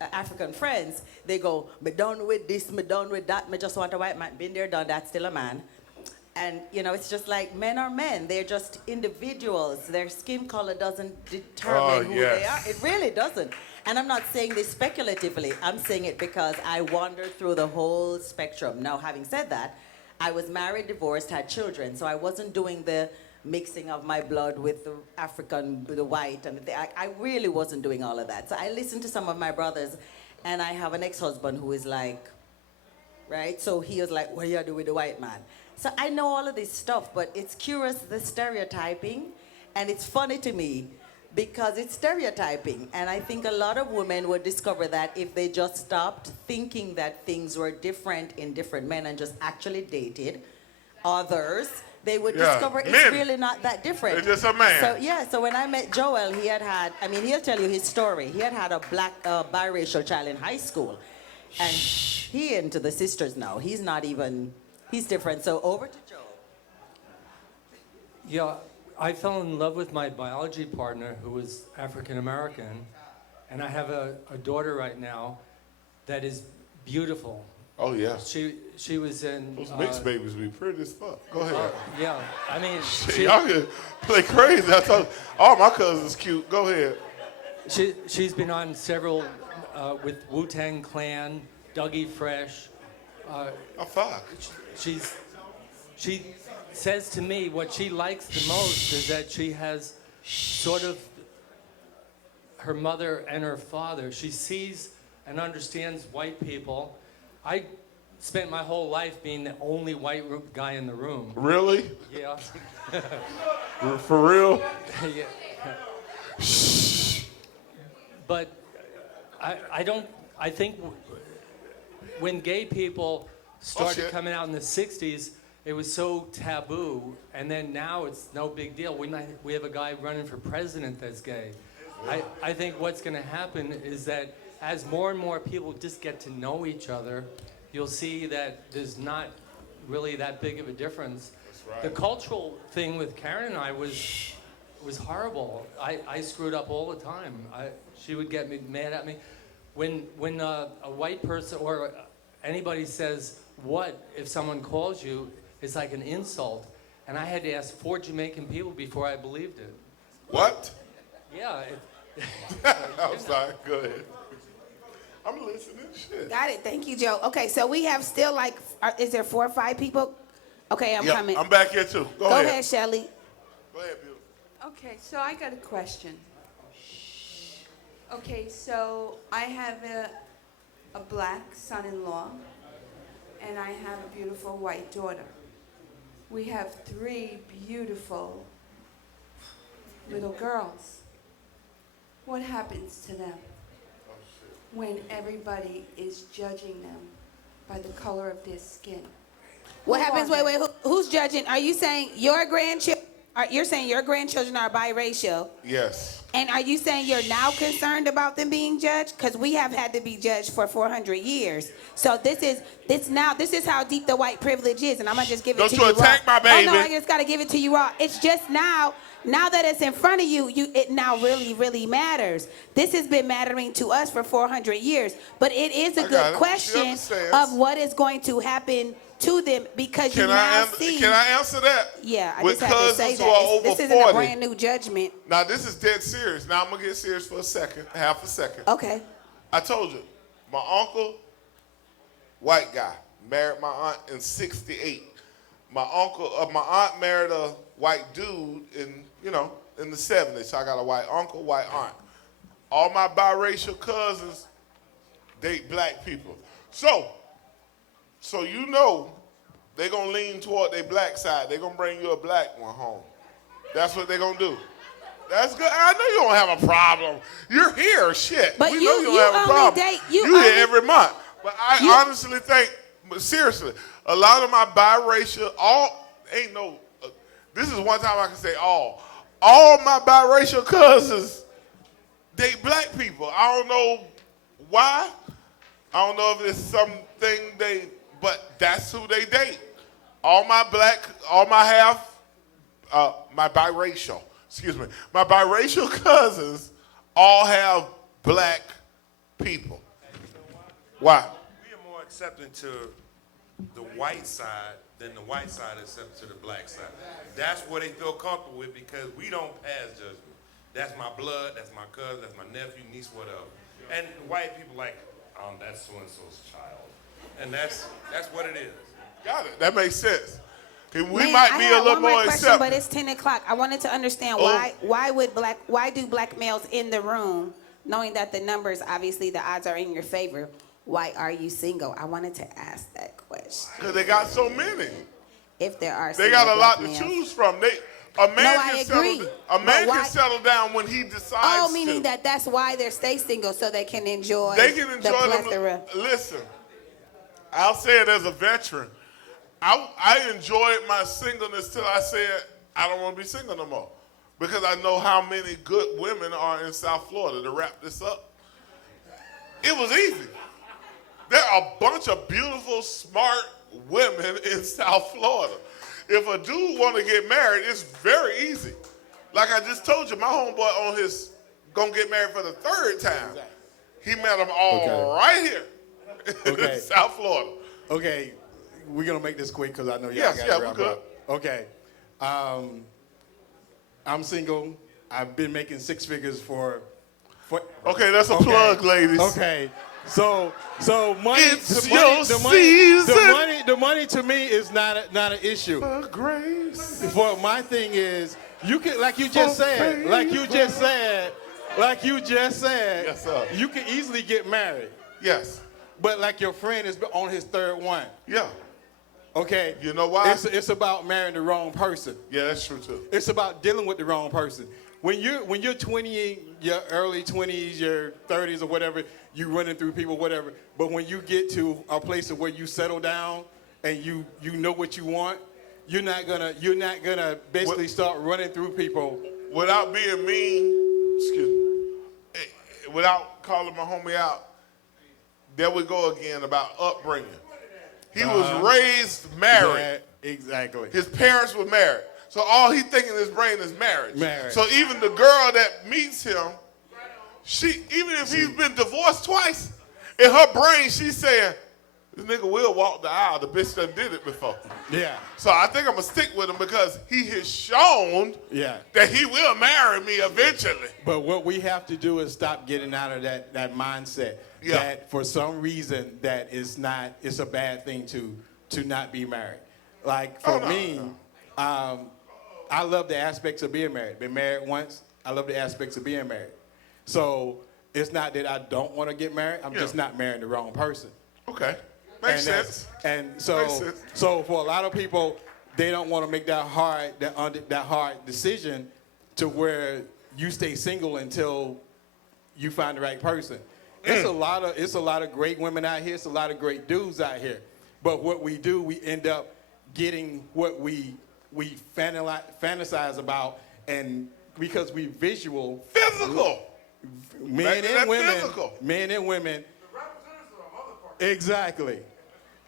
African friends, they go, me done with this, me done with that, me just want a white man. Been there, done that, still a man. And, it's just like men are men. They're just individuals. Their skin color doesn't determine who they are. It really doesn't. And I'm not saying this speculatively. I'm saying it because I wandered through the whole spectrum. Now, having said that, I was married, divorced, had children. So I wasn't doing the mixing of my blood with the African, with the white. And I really wasn't doing all of that. So I listened to some of my brothers. And I have an ex-husband who is like, right? So he was like, what do you do with the white man? So I know all of this stuff, but it's curious, the stereotyping, and it's funny to me because it's stereotyping. And I think a lot of women would discover that if they just stopped thinking that things were different in different men and just actually dated others, they would discover it's really not that different. It's just a man. So when I met Joel, he'll tell you his story. He had a black biracial child in high school. And he into the sisters now. He's different. So over to Joel. Yeah, I fell in love with my biology partner who was African American. And I have a daughter right now that is beautiful. Oh, yeah. She was in... Those mixed babies be pretty as fuck. Go ahead. Yeah, I mean... Y'all can play crazy. I told all my cousins cute. Go ahead. She's been on several with Wu-Tang Clan, Dougie Fresh. Fuck. She says to me what she likes the most is that she has sort of her mother and her father. She sees and understands white people. I spent my whole life being the only white guy in the room. Really? Yeah. For real? Yeah. But I think when gay people started coming out in the 60s, it was so taboo, and then now it's no big deal. We have a guy running for president that's gay. I think what's going to happen is that as more and more people just get to know each other, you'll see that there's not really that big of a difference. Right. The cultural thing with Karen and I was horrible. I screwed up all the time. She would get me mad at me. When a white person or anybody says what if someone calls you, it's like an insult. And I had to ask 4 Jamaican people before I believed it. What? Yeah. I'm sorry. Go ahead. I'm listening. Shit. Got it. Thank you, Joe. Okay, so we have still like, is there 4 or 5 people? Okay, I'm coming. I'm back here too. Go ahead, Shelly. Go ahead, beautiful. Okay, so I got a question. Okay, so I have a black son-in-law, and I have a beautiful white daughter. We have 3 beautiful little girls. What happens to them when everybody is judging them by the color of their skin? What happens? Wait. Who's judging? Are you saying your grandchildren? You're saying your grandchildren are biracial? Yes. And are you saying you're now concerned about them being judged? Because we have had to be judged for 400 years. So this is how deep the white privilege is, and I'm gonna just give it to you raw. Don't you attack my baby. Oh no, I just gotta give it to you raw. It's just now that it's in front of you, it now really, really matters. This has been mattering to us for 400 years, but it is a good question of what is going to happen to them because you now see. Can I answer that? Yeah, I With just had to say cousins who are that. over This isn't 40. a brand new judgment. Now this is dead serious. Now I'm gonna get serious for a second, half a second. Okay. I told you, my uncle, white guy, married my aunt in '68. My aunt married a white dude in the '70s. So I got a white uncle, white aunt. All my biracial cousins date black people. So they're going to lean toward their black side. They're going to bring you a black one home. That's what they're going to do. That's good. I know you don't have a problem. You're here, shit. But we you know you don't have a problem. You here every month. But I honestly think, seriously, a lot of my biracial, this is one time I can say all my biracial cousins date black people. I don't know why. I don't know if it's something but that's who they date. My biracial cousins all have black people. Why? We are more accepting to the white side than the white side accepting to the black side. That's what they feel comfortable with because we don't pass judgment. That's my blood, that's my cousin, that's my nephew, niece, whatever. And white people like, that's so-and-so's child. And that's what it is. Got it. That makes sense. We Man, might be a little more question, but accepting. it's 10 o'clock. I wanted to understand why do black males in the room, knowing that the numbers, obviously the odds are in your favor, why are you single? I wanted to ask that question. Because they got so many. If there are They got a lot to males. choose from. A man can settle down when he decides Oh, meaning that's why they stay single, so they can enjoy the plethora. Listen, I'll say it as a veteran. I enjoyed my singleness till I said I don't want to be single no more. Because I know how many good women are in South Florida. To wrap this up, it was easy. There are a bunch of beautiful, smart women in South Florida. If a dude want to get married, it's very easy. Like I just told you, my homeboy gonna get married for the 3rd time. He met them all right here in South Florida. Okay, we're gonna make this quick because I know y'all Yes, got to we're wrap good. up. Okay, I'm single. I've been making 6 figures for. Okay, that's a plug, ladies. Okay, so money. It's your season. The money to me is not an issue. For grace. For my thing is, you can like you just said. Yes, sir. You can easily get married. Yes. But like your friend is on his 3rd one. Yeah. Okay. You know why? It's about marrying the wrong person. Yeah, that's true too. It's about dealing with the wrong person. when you're 20, your early 20s, your 30s or whatever, you running through people, whatever. But when you get to a place of where you settle down and you know what you want, you're not gonna basically start running through people. Without being mean, excuse me, without calling my homie out, there we go again about upbringing. He was raised married. Yeah, exactly. His parents were married. So all he thinking in his brain is marriage. So even the girl that meets him, even if he's been divorced twice, in her brain she's saying, this nigga will walk the aisle. The bitch done did it before. Yeah. So I think I'm going to stick with him because he has shown that he will marry me eventually. But what we have to do is stop getting out of that mindset that for some reason that it's a bad thing to not be married. Like for me, I love the aspects of being married. Been married once. I love the aspects of being married. So it's not that I don't want to get married. I'm just not marrying the wrong person. Okay. Makes sense. And so for a lot of people, they don't want to make that hard decision to where you stay single until you find the right person. It's a lot of great women out here. It's a lot of great dudes out here. But what we do, we end up getting what we fantasize about, and because we physical, men and women. Exactly.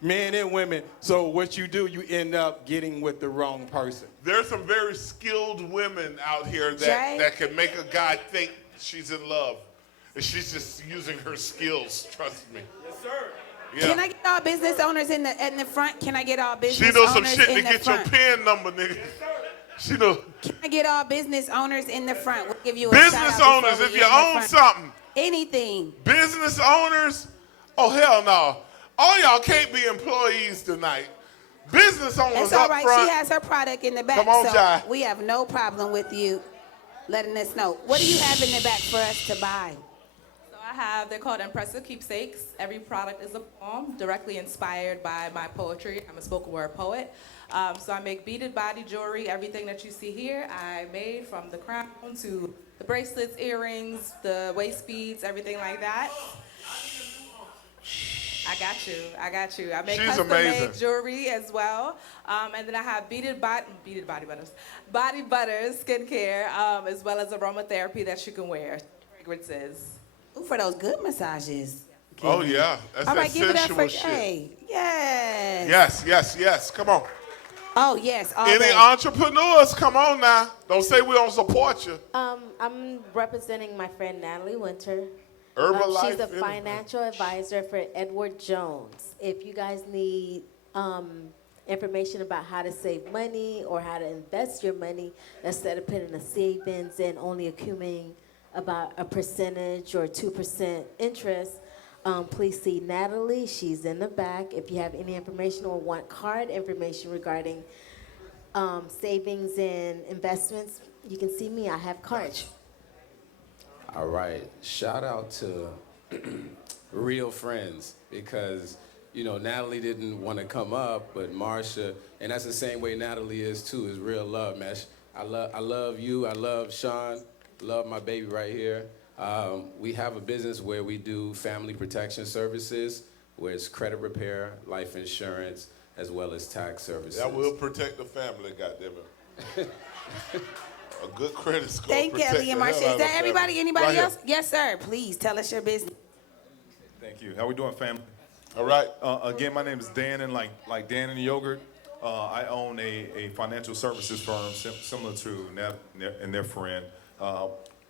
Men and women. So what you do, you end up getting with the wrong person. There's some very skilled women out here that can make a guy think she's in love. And she's just using her skills, trust me. Yes, sir. Yeah. Can I get all business owners in the front? Can I get all business owners owners She knows some shit in to the get front? your PIN number, nigga. She knows. Can I get all business owners in the front? We'll give you a business shout out owners, before if we you in the own front. something. Anything. Business owners? Oh, hell no. All y'all can't be employees tonight. Business owners It's all up right. front. She has her product in the back. Come on, so Jai. we have no problem with you letting us know. What do you have in the back for us to buy? So I have, they're called impressive keepsakes. Every product is a poem directly inspired by my poetry. I'm a spoken word poet. So I make beaded body jewelry. Everything that you see here, I made from the crown to the bracelets, earrings, the waist beads, everything like that. I got you. I make She's custom-made amazing. jewelry as well. And then I have body butters, skincare, as well as aromatherapy that you can wear, fragrances. Ooh, for those good massages. Oh, yeah. That's All that right, give it up for sensual shit. Jay. Yes. Yes. Come on. Oh, yes. All Any day. entrepreneurs, come on now. Don't say we don't support you. I'm representing my friend Natalie Winter. Herbalife. She's a financial advisor for Edward Jones. If you guys need information about how to save money or how to invest your money instead of putting in a savings and only accumulating about a percentage or 2% interest, please see Natalie. She's in the back. If you have any information or want card information regarding savings and investments, you can see me. I have cards. All right. Shout out to real friends because, Natalie didn't want to come up, but Marsha, and that's the same way Natalie is too, is real love, man. I love you. I love Sean. Love my baby right here. We have a business where we do family protection services, where it's credit repair, life insurance, as well as tax services. That will protect the family, goddammit. A good credit score. Thank you, Ellie and Marcia. Is that everybody? Anybody Right else? here. Yes, sir. Please tell us your business. Thank you. How we doing, family? All right. Again, my name is Dan, and like Dan and Yogurt, I own a financial services firm similar to Nat and their friend.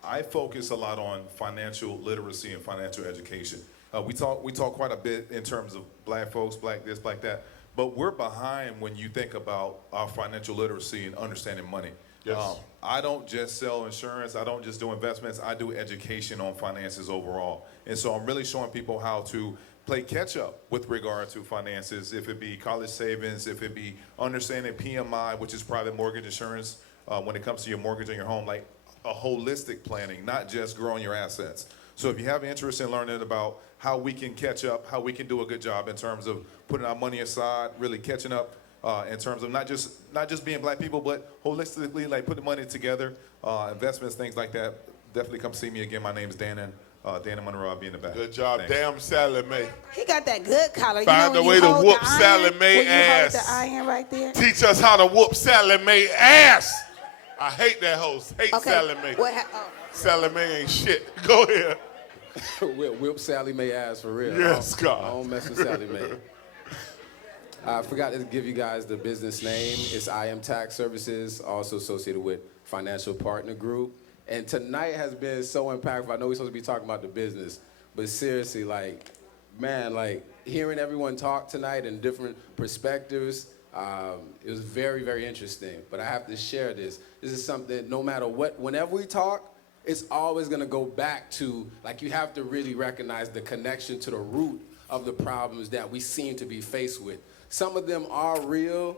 I focus a lot on financial literacy and financial education. We talk quite a bit in terms of black folks, black this, black that, but we're behind when you think about our financial literacy and understanding money. Yes. I don't just sell insurance. I don't just do investments. I do education on finances overall. And so I'm really showing people how to play catch up with regard to finances, if it be college savings, if it be understanding PMI, which is private mortgage insurance, when it comes to your mortgage on your home, like a holistic planning, not just growing your assets. So if you have interest in learning about how we can catch up, how we can do a good job in terms of putting our money aside, really catching up, in terms of not just being black people, but holistically, like putting money together, investments, things like that. Definitely come see me again. My name is Dan, and Dan and Monroe, I'll be in the back. Good job. Thanks. Damn Sally Mae. He got that good collar. Find you know, a way to whoop Sally Mae Mae ass. You hold the iron right there. Teach us how to whoop Sally Mae ass. I hate that host. Hate Sally Mae. Sally Mae ain't shit. Go ahead. Whip Sally Mae ass for real. Yes, God. I don't mess with Sally Mae. I forgot to give you guys the business name. It's I Am Tax Services, also associated with Financial Partner Group. And tonight has been so impactful. I know we're supposed to be talking about the business, but seriously, like, man, like, hearing everyone talk tonight and different perspectives, it was very, very interesting. But I have to share this. This is something, no matter what, whenever we talk, it's always gonna go back to, like, you have to really recognize the connection to the root of the problems that we seem to be faced with. Some of them are real,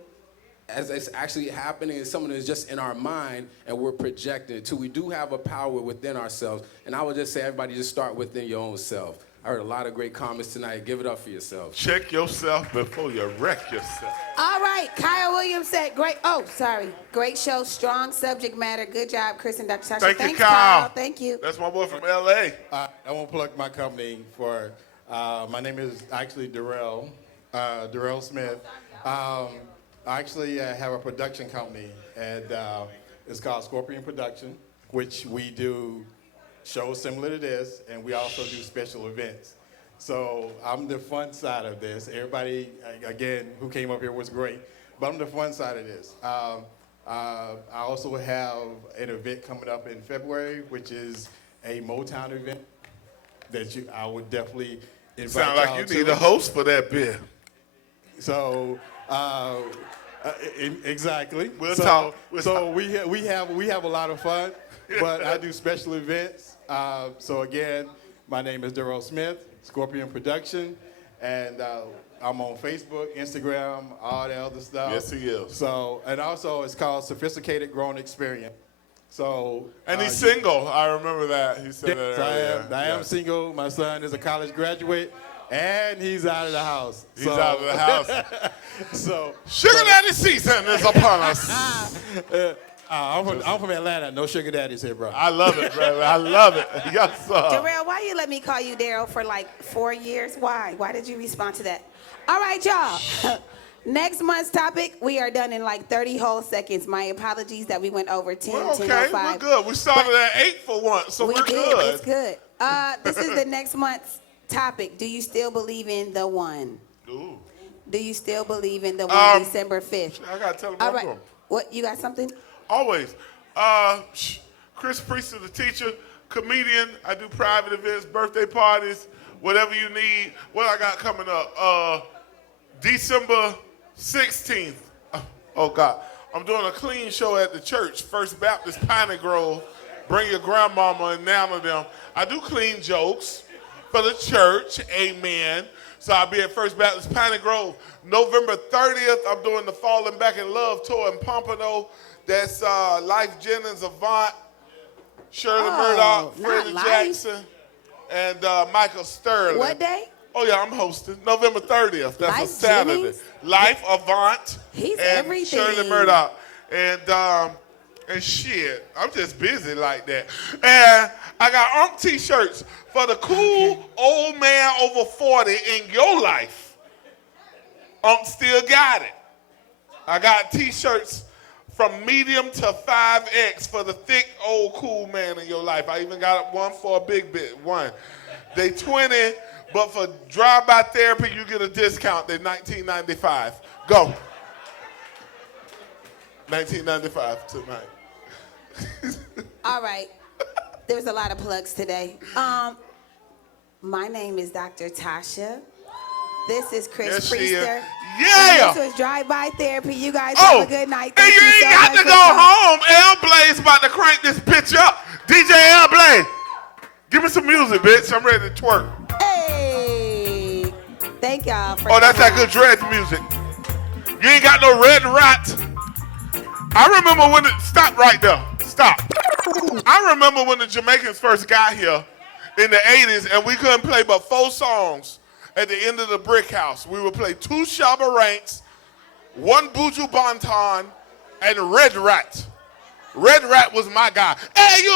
as it's actually happening, and some of it is just in our mind, and we're projecting it too. We do have a power within ourselves, and I would just say, everybody just start within your own self. I heard a lot of great comments tonight. Give it up for yourself. Check yourself before you wreck yourself. All right, Kyle Williams said, great show, strong subject matter. Good job, Chris and Dr. Tasha. Thank you, Thanks, Kyle. Thank you. That's my boy from L.A. I want to plug my company for, my name is actually Darrell Smith. I actually have a production company, and it's called Scorpion Production, which we do shows similar to this, and we also do special events. So I'm the fun side of this. Everybody, again, who came up here was great, but I'm the fun side of this. I also have an event coming up in February, which is a Motown event that I would definitely invite Sound like you need a host for that bit. So, exactly. We'll talk. So we have a lot of fun, but I do special events. So again, my name is Darrell Smith, Scorpion Production, and I'm on Facebook, Instagram, all the other stuff. Yes, he is. So, and also it's called Sophisticated Grown Experience. So, and he's single. I remember that. He said that earlier. I am single. My son is a college graduate. And he's out of the house. He's out of the house. So Sugar Daddy season is upon us. I'm from Atlanta. No sugar daddies here, bro. I love it, brother. I love it. Yes, sir. Darrell, why you let me call you Daryl for like 4 years? Why? Why did you respond to that? All right, y'all. Next month's topic, we are done in like 30 whole seconds. My apologies that we went over 10, We're okay. 10:05. We're good. We started at 8 for once, so we're good. It's good. This is the next month's topic. Do you still believe in the one? Ooh. Do you still believe in the one December 5th? I got to tell him All I'm right. doing. What, you got something? Always. Chris Priest is a teacher, comedian. I do private events, birthday parties, whatever you need. What I got coming up? December 16th. Oh, God. I'm doing a clean show at the church, First Baptist Piney Grove. Bring your grandmama and nana them. I do clean jokes for the church. Amen. So I'll be at First Baptist Piney Grove. November 30th, I'm doing the Falling Back in Love tour in Pompano. That's Life Jennings, Avant, Shirley Murdoch, Freddie Jackson, and Michael Sterling. What day? Oh, yeah, I'm hosting. November 30th. That's Life a Saturday. Jennings? Life, Avant, He's and everything. Shirley Murdoch. And shit, I'm just busy like that. And I got t-shirts for the cool old man over 40 in your life. Still got it. I got t-shirts from medium to 5X for the thick old cool man in your life. I even got one for a big bit, one. They 20, but for drive-by therapy, you get a discount. They're $19.95. Go. $19.95 tonight. All right. There's a lot of plugs today. My name is Dr. Tasha. This is Chris Priester. Yeah. And this was Drive-By Therapy. You guys Oh, have a good night. And Thank you ain't so got much to for go coming. home. L Blaze about to crank this bitch up. DJ L Blaze, give me some music, bitch. I'm ready to twerk. Hey. Thank y'all for Oh, that's that coming. good dread music. You ain't got no red rat. I remember when stop right there. Stop. I remember when the Jamaicans first got here in the 80s and we couldn't play but 4 songs at the end of the brick house. We would play 2 Shabba Ranks, one Buju Banton, and Red Rat. Red Rat was my guy. Hey, you